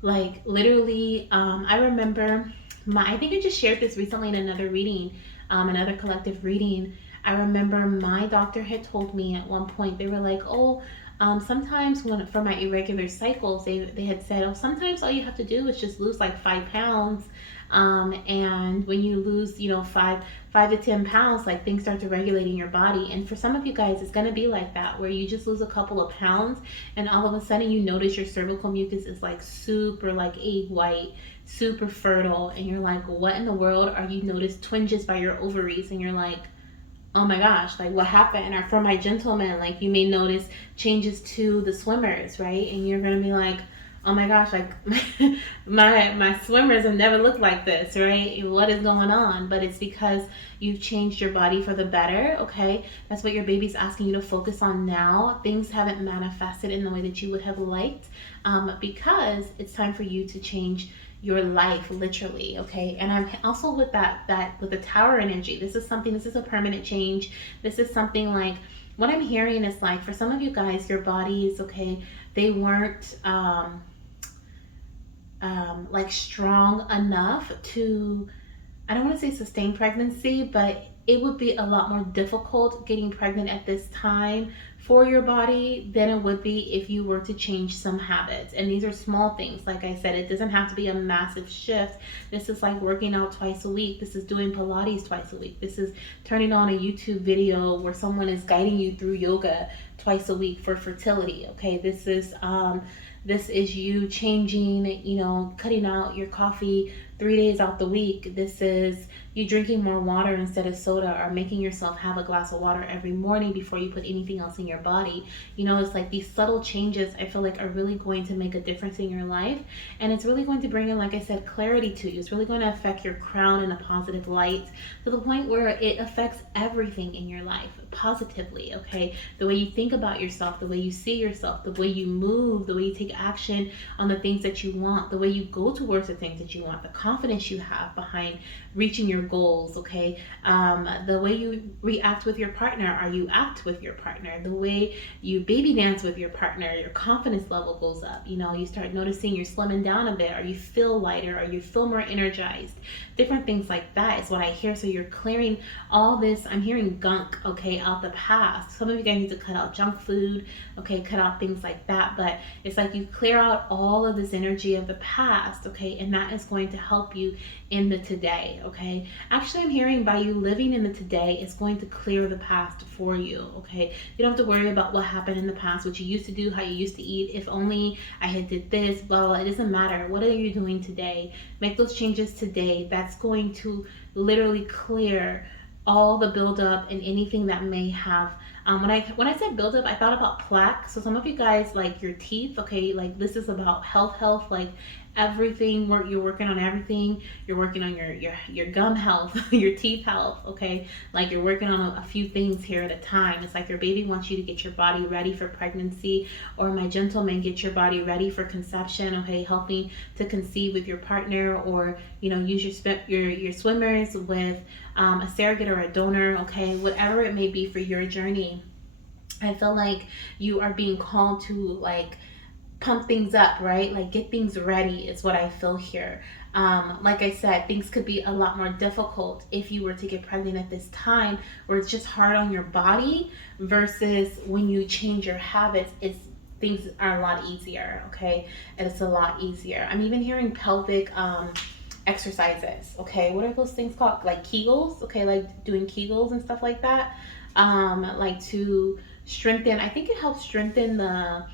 Like literally, I remember I think I just shared this recently in another reading, another collective reading. I remember my doctor had told me at one point, they were like, oh, sometimes for my irregular cycles, they had said, oh, sometimes all you have to do is just lose like 5 pounds. And when you lose, 5 to 10 pounds, like things start to regulate in your body. And for some of you guys, it's going to be like that, where you just lose a couple of pounds and all of a sudden you notice your cervical mucus is like super like egg white, super fertile. And you're like, what in the world? Are you notice twinges by your ovaries? And you're like, oh my gosh, like what happened? Or for my gentlemen, like you may notice changes to the swimmers, right? And you're gonna be like, oh my gosh, like my swimmers have never looked like this, right? What is going on? But it's because you've changed your body for the better, okay? That's what your baby's asking you to focus on now. Things haven't manifested in the way that you would have liked, because it's time for you to change your life, literally, okay? And I'm also with that with the tower energy. This is a permanent change. This is something like, what I'm hearing is like, for some of you guys, your bodies, okay, they weren't like strong enough to, I don't want to say sustain pregnancy, but it would be a lot more difficult getting pregnant at this time for your body than it would be if you were to change some habits. And these are small things. Like I said, it doesn't have to be a massive shift. This is like working out twice a week. This is doing Pilates twice a week. This is turning on a YouTube video where someone is guiding you through yoga twice a week for fertility. Okay, this is you changing, cutting out your coffee 3 days out the week. This is you drinking more water instead of soda, or making yourself have a glass of water every morning before you put anything else in your body. It's like these subtle changes, I feel like, are really going to make a difference in your life. And it's really going to bring in, like I said, clarity to you. It's really going to affect your crown in a positive light, to the point where it affects everything in your life positively, okay? The way you think about yourself, the way you see yourself, the way you move, the way you take action on the things that you want, the way you go towards the things that you want, the confidence you have behind reaching your goals, okay? The way you react with your partner, or you act with your partner, the way you baby dance with your partner, your confidence level goes up. You start noticing you're slimming down a bit, or you feel lighter, or you feel more energized. Different things like that is what I hear. So you're clearing all this, I'm hearing gunk, okay, out the past. Some of you guys need to cut out junk food, okay, cut out things like that. But it's like you clear out all of this energy of the past, okay, and that is going to help help you in the today, okay? Actually, I'm hearing by you living in the today, it's going to clear the past for you, okay? You don't have to worry about what happened in the past, what you used to do, how you used to eat. If only I had did this, blah, blah. It doesn't matter. What are you doing today? Make those changes today. That's going to literally clear all the buildup and anything that may have when I said buildup, I thought about plaque. So some of you guys, like your teeth, okay, like this is about health, like everything. You're working on everything. You're working on your gum health, your teeth health, okay. Like you're working on a few things here at a time. It's like your baby wants you to get your body ready for pregnancy, or my gentleman, get your body ready for conception, okay, helping to conceive with your partner, or use your swimmers with a surrogate or a donor, okay, whatever it may be for your journey. I feel like you are being called to like pump things up, right? Like get things ready is what I feel here. Like I said, things could be a lot more difficult if you were to get pregnant at this time, where it's just hard on your body, versus when you change your habits, things are a lot easier, okay? And it's a lot easier. I'm even hearing pelvic exercises, okay? What are those things called? Like Kegels, okay? Like doing Kegels and stuff like that. Like to strengthen, I think it helps strengthen the,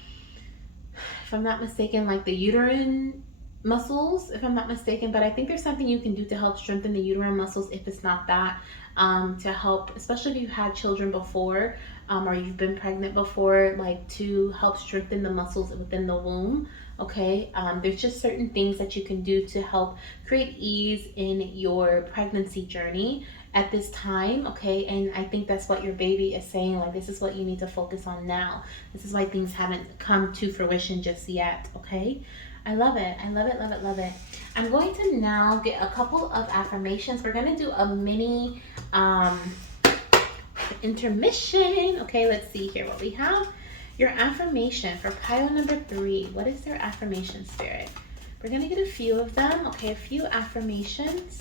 if I'm not mistaken, like the uterine muscles, if I'm not mistaken. But I think there's something you can do to help strengthen the uterine muscles if it's not that, to help, especially if you've had children before, or you've been pregnant before, like to help strengthen the muscles within the womb, okay? There's just certain things that you can do to help create ease in your pregnancy journey at this time, okay? And I think that's what your baby is saying, like this is what you need to focus on now. This is why things haven't come to fruition just yet, okay? I love it. I love it, love it, love it. I'm going to now get a couple of affirmations. We're going to do a mini intermission. Okay, let's see here what we have. Your affirmation for pile number 3. What is their affirmation, Spirit? We're going to get a few of them. Okay, a few affirmations.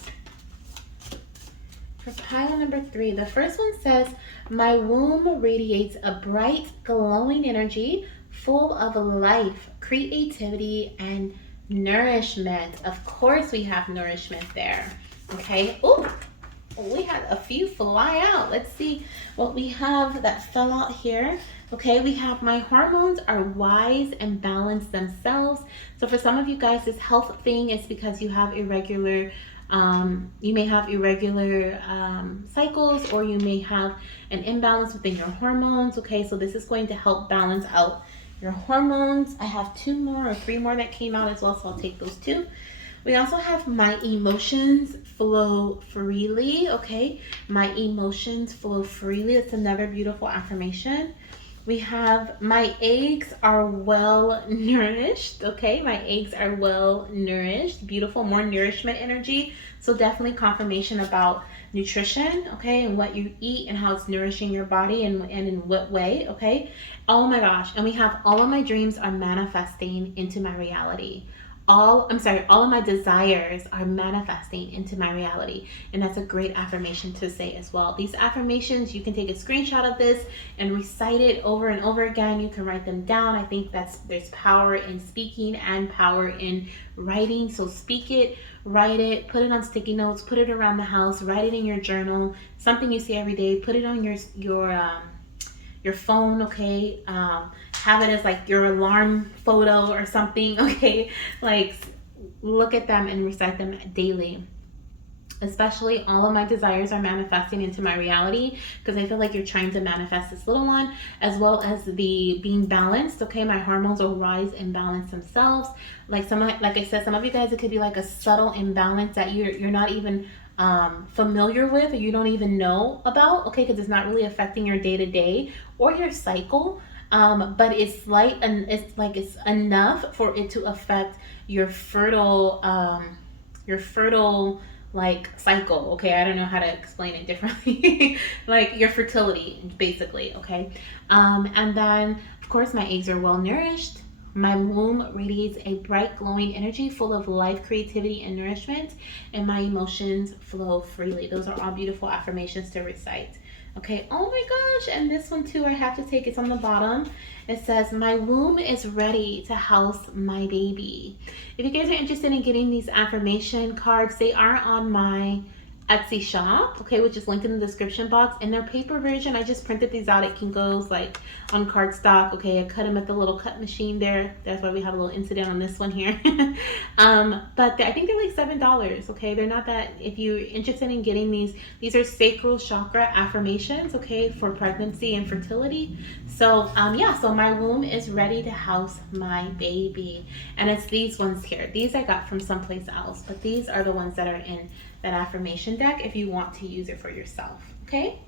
For pile number 3, the first one says, my womb radiates a bright, glowing energy full of life, creativity, and nourishment. Of course we have nourishment there. Okay. Oh, we had a few fly out. Let's see what we have that fell out here. Okay, we have my hormones are wise and balanced themselves. So for some of you guys, this health thing is because you have irregular you may have irregular cycles, or you may have an imbalance within your hormones. Okay, so this is going to help balance out your hormones. I have 2 more or 3 more that came out as well, so I'll take those 2. We also have my emotions flow freely. Okay, my emotions flow freely. It's another beautiful affirmation. We have my eggs are well nourished. Okay, my eggs are well nourished. Beautiful, more nourishment energy. So definitely confirmation about nutrition, okay, and what you eat and how it's nourishing your body, and in what way, okay. Oh my gosh, and we have all of my dreams are manifesting into my reality. All of my desires are manifesting into my reality. And that's a great affirmation to say as well. These affirmations, you can take a screenshot of this and recite it over and over again. You can write them down. I think there's power in speaking and power in writing. So speak it, write it, put it on sticky notes, put it around the house, write it in your journal, something you see every day, put it on your phone, okay? Have it as like your alarm photo or something, okay? Like look at them and recite them daily. Especially all of my desires are manifesting into my reality, because I feel like you're trying to manifest this little one, as well as the being balanced, okay? My hormones will rise and balance themselves. Like I said, some of you guys, it could be like a subtle imbalance that you're not even familiar with, or you don't even know about, okay? Because it's not really affecting your day-to-day or your cycle. But it's slight, and it's enough for it to affect your fertile like cycle, okay? I don't know how to explain it differently. Like your fertility, basically, okay? And then of course my eggs are well nourished. My womb radiates a bright, glowing energy full of life, creativity, and nourishment, and my emotions flow freely. Those are all beautiful affirmations to recite. Okay, oh my gosh, and this one too I have to take, it's on the bottom. It says, my womb is ready to house my baby. If you guys are interested in getting these affirmation cards, they are on my Etsy shop, okay, which is linked in the description box. In their paper version, I just printed these out. It can go like on cardstock, okay. I cut them at the little cut machine there. That's why we have a little incident on this one here. But I think they're like $7, okay. They're not that, if you're interested in getting these are sacral chakra affirmations, okay, for pregnancy and fertility. So yeah, so my womb is ready to house my baby, and it's these ones here. These I got from someplace else, but these are the ones that are in that affirmation deck if you want to use it for yourself. Okay,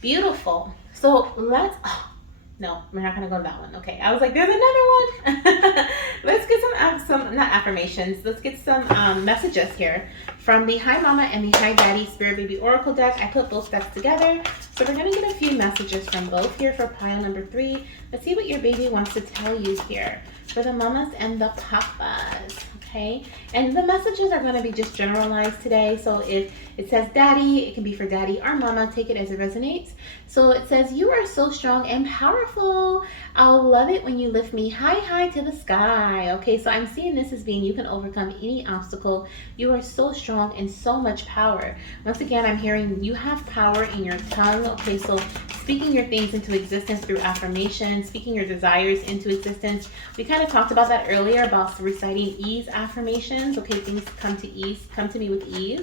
beautiful. So let's, oh, no, we're not gonna go to that one. Okay, I was like, there's another one. Let's get some not affirmations, let's get some messages here from the Hi Mama and the Hi Daddy Spirit Baby Oracle deck. I put both decks together, so we're gonna get a few messages from both here for pile number 3. Let's see what your baby wants to tell you here for the mamas and the papas. Okay, and the messages are going to be just generalized today. So if it says daddy, it can be for daddy or mama. Take it as it resonates. So it says, you are so strong and powerful. I'll love it when you lift me high to the sky. Okay, so I'm seeing this as being, you can overcome any obstacle. You are so strong and so much power. Once again, I'm hearing you have power in your tongue. Okay, so speaking your things into existence through affirmation, speaking your desires into existence. We kind of talked about that earlier about reciting ease affirmations. Okay, things come to me with ease.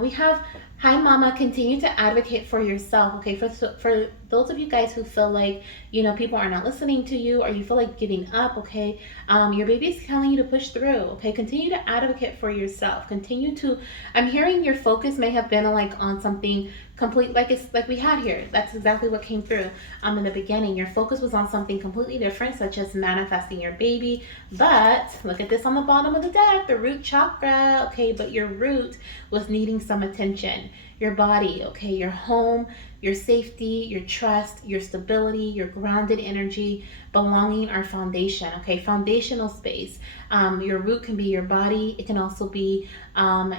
We have, hi mama, continue to advocate for yourself. Okay, for those of you guys who feel like, you know, people are not listening to you, or you feel like giving up, okay, your baby's telling you to push through. Okay, continue to advocate for yourself. Continue to, I'm hearing your focus may have been like on something complete, like it's like we had here. That's exactly what came through in the beginning. Your focus was on something completely different, such as manifesting your baby. But look at this on the bottom of the deck, the root chakra. Okay, but your root was needing some attention. Your body, okay, your home, your safety, your trust, your stability, your grounded energy, belonging, our foundation. Okay, foundational space. Your root can be your body. It can also be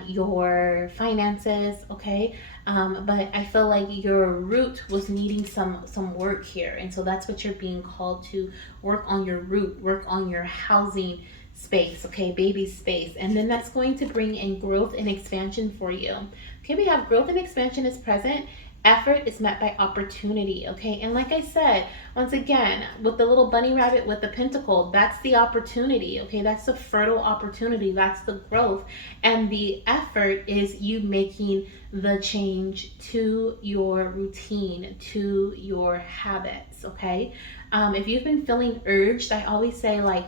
your finances. Okay, but I feel like your root was needing some work here, and so that's what you're being called to work on, your root, work on your housing space. Okay, baby space, and then that's going to bring in growth and expansion for you. Okay, we have growth and expansion is present. Effort is met by opportunity. Okay, and like I said, once again, with the little bunny rabbit with the pentacle, that's the opportunity. Okay, that's the fertile opportunity, that's the growth, and the effort is you making the change to your routine, to your habits. Okay, if you've been feeling urged, I always say, like,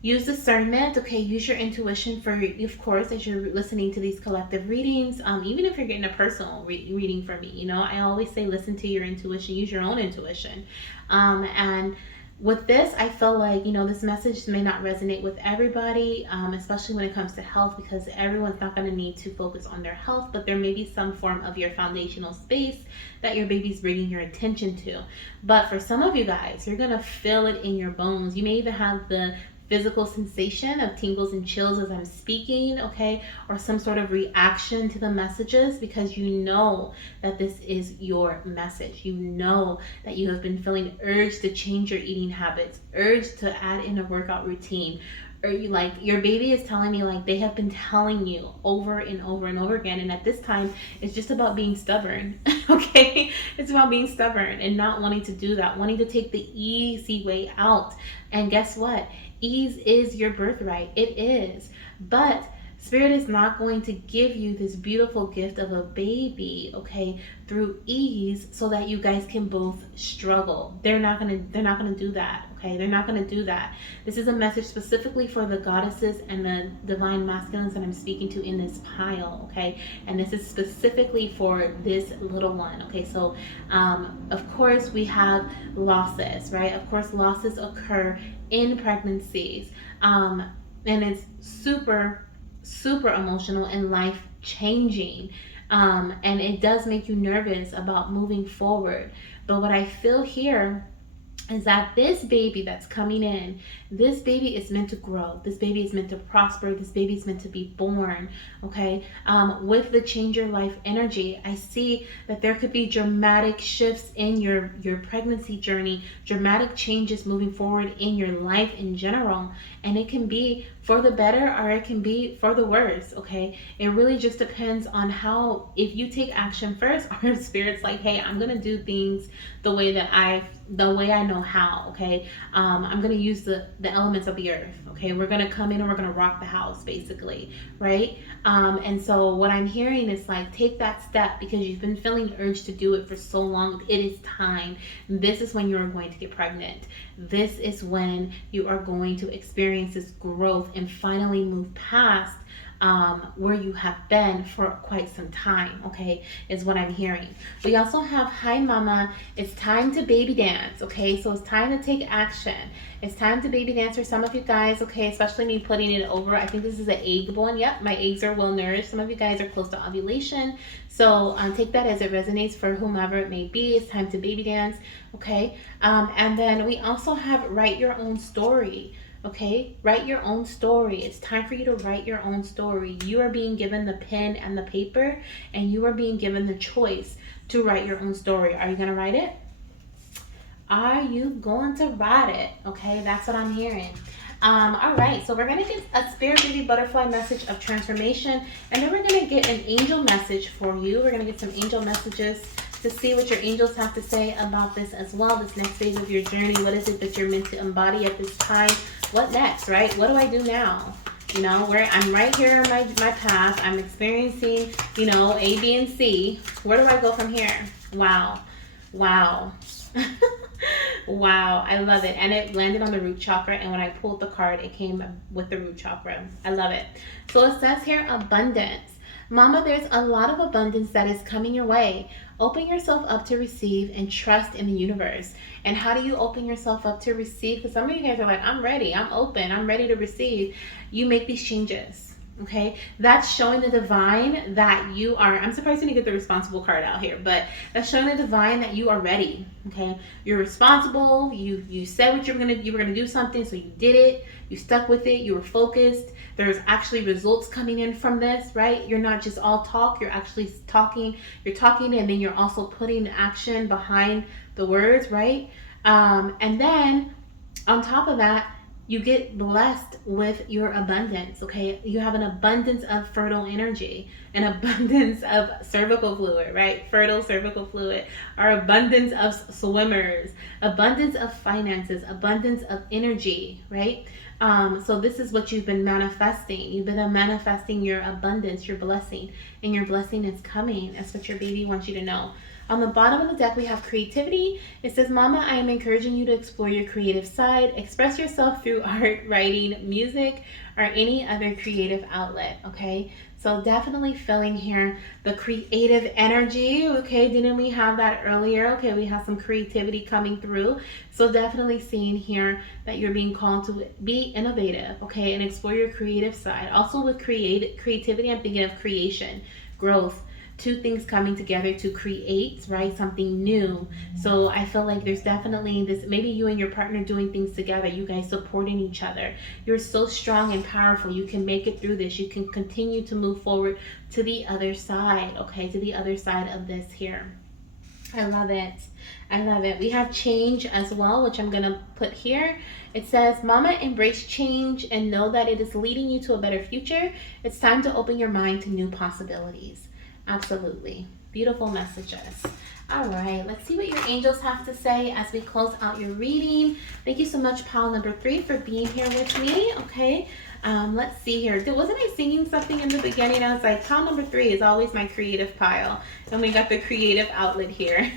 use discernment. Okay, use your intuition for, of course, as you're listening to these collective readings. Even if you're getting a personal reading from me, you know, I always say listen to your intuition, use your own intuition. And with this, I feel like, you know, this message may not resonate with everybody, especially when it comes to health, because everyone's not going to need to focus on their health, but there may be some form of your foundational space that your baby's bringing your attention to. But for some of you guys, you're going to feel it in your bones. You may even have the physical sensation of tingles and chills as I'm speaking, okay, or some sort of reaction to the messages, because you know that this is your message. You know that you have been feeling urged to change your eating habits, urged to add in a workout routine, or you, like, your baby is telling me, like, they have been telling you over and over and over again, and at this time it's just about being stubborn. Okay, it's about being stubborn and not wanting to do that, wanting to take the easy way out. And guess what? Ease is your birthright. It is. But Spirit is not going to give you this beautiful gift of a baby, okay, through ease so that you guys can both struggle. They're not gonna do that, okay? They're not gonna do that. This is a message specifically for the goddesses and the divine masculines that I'm speaking to in this pile, okay? And this is specifically for this little one, okay? So, of course, we have losses, right? Of course, losses occur in pregnancies, and it's super emotional and life changing, and it does make you nervous about moving forward. But what I feel here is that this baby that's coming in, this baby is meant to grow. This baby is meant to prosper. This baby is meant to be born, okay? With the change your life energy, I see that there could be dramatic shifts in your pregnancy journey, dramatic changes moving forward in your life in general. And it can be for the better or it can be for the worse, okay? It really just depends on how, if you take action first, or if spirit's like, hey, I'm gonna do things the way that the way I know how, okay? I'm gonna use the elements of the earth, okay? We're gonna come in and we're gonna rock the house, basically, right? And so what I'm hearing is like, take that step because you've been feeling the urge to do it for so long. It is time. This is when you are going to get pregnant. This is when you are going to experience this growth and finally move past where you have been for quite some time, okay, is what I'm hearing. We also have, hi mama, it's time to baby dance, okay? So it's time to take action. It's time to baby dance for some of you guys, okay, especially me putting it over. I think this is an egg one. Yep, my eggs are well nourished. Some of you guys are close to ovulation. So take that as it resonates for whomever it may be. It's time to baby dance, okay? And then we also have write your own story. Okay, write your own story. It's time for you to write your own story. You are being given the pen and the paper, and you are being given the choice to write your own story. Are you going to write it? Are you going to write it? Okay, that's what I'm hearing. All right, so we're going to get a Spirit Beauty Butterfly message of transformation, and then we're going to get an angel message for you. We're going to get some angel messages to see what your angels have to say about this as well, this next phase of your journey. What is it that you're meant to embody at this time? What next, right? What do I do now? You know, where I'm right here on my path. I'm experiencing, you know, A, B, and C. Where do I go from here? Wow. Wow. Wow, I love it. And it landed on the root chakra, and when I pulled the card, it came with the root chakra. I love it. So it says here, abundance. Mama, there's a lot of abundance that is coming your way. Open yourself up to receive and trust in the universe. And how do you open yourself up to receive? Because some of you guys are like, I'm ready, I'm open, I'm ready to receive. You make these changes. Okay, that's showing the divine that you are. I'm surprised you didn't get the responsible card out here, but that's showing the divine that you are ready. Okay, you're responsible. You said what you were gonna do something, so you did it. You stuck with it. You were focused. There's actually results coming in from this, right? You're not just all talk. You're actually talking. You're talking, and then you're also putting action behind the words, right? And then on top of that, you get blessed with your abundance, okay? You have an abundance of fertile energy, an abundance of cervical fluid, right? Fertile cervical fluid, our abundance of swimmers, abundance of finances, abundance of energy, right? So this is what you've been manifesting. You've been manifesting your abundance, your blessing, and your blessing is coming. That's what your baby wants you to know. On the bottom of the deck, we have creativity. It says, Mama, I am encouraging you to explore your creative side. Express yourself through art, writing, music, or any other creative outlet, okay? So definitely feeling here the creative energy, okay? Didn't we have that earlier? Okay, we have some creativity coming through. So definitely seeing here that you're being called to be innovative, okay? And explore your creative side. Also with creativity, I'm thinking of creation, growth, two things coming together to create, right, something new. So I feel like there's definitely this, maybe you and your partner doing things together, you guys supporting each other. You're so strong and powerful. You can make it through this. You can continue to move forward to the other side, okay, to the other side of this here. I love it. I love it. We have change as well, which I'm going to put here. It says, Mama, embrace change and know that it is leading you to a better future. It's time to open your mind to new possibilities. Absolutely. Beautiful messages. All right, let's see what your angels have to say as we close out your reading. Thank you so much, pile number 3, for being here with me. Okay, let's see here. Wasn't I singing something in the beginning? I was like, pile number 3 is always my creative pile. And we got the creative outlet here.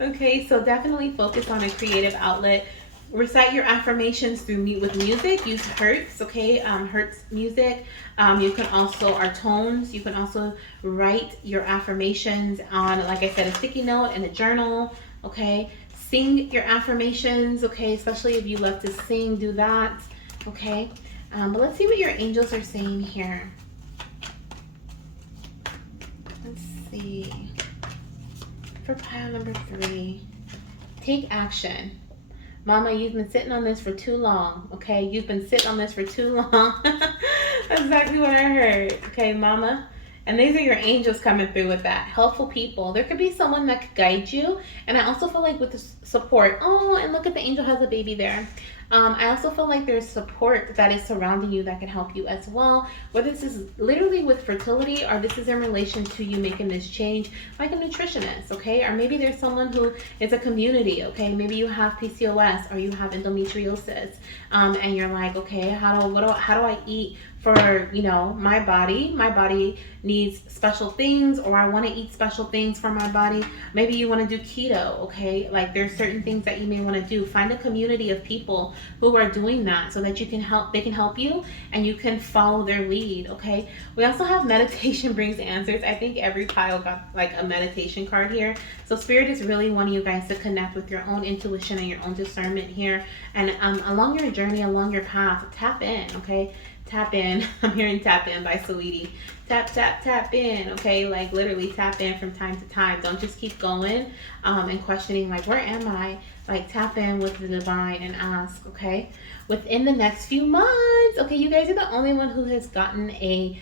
Okay, so definitely focus on a creative outlet. Recite your affirmations with music. Use Hertz, okay? Hertz music. You can also, our tones, you can also write your affirmations on, like I said, a sticky note and a journal, okay? Sing your affirmations, okay? Especially if you love to sing, do that, okay? But let's see what your angels are saying here. Let's see. For pile number 3, take action. Mama, you've been sitting on this for too long, okay? You've been sitting on this for too long. That's exactly what I heard, okay, Mama? And these are your angels coming through with that. Helpful people. There could be someone that could guide you. And I also feel like with the support. Oh, and look at the angel has a baby there. I also feel like there's support that is surrounding you that can help you as well. Whether this is literally with fertility or this is in relation to you making this change, like a nutritionist, okay? Or maybe there's someone who is a community, okay? Maybe you have PCOS or you have endometriosis, and you're like, okay, how do I eat for, you know, my body needs special things, or I want to eat special things for my body. Maybe you want to do keto, okay? Like there's certain things that you may want to do. Find a community of people who are doing that so that you can help, they can help you and you can follow their lead, okay? We also have meditation brings answers. I think every pile got like a meditation card here. So Spirit is really wanting you guys to connect with your own intuition and your own discernment here. And along your journey, along your path, tap in, okay? Tap in. I'm hearing tap in by Sweetie. Tap, tap, tap in, okay? Like literally tap in from time to time. Don't just keep going and questioning like, where am I? Like tap in with the divine and ask, okay? Within the next few months, okay, you guys are the only one who has gotten a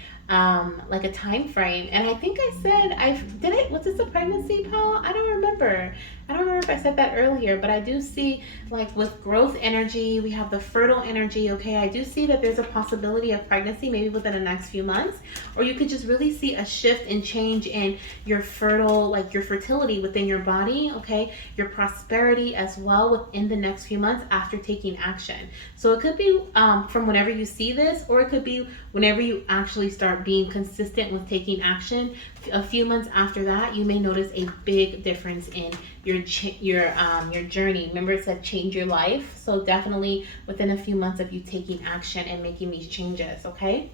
like a time frame. And I think I said, was this a pregnancy, Paul? I don't remember if I said that earlier, but I do see like with growth energy, we have the fertile energy, okay? I do see that there's a possibility of pregnancy maybe within the next few months, or you could just really see a shift and change in your like your fertility within your body, okay? Your prosperity as well within the next few months after taking action. So it could be from whenever you see this, or it could be whenever you actually start being consistent with taking action. A few months after that, you may notice a big difference in your journey. Remember, it said change your life. So definitely within a few months of you taking action and making these changes, okay?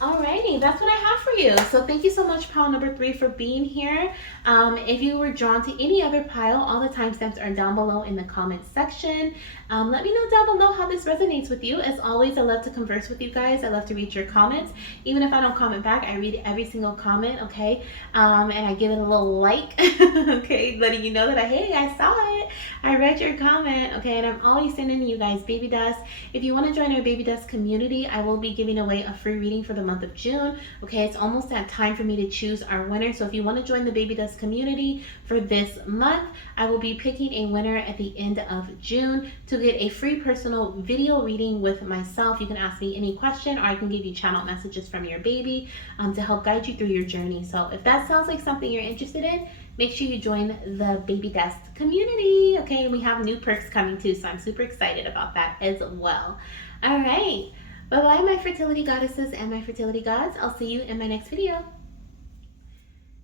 Alrighty, that's what I have for you. So thank you so much, pile number 3, for being here. If you were drawn to any other pile, all the timestamps are down below in the comments section. Let me know down below how this resonates with you. As always, I love to converse with you guys. I love to read your comments. Even if I don't comment back, I read every single comment, okay? And I give it a little like, okay? Letting you know that, hey, I saw it. I read your comment, okay? And I'm always sending you guys baby dust. If you want to join our baby dust community, I will be giving away a free reading for the month of June, okay? It's almost that time for me to choose our winner. So if you want to join the baby dust community for this month, I will be picking a winner at the end of June to get a free personal video reading with myself. You can ask me any question, or I can give you channel messages from your baby to help guide you through your journey. So if that sounds like something you're interested in, make sure you join the baby dust community, okay? And we have new perks coming too, so I'm super excited about that as well. All right, bye-bye, my fertility goddesses and my fertility gods. I'll see you in my next video.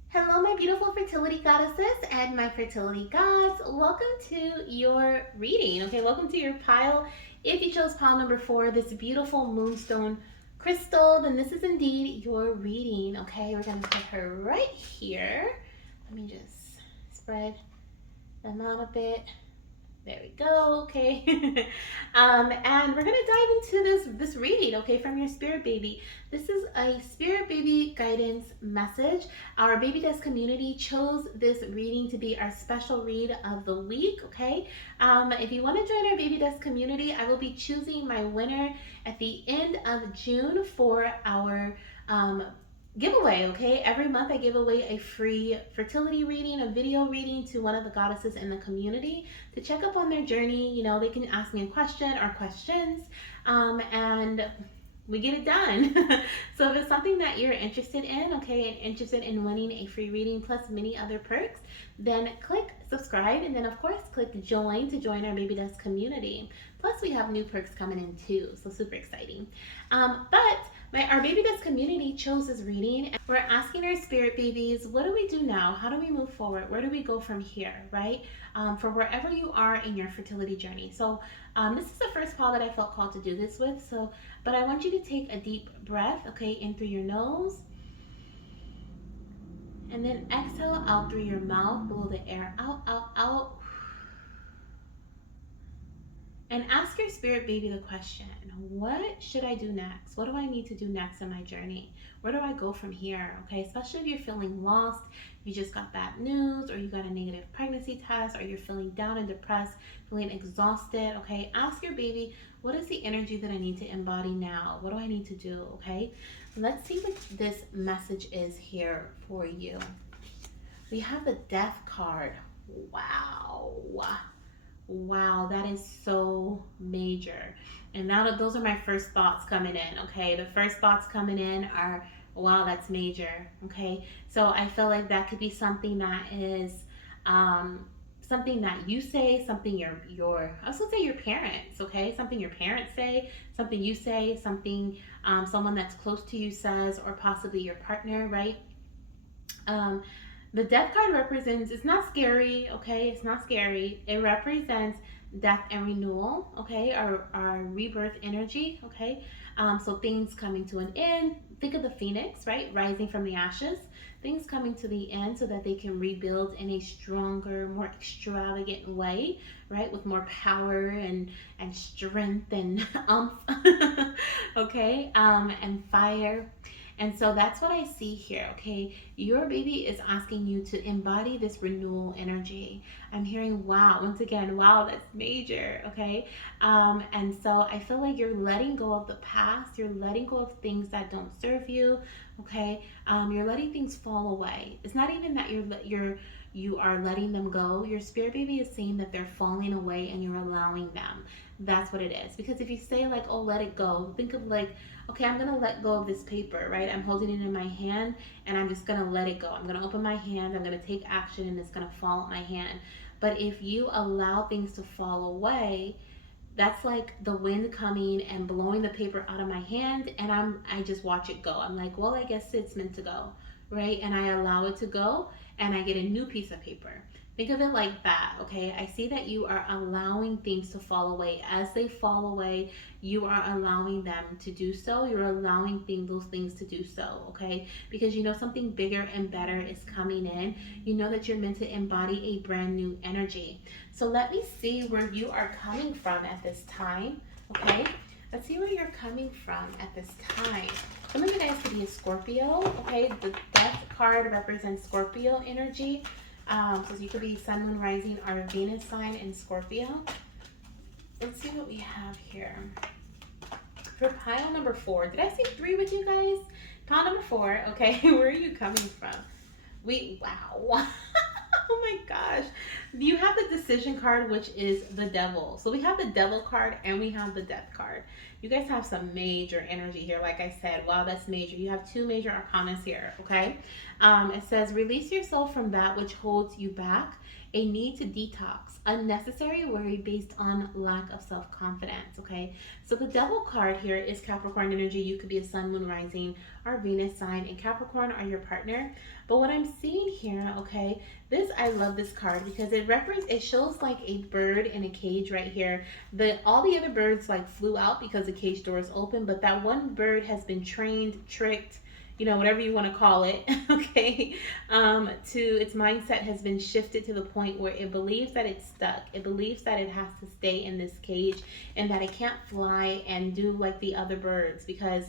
Hello, my beautiful fertility goddesses and my fertility gods. Welcome to your reading, okay? Welcome to your pile. If you chose pile number 4, this beautiful moonstone crystal, then this is indeed your reading, okay? We're gonna put her right here. Let me just spread them out a bit. There we go, okay. And we're gonna dive into this reading, okay, from your spirit baby. This is a spirit baby guidance message. Our baby dust community chose this reading to be our special read of the week, okay. If you want to join our baby dust community, I will be choosing my winner at the end of June for our giveaway, okay? Every month I give away a free fertility reading, a video reading to one of the goddesses in the community to check up on their journey. You know, they can ask me a question or questions, and we get it done. So if it's something that you're interested in, okay, and interested in winning a free reading plus many other perks, then click subscribe, and then of course click join to join our baby dust community. Plus we have new perks coming in too, so super exciting. Our baby dust community chose this reading, and we're asking our spirit babies, what do we do now? How do we move forward? Where do we go from here, right? For wherever you are in your fertility journey. So this is the first call that I felt called to do this with. But I want you to take a deep breath, okay, in through your nose. And then exhale out through your mouth, blow the air out, out, out. And ask your spirit baby the question, what should I do next? What do I need to do next in my journey? Where do I go from here? Okay, especially if you're feeling lost, you just got bad news, or you got a negative pregnancy test, or you're feeling down and depressed, feeling exhausted. Okay, ask your baby, what is the energy that I need to embody now? What do I need to do? Okay, let's see what this message is here for you. We have the Death card. Wow. Wow, that is so major. And now those are my first thoughts coming in, okay? The first thoughts coming in are, wow, that's major, okay? So I feel like that could be something that is something that you say, something your I was gonna say your parents, okay? Something your parents say, something you say, something someone that's close to you says, or possibly your partner, right? Um, the death card represents, it's not scary, okay? It's not scary. It represents death and renewal, okay? Our rebirth energy, okay? So things coming to an end. Think of the phoenix, right? Rising from the ashes. Things coming to the end so that they can rebuild in a stronger, more extravagant way, right? With more power and strength and okay? And fire. And so that's what I see here, okay? Your baby is asking you to embody this renewal energy. I'm hearing, wow, once again, wow, that's major, okay? And so I feel like you're letting go of the past. You're letting go of things that don't serve you, okay? You're letting things fall away. It's not even that you are letting them go. Your spirit baby is saying that they're falling away and you're allowing them. That's what it is. Because if you say like, oh, let it go, think of like, okay, I'm gonna let go of this paper, right? I'm holding it in my hand and I'm just gonna let it go. I'm gonna open my hand, I'm gonna take action, and it's gonna fall out my hand. But if you allow things to fall away, that's like the wind coming and blowing the paper out of my hand, and I just watch it go. I'm like, well, I guess it's meant to go, right? And I allow it to go and I get a new piece of paper. Think of it like that, okay? I see that you are allowing things to fall away. As they fall away, you are allowing them to do so. You're allowing those things to do so, okay? Because you know something bigger and better is coming in. You know that you're meant to embody a brand new energy. So let me see where you are coming from at this time, okay? Let's see where you're coming from at this time. Some of you guys could be a Scorpio, okay? The Death card represents Scorpio energy. So you could be Sun, Moon, Rising, or Venus sign in Scorpio. Let's see what we have here. For pile number 4, did I say 3 with you guys? Pile number 4, okay, where are you coming from? Wow. Oh my gosh. You have the decision card, which is the devil. So we have the devil card and we have the death card. You guys have some major energy here. Like I said, wow, that's major. You have 2 major arcanas here, okay? It says, release yourself from that which holds you back. A need to detox, unnecessary worry based on lack of self-confidence, okay? So the devil card here is Capricorn energy. You could be a Sun, Moon, Rising, or Venus sign, and Capricorn are your partner. But what I'm seeing here, okay, I love this card because it shows like a bird in a cage right here. All the other birds like flew out because the cage door is open, but that one bird has been trained, tricked, you know, whatever you want to call it, okay, its mindset has been shifted to the point where it believes that it's stuck. It believes that it has to stay in this cage and that it can't fly and do like the other birds because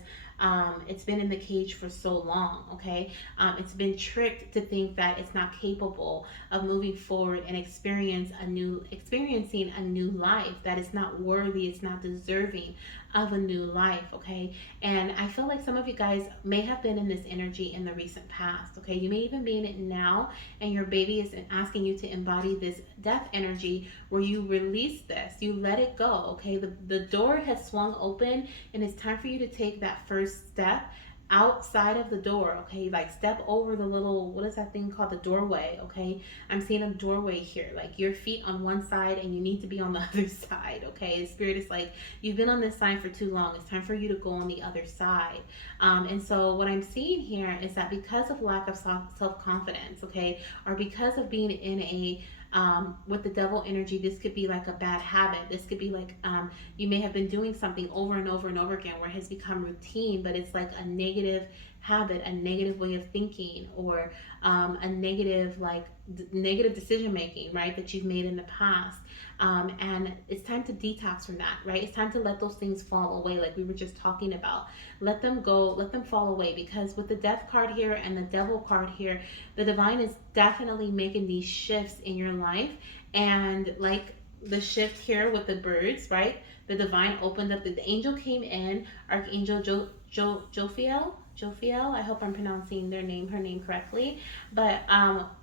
it's been in the cage for so long, okay? It's been tricked to think that it's not capable of moving forward and experiencing a new life, that it's not worthy, it's not deserving of a new life, okay? And I feel like some of you guys may have been in this energy in the recent past, okay? You may even be in it now, and your baby is asking you to embody this death energy where you release this, you let it go, okay? The door has swung open, and it's time for you to take that first step outside of the door, okay? Like step over the little, what is that thing called? The doorway, okay? I'm seeing a doorway here, like your feet on one side and you need to be on the other side, okay? The spirit is like, you've been on this side for too long. It's time for you to go on the other side. And so what I'm seeing here is that because of lack of self-confidence, okay, or because of being in a with the devil energy, this could be like a bad habit. This could be like you may have been doing something over and over and over again where it has become routine, but it's like a negative habit, a negative way of thinking, or a negative like negative decision making, right, that you've made in the past. And it's time to detox from that, right? It's time to let those things fall away, like we were just talking about. Let them go, let them fall away, because with the death card here and the devil card here, the divine is definitely making these shifts in your life. And like the shift here with the birds, right? The divine opened up, the angel came in, Archangel Jophiel. Jophiel, I hope I'm pronouncing her name correctly. But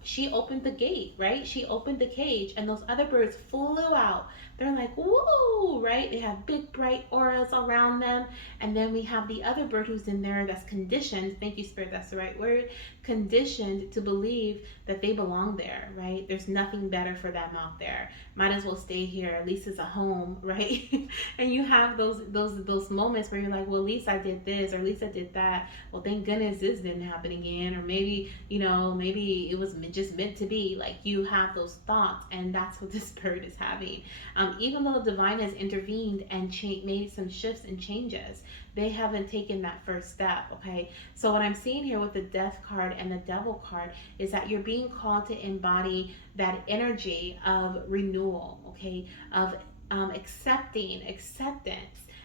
she opened the gate, right? She opened the cage, and those other birds flew out. They're like, woo, right? They have big, bright auras around them. And then we have the other bird who's in there that's conditioned. Thank you, Spirit, that's the right word. Conditioned to believe that they belong there, right? There's nothing better for them out there. Might as well stay here. At least it's a home, right? And you have those moments where you're like, well, at least I did this, or at least I did that. Well, thank goodness this didn't happen again. Or maybe, maybe it was just meant to be. Like, you have those thoughts, and that's what this bird is having. Even though the divine has intervened and made some shifts and changes, they haven't taken that first step. Okay, so what I'm seeing here with the death card and the devil card is that you're being called to embody that energy of renewal, okay, of acceptance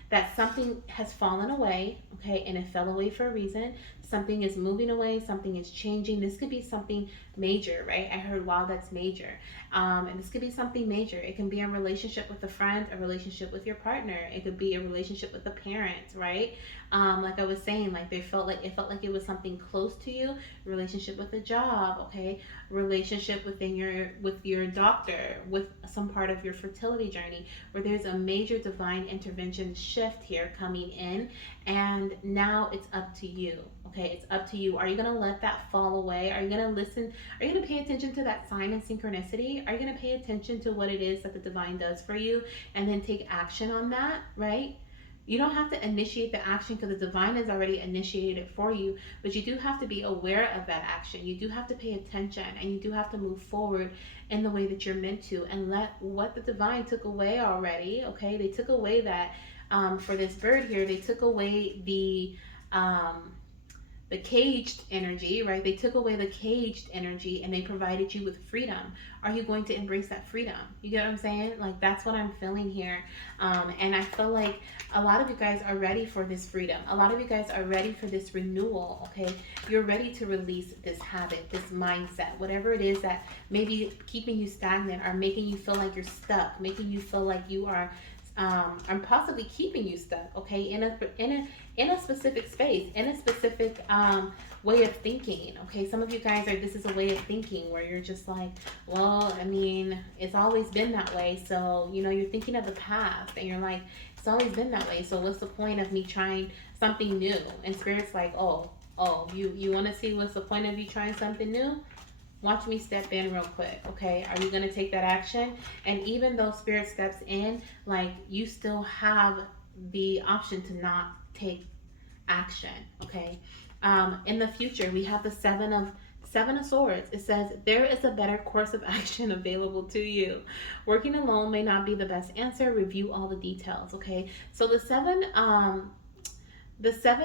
that something has fallen away, okay, and it fell away for a reason. Something is moving away, something is changing. This could be something major, right? I heard, wow, that's major. And this could be something major. It can be a relationship with a friend, a relationship with your partner. It could be a relationship with a parent, right? Like I was saying, like it felt like it was something close to you. Relationship with a job, okay? Relationship with your doctor, with some part of your fertility journey, where there's a major divine intervention shift here coming in, and now it's up to you. Okay, it's up to you. Are you going to let that fall away? Are you going to listen? Are you going to pay attention to that sign and synchronicity? Are you going to pay attention to what it is that the divine does for you, and then take action on that, right? You don't have to initiate the action, because the divine has already initiated it for you, but you do have to be aware of that action. You do have to pay attention, and you do have to move forward in the way that you're meant to, and let what the divine took away already, okay? They took away that, for this bird here, they took away the caged energy, right? They took away the caged energy, and they provided you with freedom. Are you going to embrace that freedom? You get what I'm saying? Like, that's what I'm feeling here. And I feel like a lot of you guys are ready for this freedom. A lot of you guys are ready for this renewal, okay? You're ready to release this habit, this mindset, whatever it is that may be keeping you stagnant, or making you feel like you're stuck, making you feel like you are possibly keeping you stuck, okay, in a specific space, in a specific way of thinking, okay? Some of you guys this is a way of thinking where you're just like, well, I mean, it's always been that way. So, you're thinking of the past, and you're like, it's always been that way. So what's the point of me trying something new? And Spirit's like, oh, you want to see what's the point of you trying something new? Watch me step in real quick, okay? Are you going to take that action? And even though Spirit steps in, like, you still have the option to not take action, okay? In the future, we have the Seven of Swords. It says, there is a better course of action available to you. Working alone may not be the best answer. Review all the details, okay? So the Seven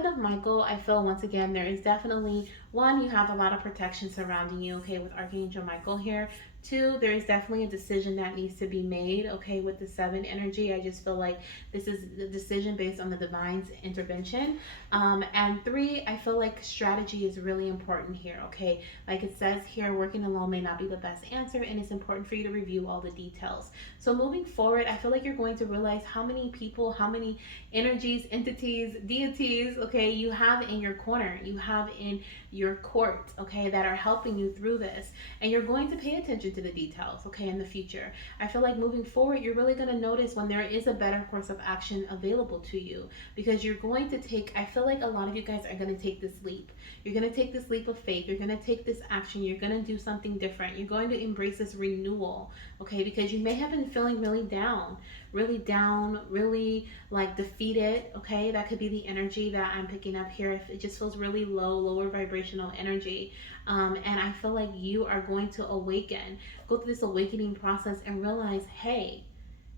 of Michael, I feel, once again, there is definitely, one, you have a lot of protection surrounding you, okay, with Archangel Michael here. Two, there is definitely a decision that needs to be made, okay, with the 7 energy. I just feel like this is the decision based on the divine's intervention. And 3, I feel like strategy is really important here, okay? Like it says here, working alone may not be the best answer, and it's important for you to review all the details. So moving forward, I feel like you're going to realize how many people, how many energies, entities, deities, okay, you have in your corner, you have in your court, okay, that are helping you through this. And you're going to pay attention to the details, okay, in the future. I feel like moving forward, you're really going to notice when there is a better course of action available to you, because you're going to take, I feel like a lot of you guys are going to take this leap. You're going to take this leap of faith. You're going to take this action. You're going to do something different. You're going to embrace this renewal, okay, because you may have been feeling really down, really like defeated, okay? That could be the energy that I'm picking up here. If it just feels really lower vibrational energy. And I feel like you are going to awaken, go through this awakening process and realize, hey,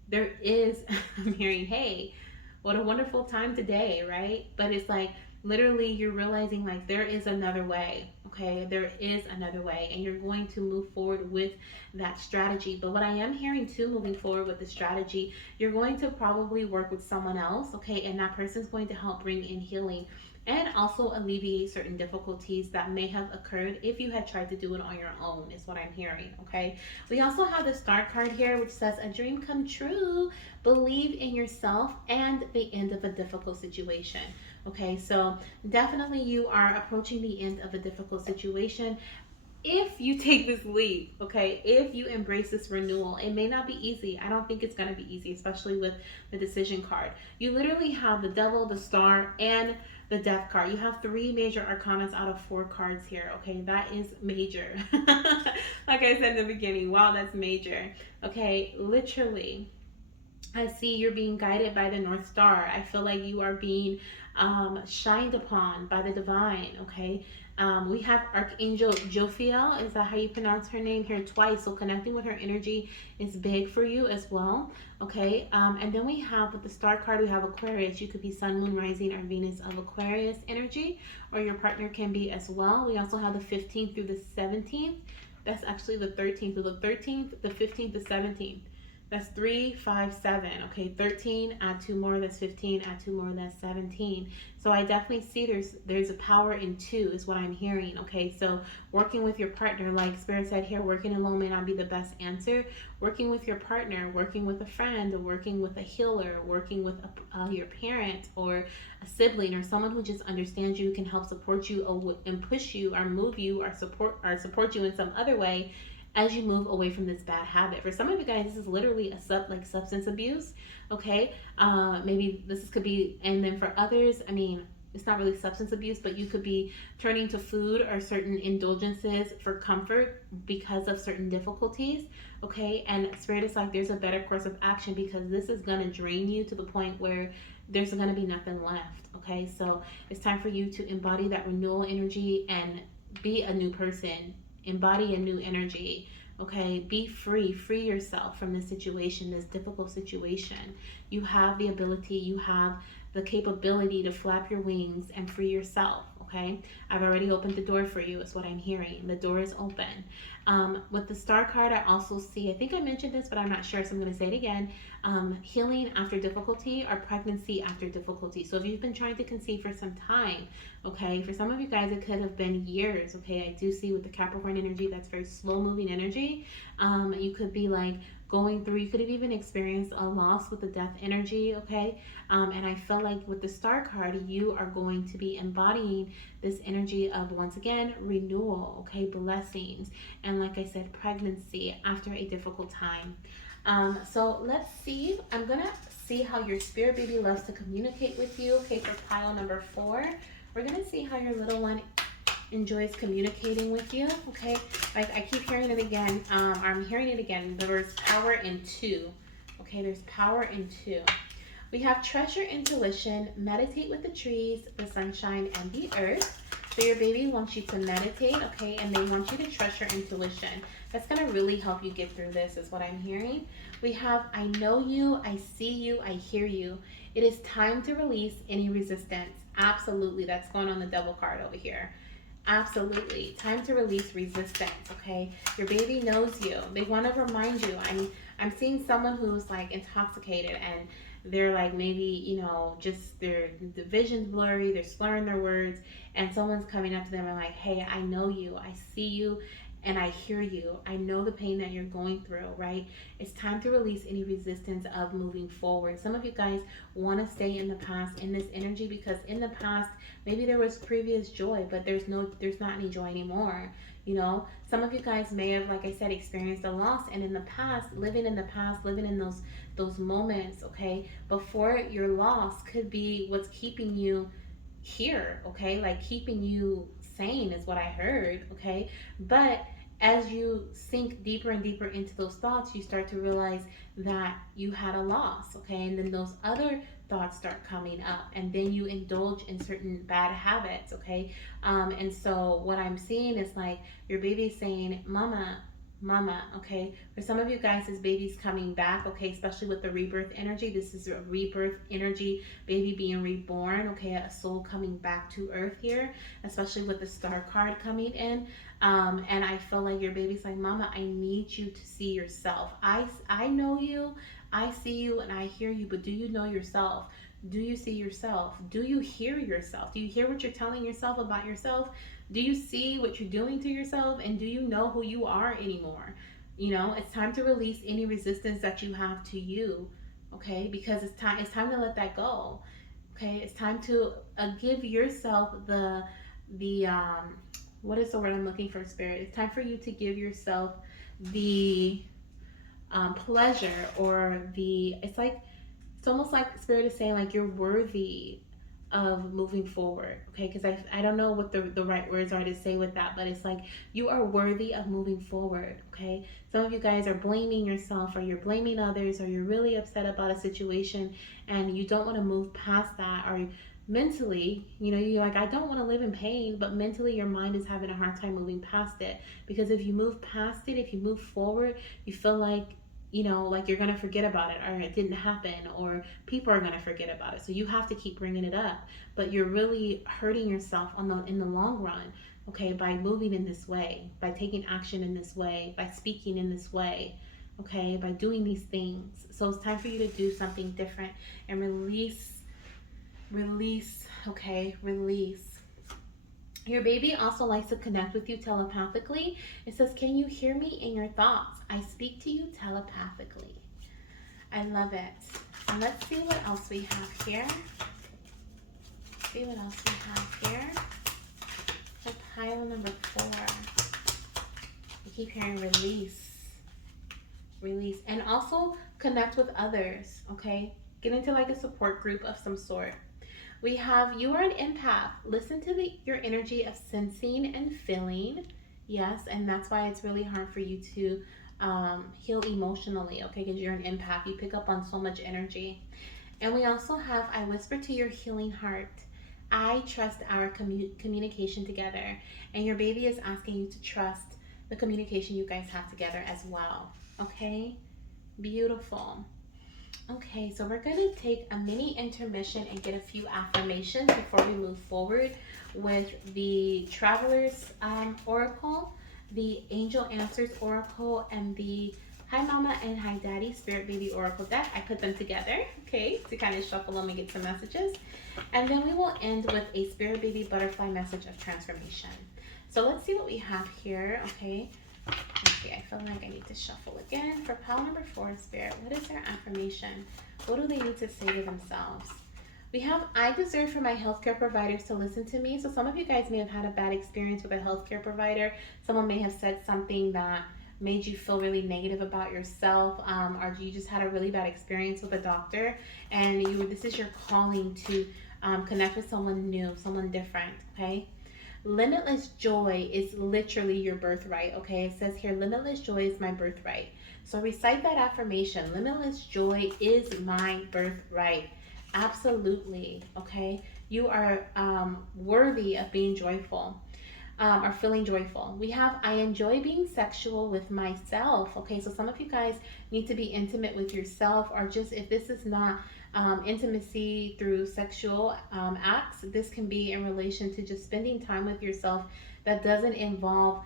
there is, I'm hearing, hey, what a wonderful time today, right? But it's like, literally, you're realizing like there is another way, Okay, there is another way, and you're going to move forward with that strategy. But what I am hearing too, moving forward with the strategy, you're going to probably work with someone else, okay, and that person's going to help bring in healing and also alleviate certain difficulties that may have occurred if you had tried to do it on your own, is what I'm hearing. Okay, we also have the star card here, which says a dream come true, believe in yourself, and the end of a difficult situation. Okay, so definitely you are approaching the end of a difficult situation if you take this leap. Okay, if you embrace this renewal. It may not be easy. I don't think it's going to be easy, especially with the decision card. You literally have the devil, the star, and the death card. You have three major arcanas out of four cards here. Okay, that is major. Like I said in the beginning, wow, that's major. Okay, literally, I see you're being guided by the North Star. I feel like you are being shined upon by the divine. Okay. We have Archangel Jophiel. Is that how you pronounce her name here twice? So connecting with her energy is big for you as well. Okay. And then we have with the star card, we have Aquarius. You could be Sun, Moon, Rising, or Venus of Aquarius energy, or your partner can be as well. We also have the 15th through the 17th. That's actually the 13th through the 13th, the 15th, the 17th. That's 3, 5, 7. Okay, 13, add 2 more, that's 15, add 2 more, that's 17. So I definitely see there's a power in 2 is what I'm hearing. Okay, so working with your partner, like Spirit said here, working alone may not be the best answer. Working with your partner, working with a friend, or working with a healer, working with your parent or a sibling or someone who just understands you, can help support you and push you or move you or support you in some other way as you move away from this bad habit. For some of you guys, this is literally like substance abuse. Okay, maybe this could be, and then for others, I mean, it's not really substance abuse, but you could be turning to food or certain indulgences for comfort because of certain difficulties. Okay, and Spirit is like, there's a better course of action because this is gonna drain you to the point where there's gonna be nothing left. Okay, so it's time for you to embody that renewal energy and be a new person. Embody a new energy. Okay, be free yourself from this situation, this difficult situation. You have the ability, you have the capability to flap your wings and free yourself. Okay, I've already opened the door for you, is what I'm hearing. The door is open. With the star card, I also see, I think I mentioned this, but I'm not sure, so I'm going to say it again. Healing after difficulty or pregnancy after difficulty. So if you've been trying to conceive for some time, okay, for some of you guys, it could have been years. Okay, I do see with the Capricorn energy, that's very slow moving energy. You could be like going through, you could have even experienced a loss with the death energy. Okay, and I feel like with the star card, you are going to be embodying this energy of, once again, renewal. Okay, blessings, and like I said, pregnancy after a difficult time. So let's see. I'm gonna see how your spirit baby loves to communicate with you. Okay, for pile number 4, we're gonna see how your little one enjoys communicating with you. Okay, like I keep hearing it again. I'm hearing it again. There's power in 2. Okay, there's power in 2. We have trust your intuition, meditate with the trees, the sunshine, and the earth. So your baby wants you to meditate, okay, and they want you to trust your intuition. That's going to really help you get through this, is what I'm hearing. We have, I know you, I see you, I hear you. It is time to release any resistance. Absolutely, that's going on the devil card over here. Absolutely, time to release resistance, okay? Your baby knows you. They want to remind you. I'm seeing someone who's like intoxicated and they're like, maybe, you know, just the vision's blurry, they're slurring their words, and someone's coming up to them and like, hey, I know you, I see you, and I hear you. I know the pain that you're going through, right? It's time to release any resistance of moving forward. Some of you guys want to stay in the past in this energy because in the past, maybe there was previous joy, but there's not any joy anymore. You know, some of you guys may have, like I said, experienced a loss, and in the past, living in those moments, okay, before your loss could be what's keeping you here, okay, like keeping you sane is what I heard, okay. But as you sink deeper and deeper into those thoughts, you start to realize that you had a loss, okay, and then those other thoughts start coming up, and then you indulge in certain bad habits, okay. And so what I'm seeing is like your baby's saying, Mama, mama, okay? For some of you guys, this baby's coming back, okay? Especially with the rebirth energy. This is a rebirth energy, baby being reborn, okay? A soul coming back to earth here, especially with the star card coming in. And I feel like your baby's like, mama, I need you to see yourself. I know you, I see you, and I hear you, but do you know yourself? Do you see yourself? Do you hear yourself? Do you hear what you're telling yourself about yourself? Do you see what you're doing to yourself? And do you know who you are anymore? You know, it's time to release any resistance that you have to you, okay? Because it's time to let that go. Okay? It's time to give yourself the what is the word I'm looking for, spirit? It's time for you to give yourself the pleasure, or it's almost like spirit is saying like you're worthy of moving forward, okay? Because I don't know what the right words are to say with that, but it's like you are worthy of moving forward, okay? Some of you guys are blaming yourself, or you're blaming others, or you're really upset about a situation and you don't want to move past that, or mentally, you know, you're like, I don't want to live in pain, but mentally your mind is having a hard time moving past it. Because if you move past it, if you move forward, you feel like, you know, like you're going to forget about it, or it didn't happen, or people are going to forget about it. So you have to keep bringing it up, but you're really hurting yourself in the long run, okay, by moving in this way, by taking action in this way, by speaking in this way, okay, by doing these things. So it's time for you to do something different and release, okay, release. Your baby also likes to connect with you telepathically. It says, can you hear me in your thoughts? I speak to you telepathically. I love it. And let's see what else we have here. See what else we have here. For pile number 4. I keep hearing release. Release. And also connect with others, okay? Get into like a support group of some sort. We have, you are an empath. Listen to your energy of sensing and feeling. Yes, and that's why it's really hard for you to heal emotionally, okay? Because you're an empath. You pick up on so much energy. And we also have, I whisper to your healing heart. I trust our communication together. And your baby is asking you to trust the communication you guys have together as well, okay? Beautiful. Okay, so we're going to take a mini intermission and get a few affirmations before we move forward with the Traveler's Oracle, the Angel Answers Oracle, and the Hi Mama and Hi Daddy Spirit Baby Oracle deck. I put them together, okay, to kind of shuffle them and get some messages. And then we will end with a Spirit Baby Butterfly message of transformation. So let's see what we have here, okay? Okay, I feel like I need to shuffle again. For pile number 4, Spirit, what is their affirmation? What do they need to say to themselves? We have, I deserve for my healthcare providers to listen to me. So some of you guys may have had a bad experience with a healthcare provider. Someone may have said something that made you feel really negative about yourself, or you just had a really bad experience with a doctor, and this is your calling to connect with someone new, someone different, okay? Limitless joy is literally your birthright, okay? It says here, limitless joy is my birthright. So recite that affirmation. Limitless joy is my birthright. Absolutely, okay? You are worthy of being joyful, or feeling joyful. We have, I enjoy being sexual with myself, okay? So some of you guys need to be intimate with yourself, or just if this is not intimacy through sexual acts, this can be in relation to just spending time with yourself that doesn't involve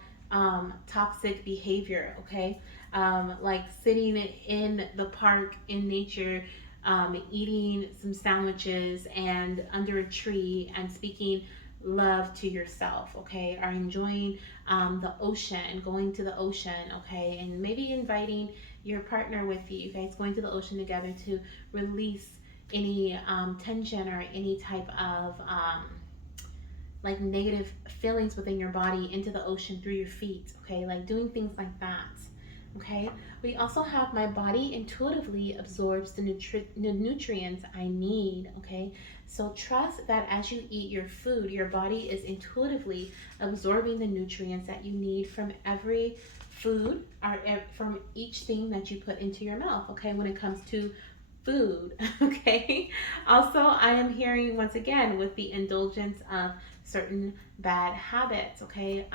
toxic behavior, okay? Like sitting in the park in nature, eating some sandwiches and under a tree and speaking love to yourself, okay? Or enjoying the ocean, going to the ocean, okay? And maybe inviting your partner with you guys going to the ocean together to release any tension or any type of like negative feelings within your body into the ocean through your feet, okay? Like doing things like that, okay? We also have, my body intuitively absorbs the nutrients I need, okay? So trust that as you eat your food, your body is intuitively absorbing the nutrients that you need from every food, or from each thing that you put into your mouth, okay, when it comes to food, okay? Also, I am hearing once again with the indulgence of certain bad habits, okay,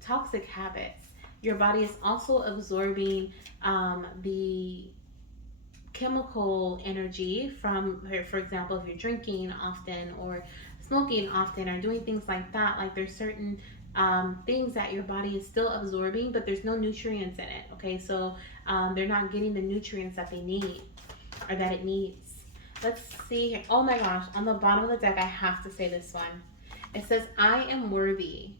toxic habits. your body is also absorbing the chemical energy from, for example, if you're drinking often or smoking often or doing things like that, like there's certain things that your body is still absorbing, but there's no nutrients in it. Okay, so they're not getting the nutrients that they need or that it needs. Let's see here. Oh my gosh, on the bottom of the deck, I have to say this one. It says, I am worthy.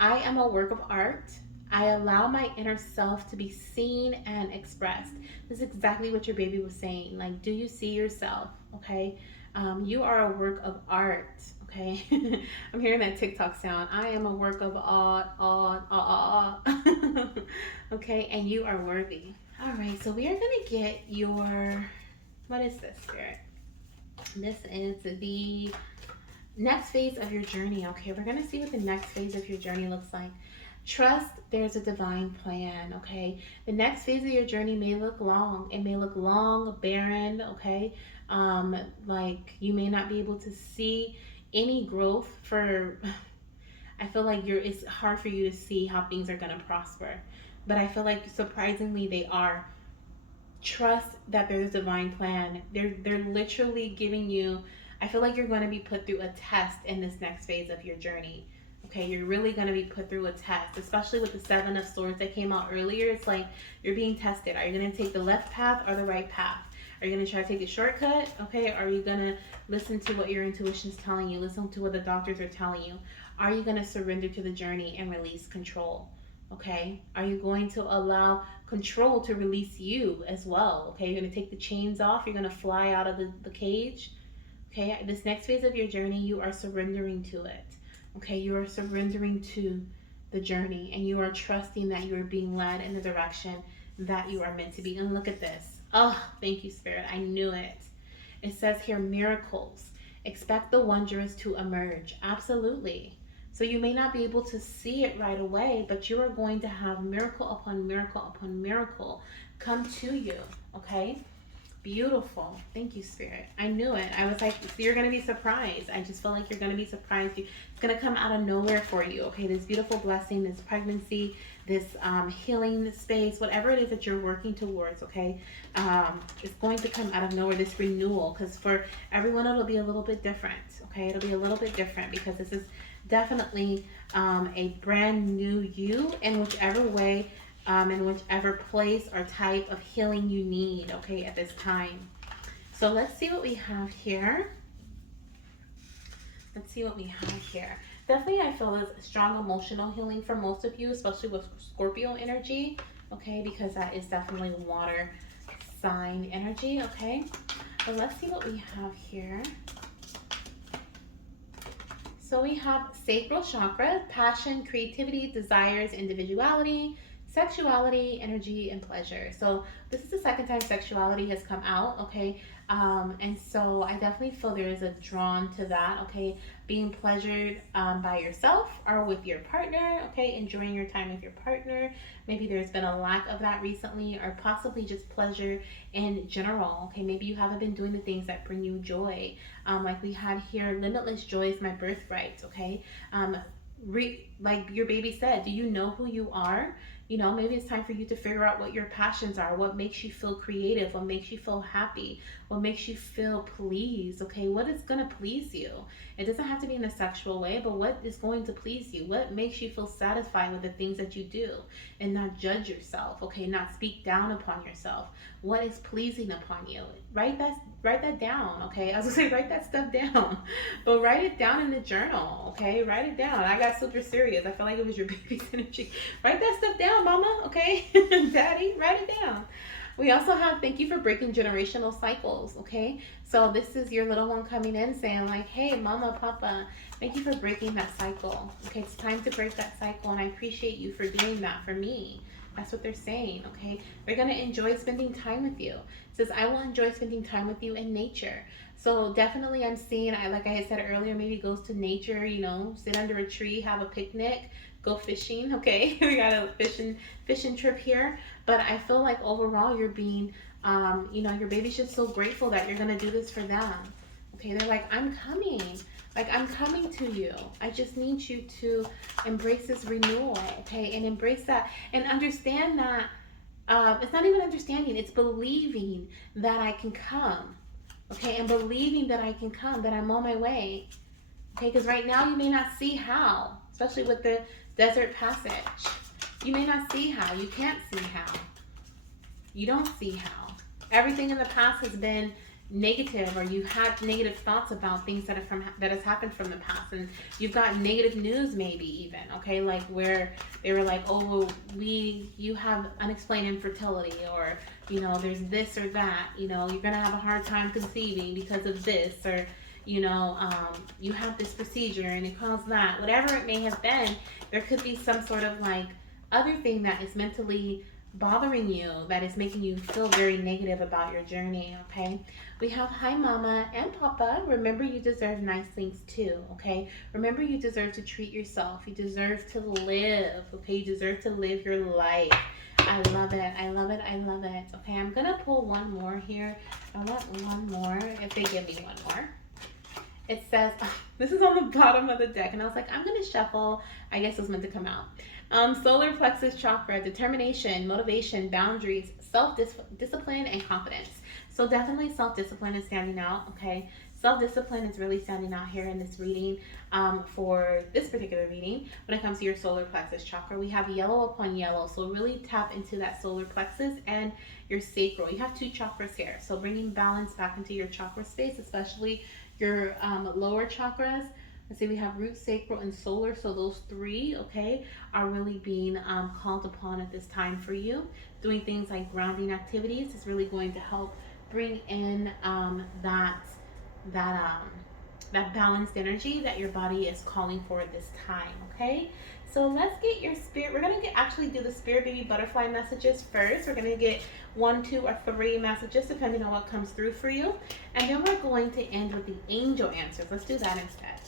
I am a work of art. I allow my inner self to be seen and expressed. This is exactly what your baby was saying. Like, do you see yourself? Okay. You are a work of art. Okay. I'm hearing that TikTok sound. I am a work of art. Okay. And you are worthy. All right. So we are going to get your, what is this, Spirit? This is the next phase of your journey. Okay. We're going to see what the next phase of your journey looks like. Trust there's a divine plan, okay? The next phase of your journey may look long. It may look long, barren, okay? Like you may not be able to see any growth for, I feel like it's hard for you to see how things are going to prosper. But I feel like surprisingly they are. Trust that there's a divine plan. They're literally giving you, I feel like you're going to be put through a test in this next phase of your journey. Okay, you're really going to be put through a test, especially with the Seven of Swords that came out earlier. It's like you're being tested. Are you going to take the left path or the right path? Are you going to try to take the shortcut? Okay, are you going to listen to what your intuition is telling you? Listen to what the doctors are telling you? Are you going to surrender to the journey and release control? Okay, are you going to allow control to release you as well? Okay, you're going to take the chains off. You're going to fly out of the cage. Okay, this next phase of your journey, you are surrendering to it. Okay, you are surrendering to the journey and you are trusting that you are being led in the direction that you are meant to be. And look at this. Oh, thank you, Spirit. I knew it. It says here, miracles. Expect the wondrous to emerge. Absolutely. So you may not be able to see it right away, but you are going to have miracle upon miracle upon miracle come to you. Okay? Beautiful. Thank you, Spirit. I knew it. I was like, you're going to be surprised. I just feel like you're going to be surprised. It's going to come out of nowhere for you. Okay, this beautiful blessing, this pregnancy, this healing space, whatever it is that you're working towards, okay, it's going to come out of nowhere, this renewal, because for everyone it'll be a little bit different. Okay, it'll be a little bit different because this is definitely a brand new you in whichever way, in whichever place or type of healing you need, okay, at this time. So let's see what we have here. Let's see what we have here. Definitely, I feel a strong emotional healing for most of you, especially with Scorpio energy, okay, because that is definitely water sign energy, okay. But let's see what we have here. So we have sacral chakra, passion, creativity, desires, individuality, sexuality, energy, and pleasure. So this is the second time sexuality has come out, okay? And so I definitely feel there is a drawn to that, okay? Being pleasured by yourself or with your partner, okay? Enjoying your time with your partner. Maybe there's been a lack of that recently, or possibly just pleasure in general, okay? Maybe you haven't been doing the things that bring you joy. Like we had here, limitless joy is my birthright, okay? Like your baby said, do you know who you are? You know, maybe it's time for you to figure out what your passions are, what makes you feel creative, what makes you feel happy, what makes you feel pleased, okay? What is going to please you? It doesn't have to be in a sexual way, but what is going to please you? What makes you feel satisfied with the things that you do and not judge yourself, okay? Not speak down upon yourself. What is pleasing upon you? Write that down, okay? I was gonna say write that stuff down, but write it down in the journal, okay? Write it down. I got super serious. I felt like it was your baby's energy. Write that stuff down, mama, okay? Daddy, write it down. We also have thank you for breaking generational cycles, okay? So this is your little one coming in saying like, hey, mama, papa, thank you for breaking that cycle. Okay, it's time to break that cycle, and I appreciate you for doing that for me. That's what they're saying, okay? They're going to enjoy spending time with you. It says, I will enjoy spending time with you in nature. So definitely I'm seeing, like I had said earlier, maybe goes to nature, you know, sit under a tree, have a picnic, go fishing, okay? We got a fishing trip here. But I feel like overall you're being, you know, your baby's just so grateful that you're going to do this for them. Okay, they're like, I'm coming. Like, I'm coming to you. I just need you to embrace this renewal, okay? And embrace that and understand that it's not even understanding, it's believing that I can come, okay? And believing that I can come, that I'm on my way, okay? Because right now you may not see how, especially with the desert passage. You may not see how. You can't see how. You don't see how. Everything in the past has been negative, or you had negative thoughts about things that has happened from the past, and you've got negative news, maybe even, okay, like where they were like, oh, you have unexplained infertility, or there's this or that, you're gonna have a hard time conceiving because of this, or you have this procedure and it caused that, whatever it may have been. There could be some sort of like other thing that is mentally bothering you, that is making you feel very negative about your journey, okay? We have, hi mama and papa, remember you deserve nice things too, okay? Remember you deserve to treat yourself. You deserve to live, okay? You deserve to live your life. I love it. I love it. I love it. Okay, I'm gonna pull one more here. I want one more, if they give me one more. It says, this is on the bottom of the deck, and I was like, I'm gonna shuffle. I guess it was meant to come out. Solar plexus chakra, determination, motivation, boundaries, self-discipline, and confidence. So definitely self-discipline is standing out, okay? Self-discipline is really standing out here in this reading. For this particular reading, when it comes to your solar plexus chakra, we have yellow upon yellow. So really tap into that solar plexus and your sacral. You have two chakras here. So bringing balance back into your chakra space, especially your lower chakras. Let's see, we have root, sacral, and solar. So those three, okay, are really being called upon at this time for you. Doing things like grounding activities is really going to help bring in that balanced energy that your body is calling for at this time, okay? So let's get your spirit. We're going to actually do the spirit baby butterfly messages first. We're going to get 1, 2, or 3 messages depending on what comes through for you. And then we're going to end with the angel answers. Let's do that instead.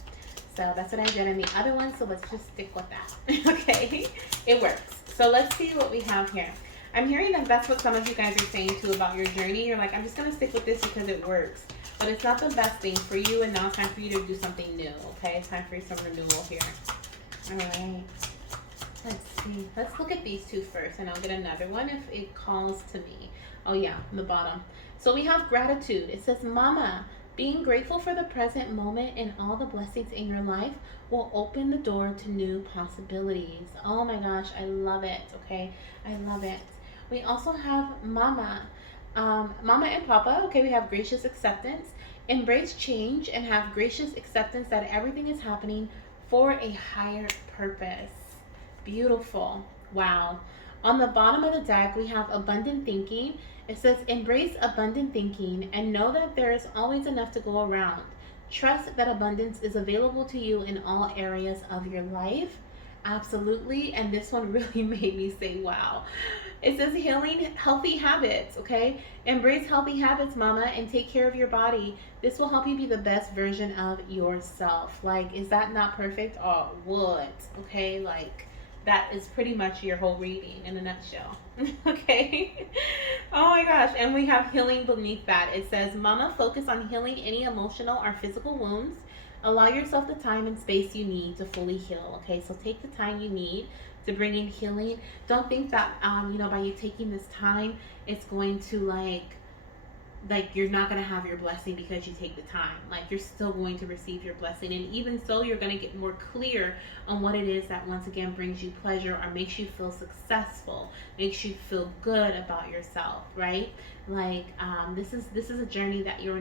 So that's what I did in the other one, so let's just stick with that. Okay, it works. So let's see what we have here. I'm hearing that that's what some of you guys are saying too about your journey. You're like, I'm just gonna stick with this because it works. But it's not the best thing for you, and now it's time for you to do something new, okay? It's time for some renewal here. All right, let's see. Let's look at these two first, and I'll get another one if it calls to me. Oh yeah, the bottom. So we have gratitude. It says, Mama, being grateful for the present moment and all the blessings in your life will open the door to new possibilities. Oh my gosh, I love it, okay? I love it. We also have Mama. Mama and Papa, okay, we have gracious acceptance. Embrace change and have gracious acceptance that everything is happening for a higher purpose. Beautiful. Wow. On the bottom of the deck, we have abundant thinking. It says, embrace abundant thinking and know that there is always enough to go around. Trust that abundance is available to you in all areas of your life. Absolutely. And this one really made me say, wow. It says healing healthy habits, okay? Embrace healthy habits, Mama, and take care of your body. This will help you be the best version of yourself. Like, is that not perfect? Oh, what? Okay, like, that is pretty much your whole reading in a nutshell. Okay. Oh my gosh. And we have healing beneath that. It says, Mama, focus on healing any emotional or physical wounds. Allow yourself the time and space you need to fully heal. Okay, so take the time you need to bring in healing. Don't think that by you taking this time, it's going to like you're not going to have your blessing because you take the time. Like, you're still going to receive your blessing, and even so, you're going to get more clear on what it is that once again brings you pleasure or makes you feel successful, makes you feel good about yourself, right? Like, this is a journey that you're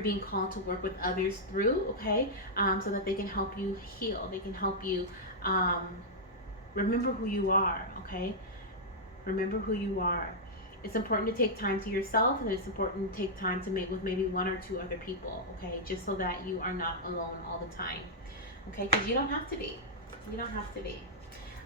being called to work with others through, okay? So that they can help you heal, they can help you remember who you are, okay? Remember who you are. It's important to take time to yourself, and it's important to take time to make with maybe 1 or 2 other people, okay? Just so that you are not alone all the time, okay? Because you don't have to be. You don't have to be.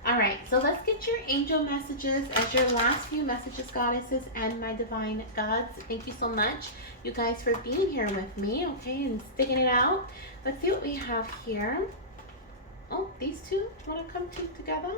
All right, so let's get your angel messages as your last few messages, goddesses and my divine gods. Thank you so much, you guys, for being here with me, okay, and sticking it out. Let's see what we have here. Oh, these two want to come together.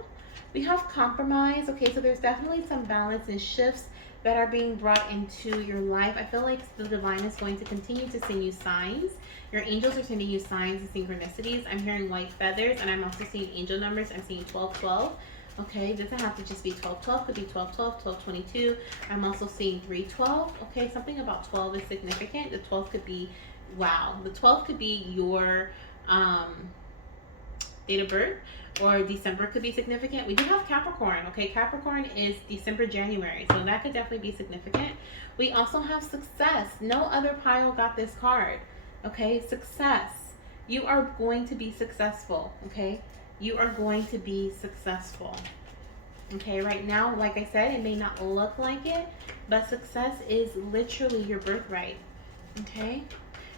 We have compromise. Okay, so there's definitely some balance and shifts that are being brought into your life. I feel like the divine is going to continue to send you signs. Your angels are sending you signs and synchronicities. I'm hearing white feathers, and I'm also seeing angel numbers. I'm seeing 1212. Okay, it doesn't have to just be 1212, could be 1212, 1222. I'm also seeing 312. Okay, something about 12 is significant. The 12th could be, wow, the 12th could be your date of birth, or December could be significant. We do have Capricorn. Okay, Capricorn is December, January, so that could definitely be significant. We also have success. No other pile got this card. Okay, success. You are going to be successful. Okay, you are going to be successful. Okay, right now, like I said, it may not look like it, but success is literally your birthright. Okay,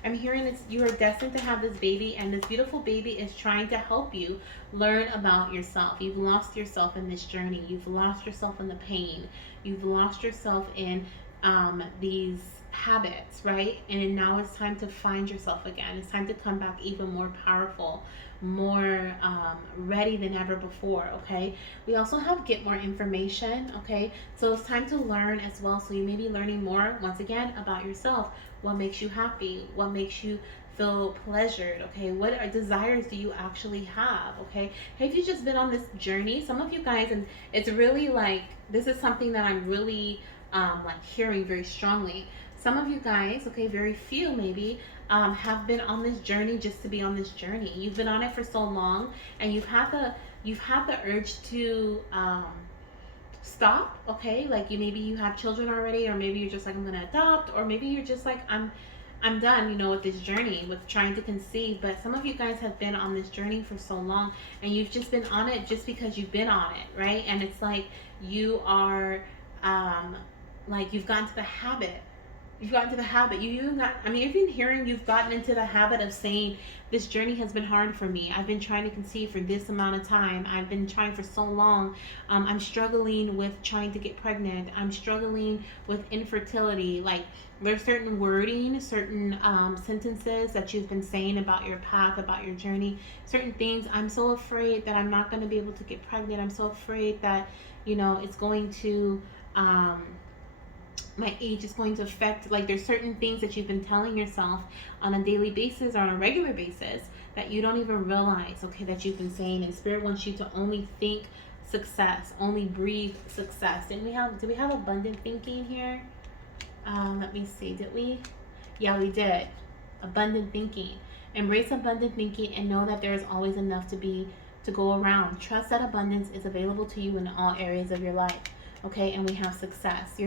I'm hearing this, you are destined to have this baby, and this beautiful baby is trying to help you learn about yourself. You've lost yourself in this journey. You've lost yourself in the pain. You've lost yourself in these habits, right? And now it's time to find yourself again. It's time to come back even more powerful, more ready than ever before. Okay, we also have get more information. Okay, so it's time to learn as well. So you may be learning more once again about yourself. What makes you happy? What makes you feel pleasured? Okay, what are desires do you actually have? Okay, have you just been on this journey? Some of you guys, and it's really like, this is something that I'm really like hearing very strongly. Some of you guys, okay, very few maybe, have been on this journey just to be on this journey. You've been on it for so long, and you've had the urge to stop. Okay, like you have children already, or maybe you're just like, I'm gonna adopt, or maybe you're just like, I'm done, you know, with this journey, with trying to conceive. But some of you guys have been on this journey for so long, and you've just been on it just because you've been on it, right? And it's like you are like you've gotten to the habit. You've gotten to the habit. You even got, I mean, if you're hearing, you've gotten into the habit of saying, this journey has been hard for me. I've been trying to conceive for this amount of time. I've been trying for so long. I'm struggling with trying to get pregnant. I'm struggling with infertility. Like, there's certain wording, certain sentences that you've been saying about your path, about your journey, certain things. I'm so afraid that I'm not going to be able to get pregnant. I'm so afraid that, you know, it's going to, my age is going to affect, like, there's certain things that you've been telling yourself on a daily basis or on a regular basis that you don't even realize, okay, that you've been saying. And Spirit wants you to only think success, only breathe success. Did we have abundant thinking here? Let me see, did we? Yeah, we did. Abundant thinking. Embrace abundant thinking and know that there is always enough to go around. Trust that abundance is available to you in all areas of your life. Okay, and we have success.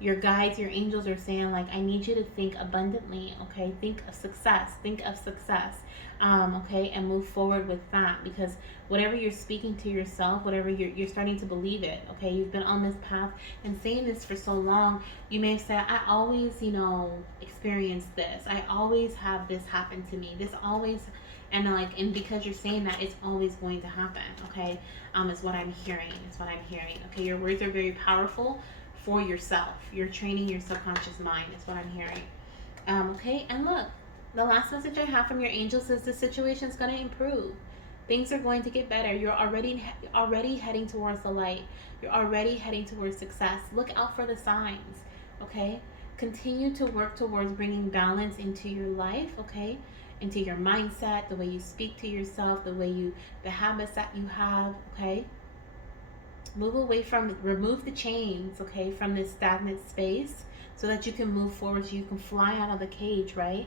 Your guides, your angels are saying, like, I need you to think abundantly. Okay, think of success. Think of success. Okay, and move forward with that, because whatever you're speaking to yourself, whatever you're starting to believe it. Okay, you've been on this path and saying this for so long. You may have said, I always, you know, experience this. I always have this happen to me. This always, and because you're saying that, it's always going to happen. Okay, is what I'm hearing. Is what I'm hearing. Okay, your words are very powerful for yourself. You're training your subconscious mind, is what I'm hearing. Okay, and look, the last message I have from your angels is the situation is going to improve. Things are going to get better. You're already heading towards the light. You're already heading towards success. Look out for the signs. Okay, continue to work towards bringing balance into your life. Okay, into your mindset, the way you speak to yourself, the habits that you have. Okay, move away from, remove the chains, okay, from this stagnant space, so that you can move forward, so you can fly out of the cage, right?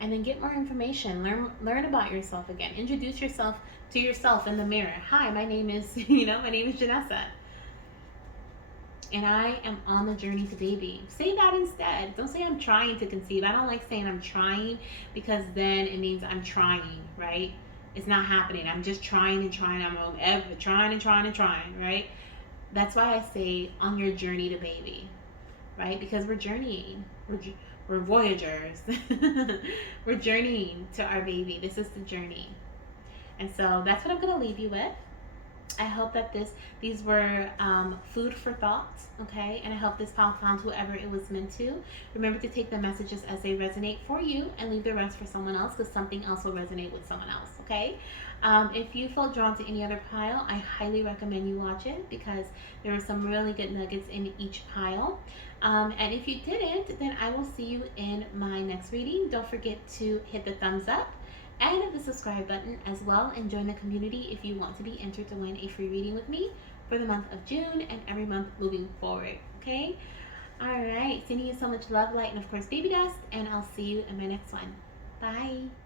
And then get more information, learn about yourself again. Introduce yourself to yourself in the mirror. Hi, my name is, my name is Janessa, and I am on the journey to baby. Say that instead. Don't say I'm trying to conceive. I don't like saying I'm trying, because then it means I'm trying, right? It's not happening. I'm just trying and trying. I'm trying and trying and trying, right? That's why I say on your journey to baby, right? Because we're journeying. We're voyagers. We're journeying to our baby. This is the journey. And so that's what I'm going to leave you with. I hope that these were food for thought, okay? And I hope this found whoever it was meant to. Remember to take the messages as they resonate for you and leave the rest for someone else, because something else will resonate with someone else, okay? If you felt drawn to any other pile, I highly recommend you watch it, because there are some really good nuggets in each pile. And if you didn't, then I will see you in my next reading. Don't forget to hit the thumbs up and the subscribe button as well, and join the community if you want to be entered to win a free reading with me for the month of June and every month moving forward. Okay, all right, sending you so much love, light, and of course baby dust, and I'll see you in my next one. Bye.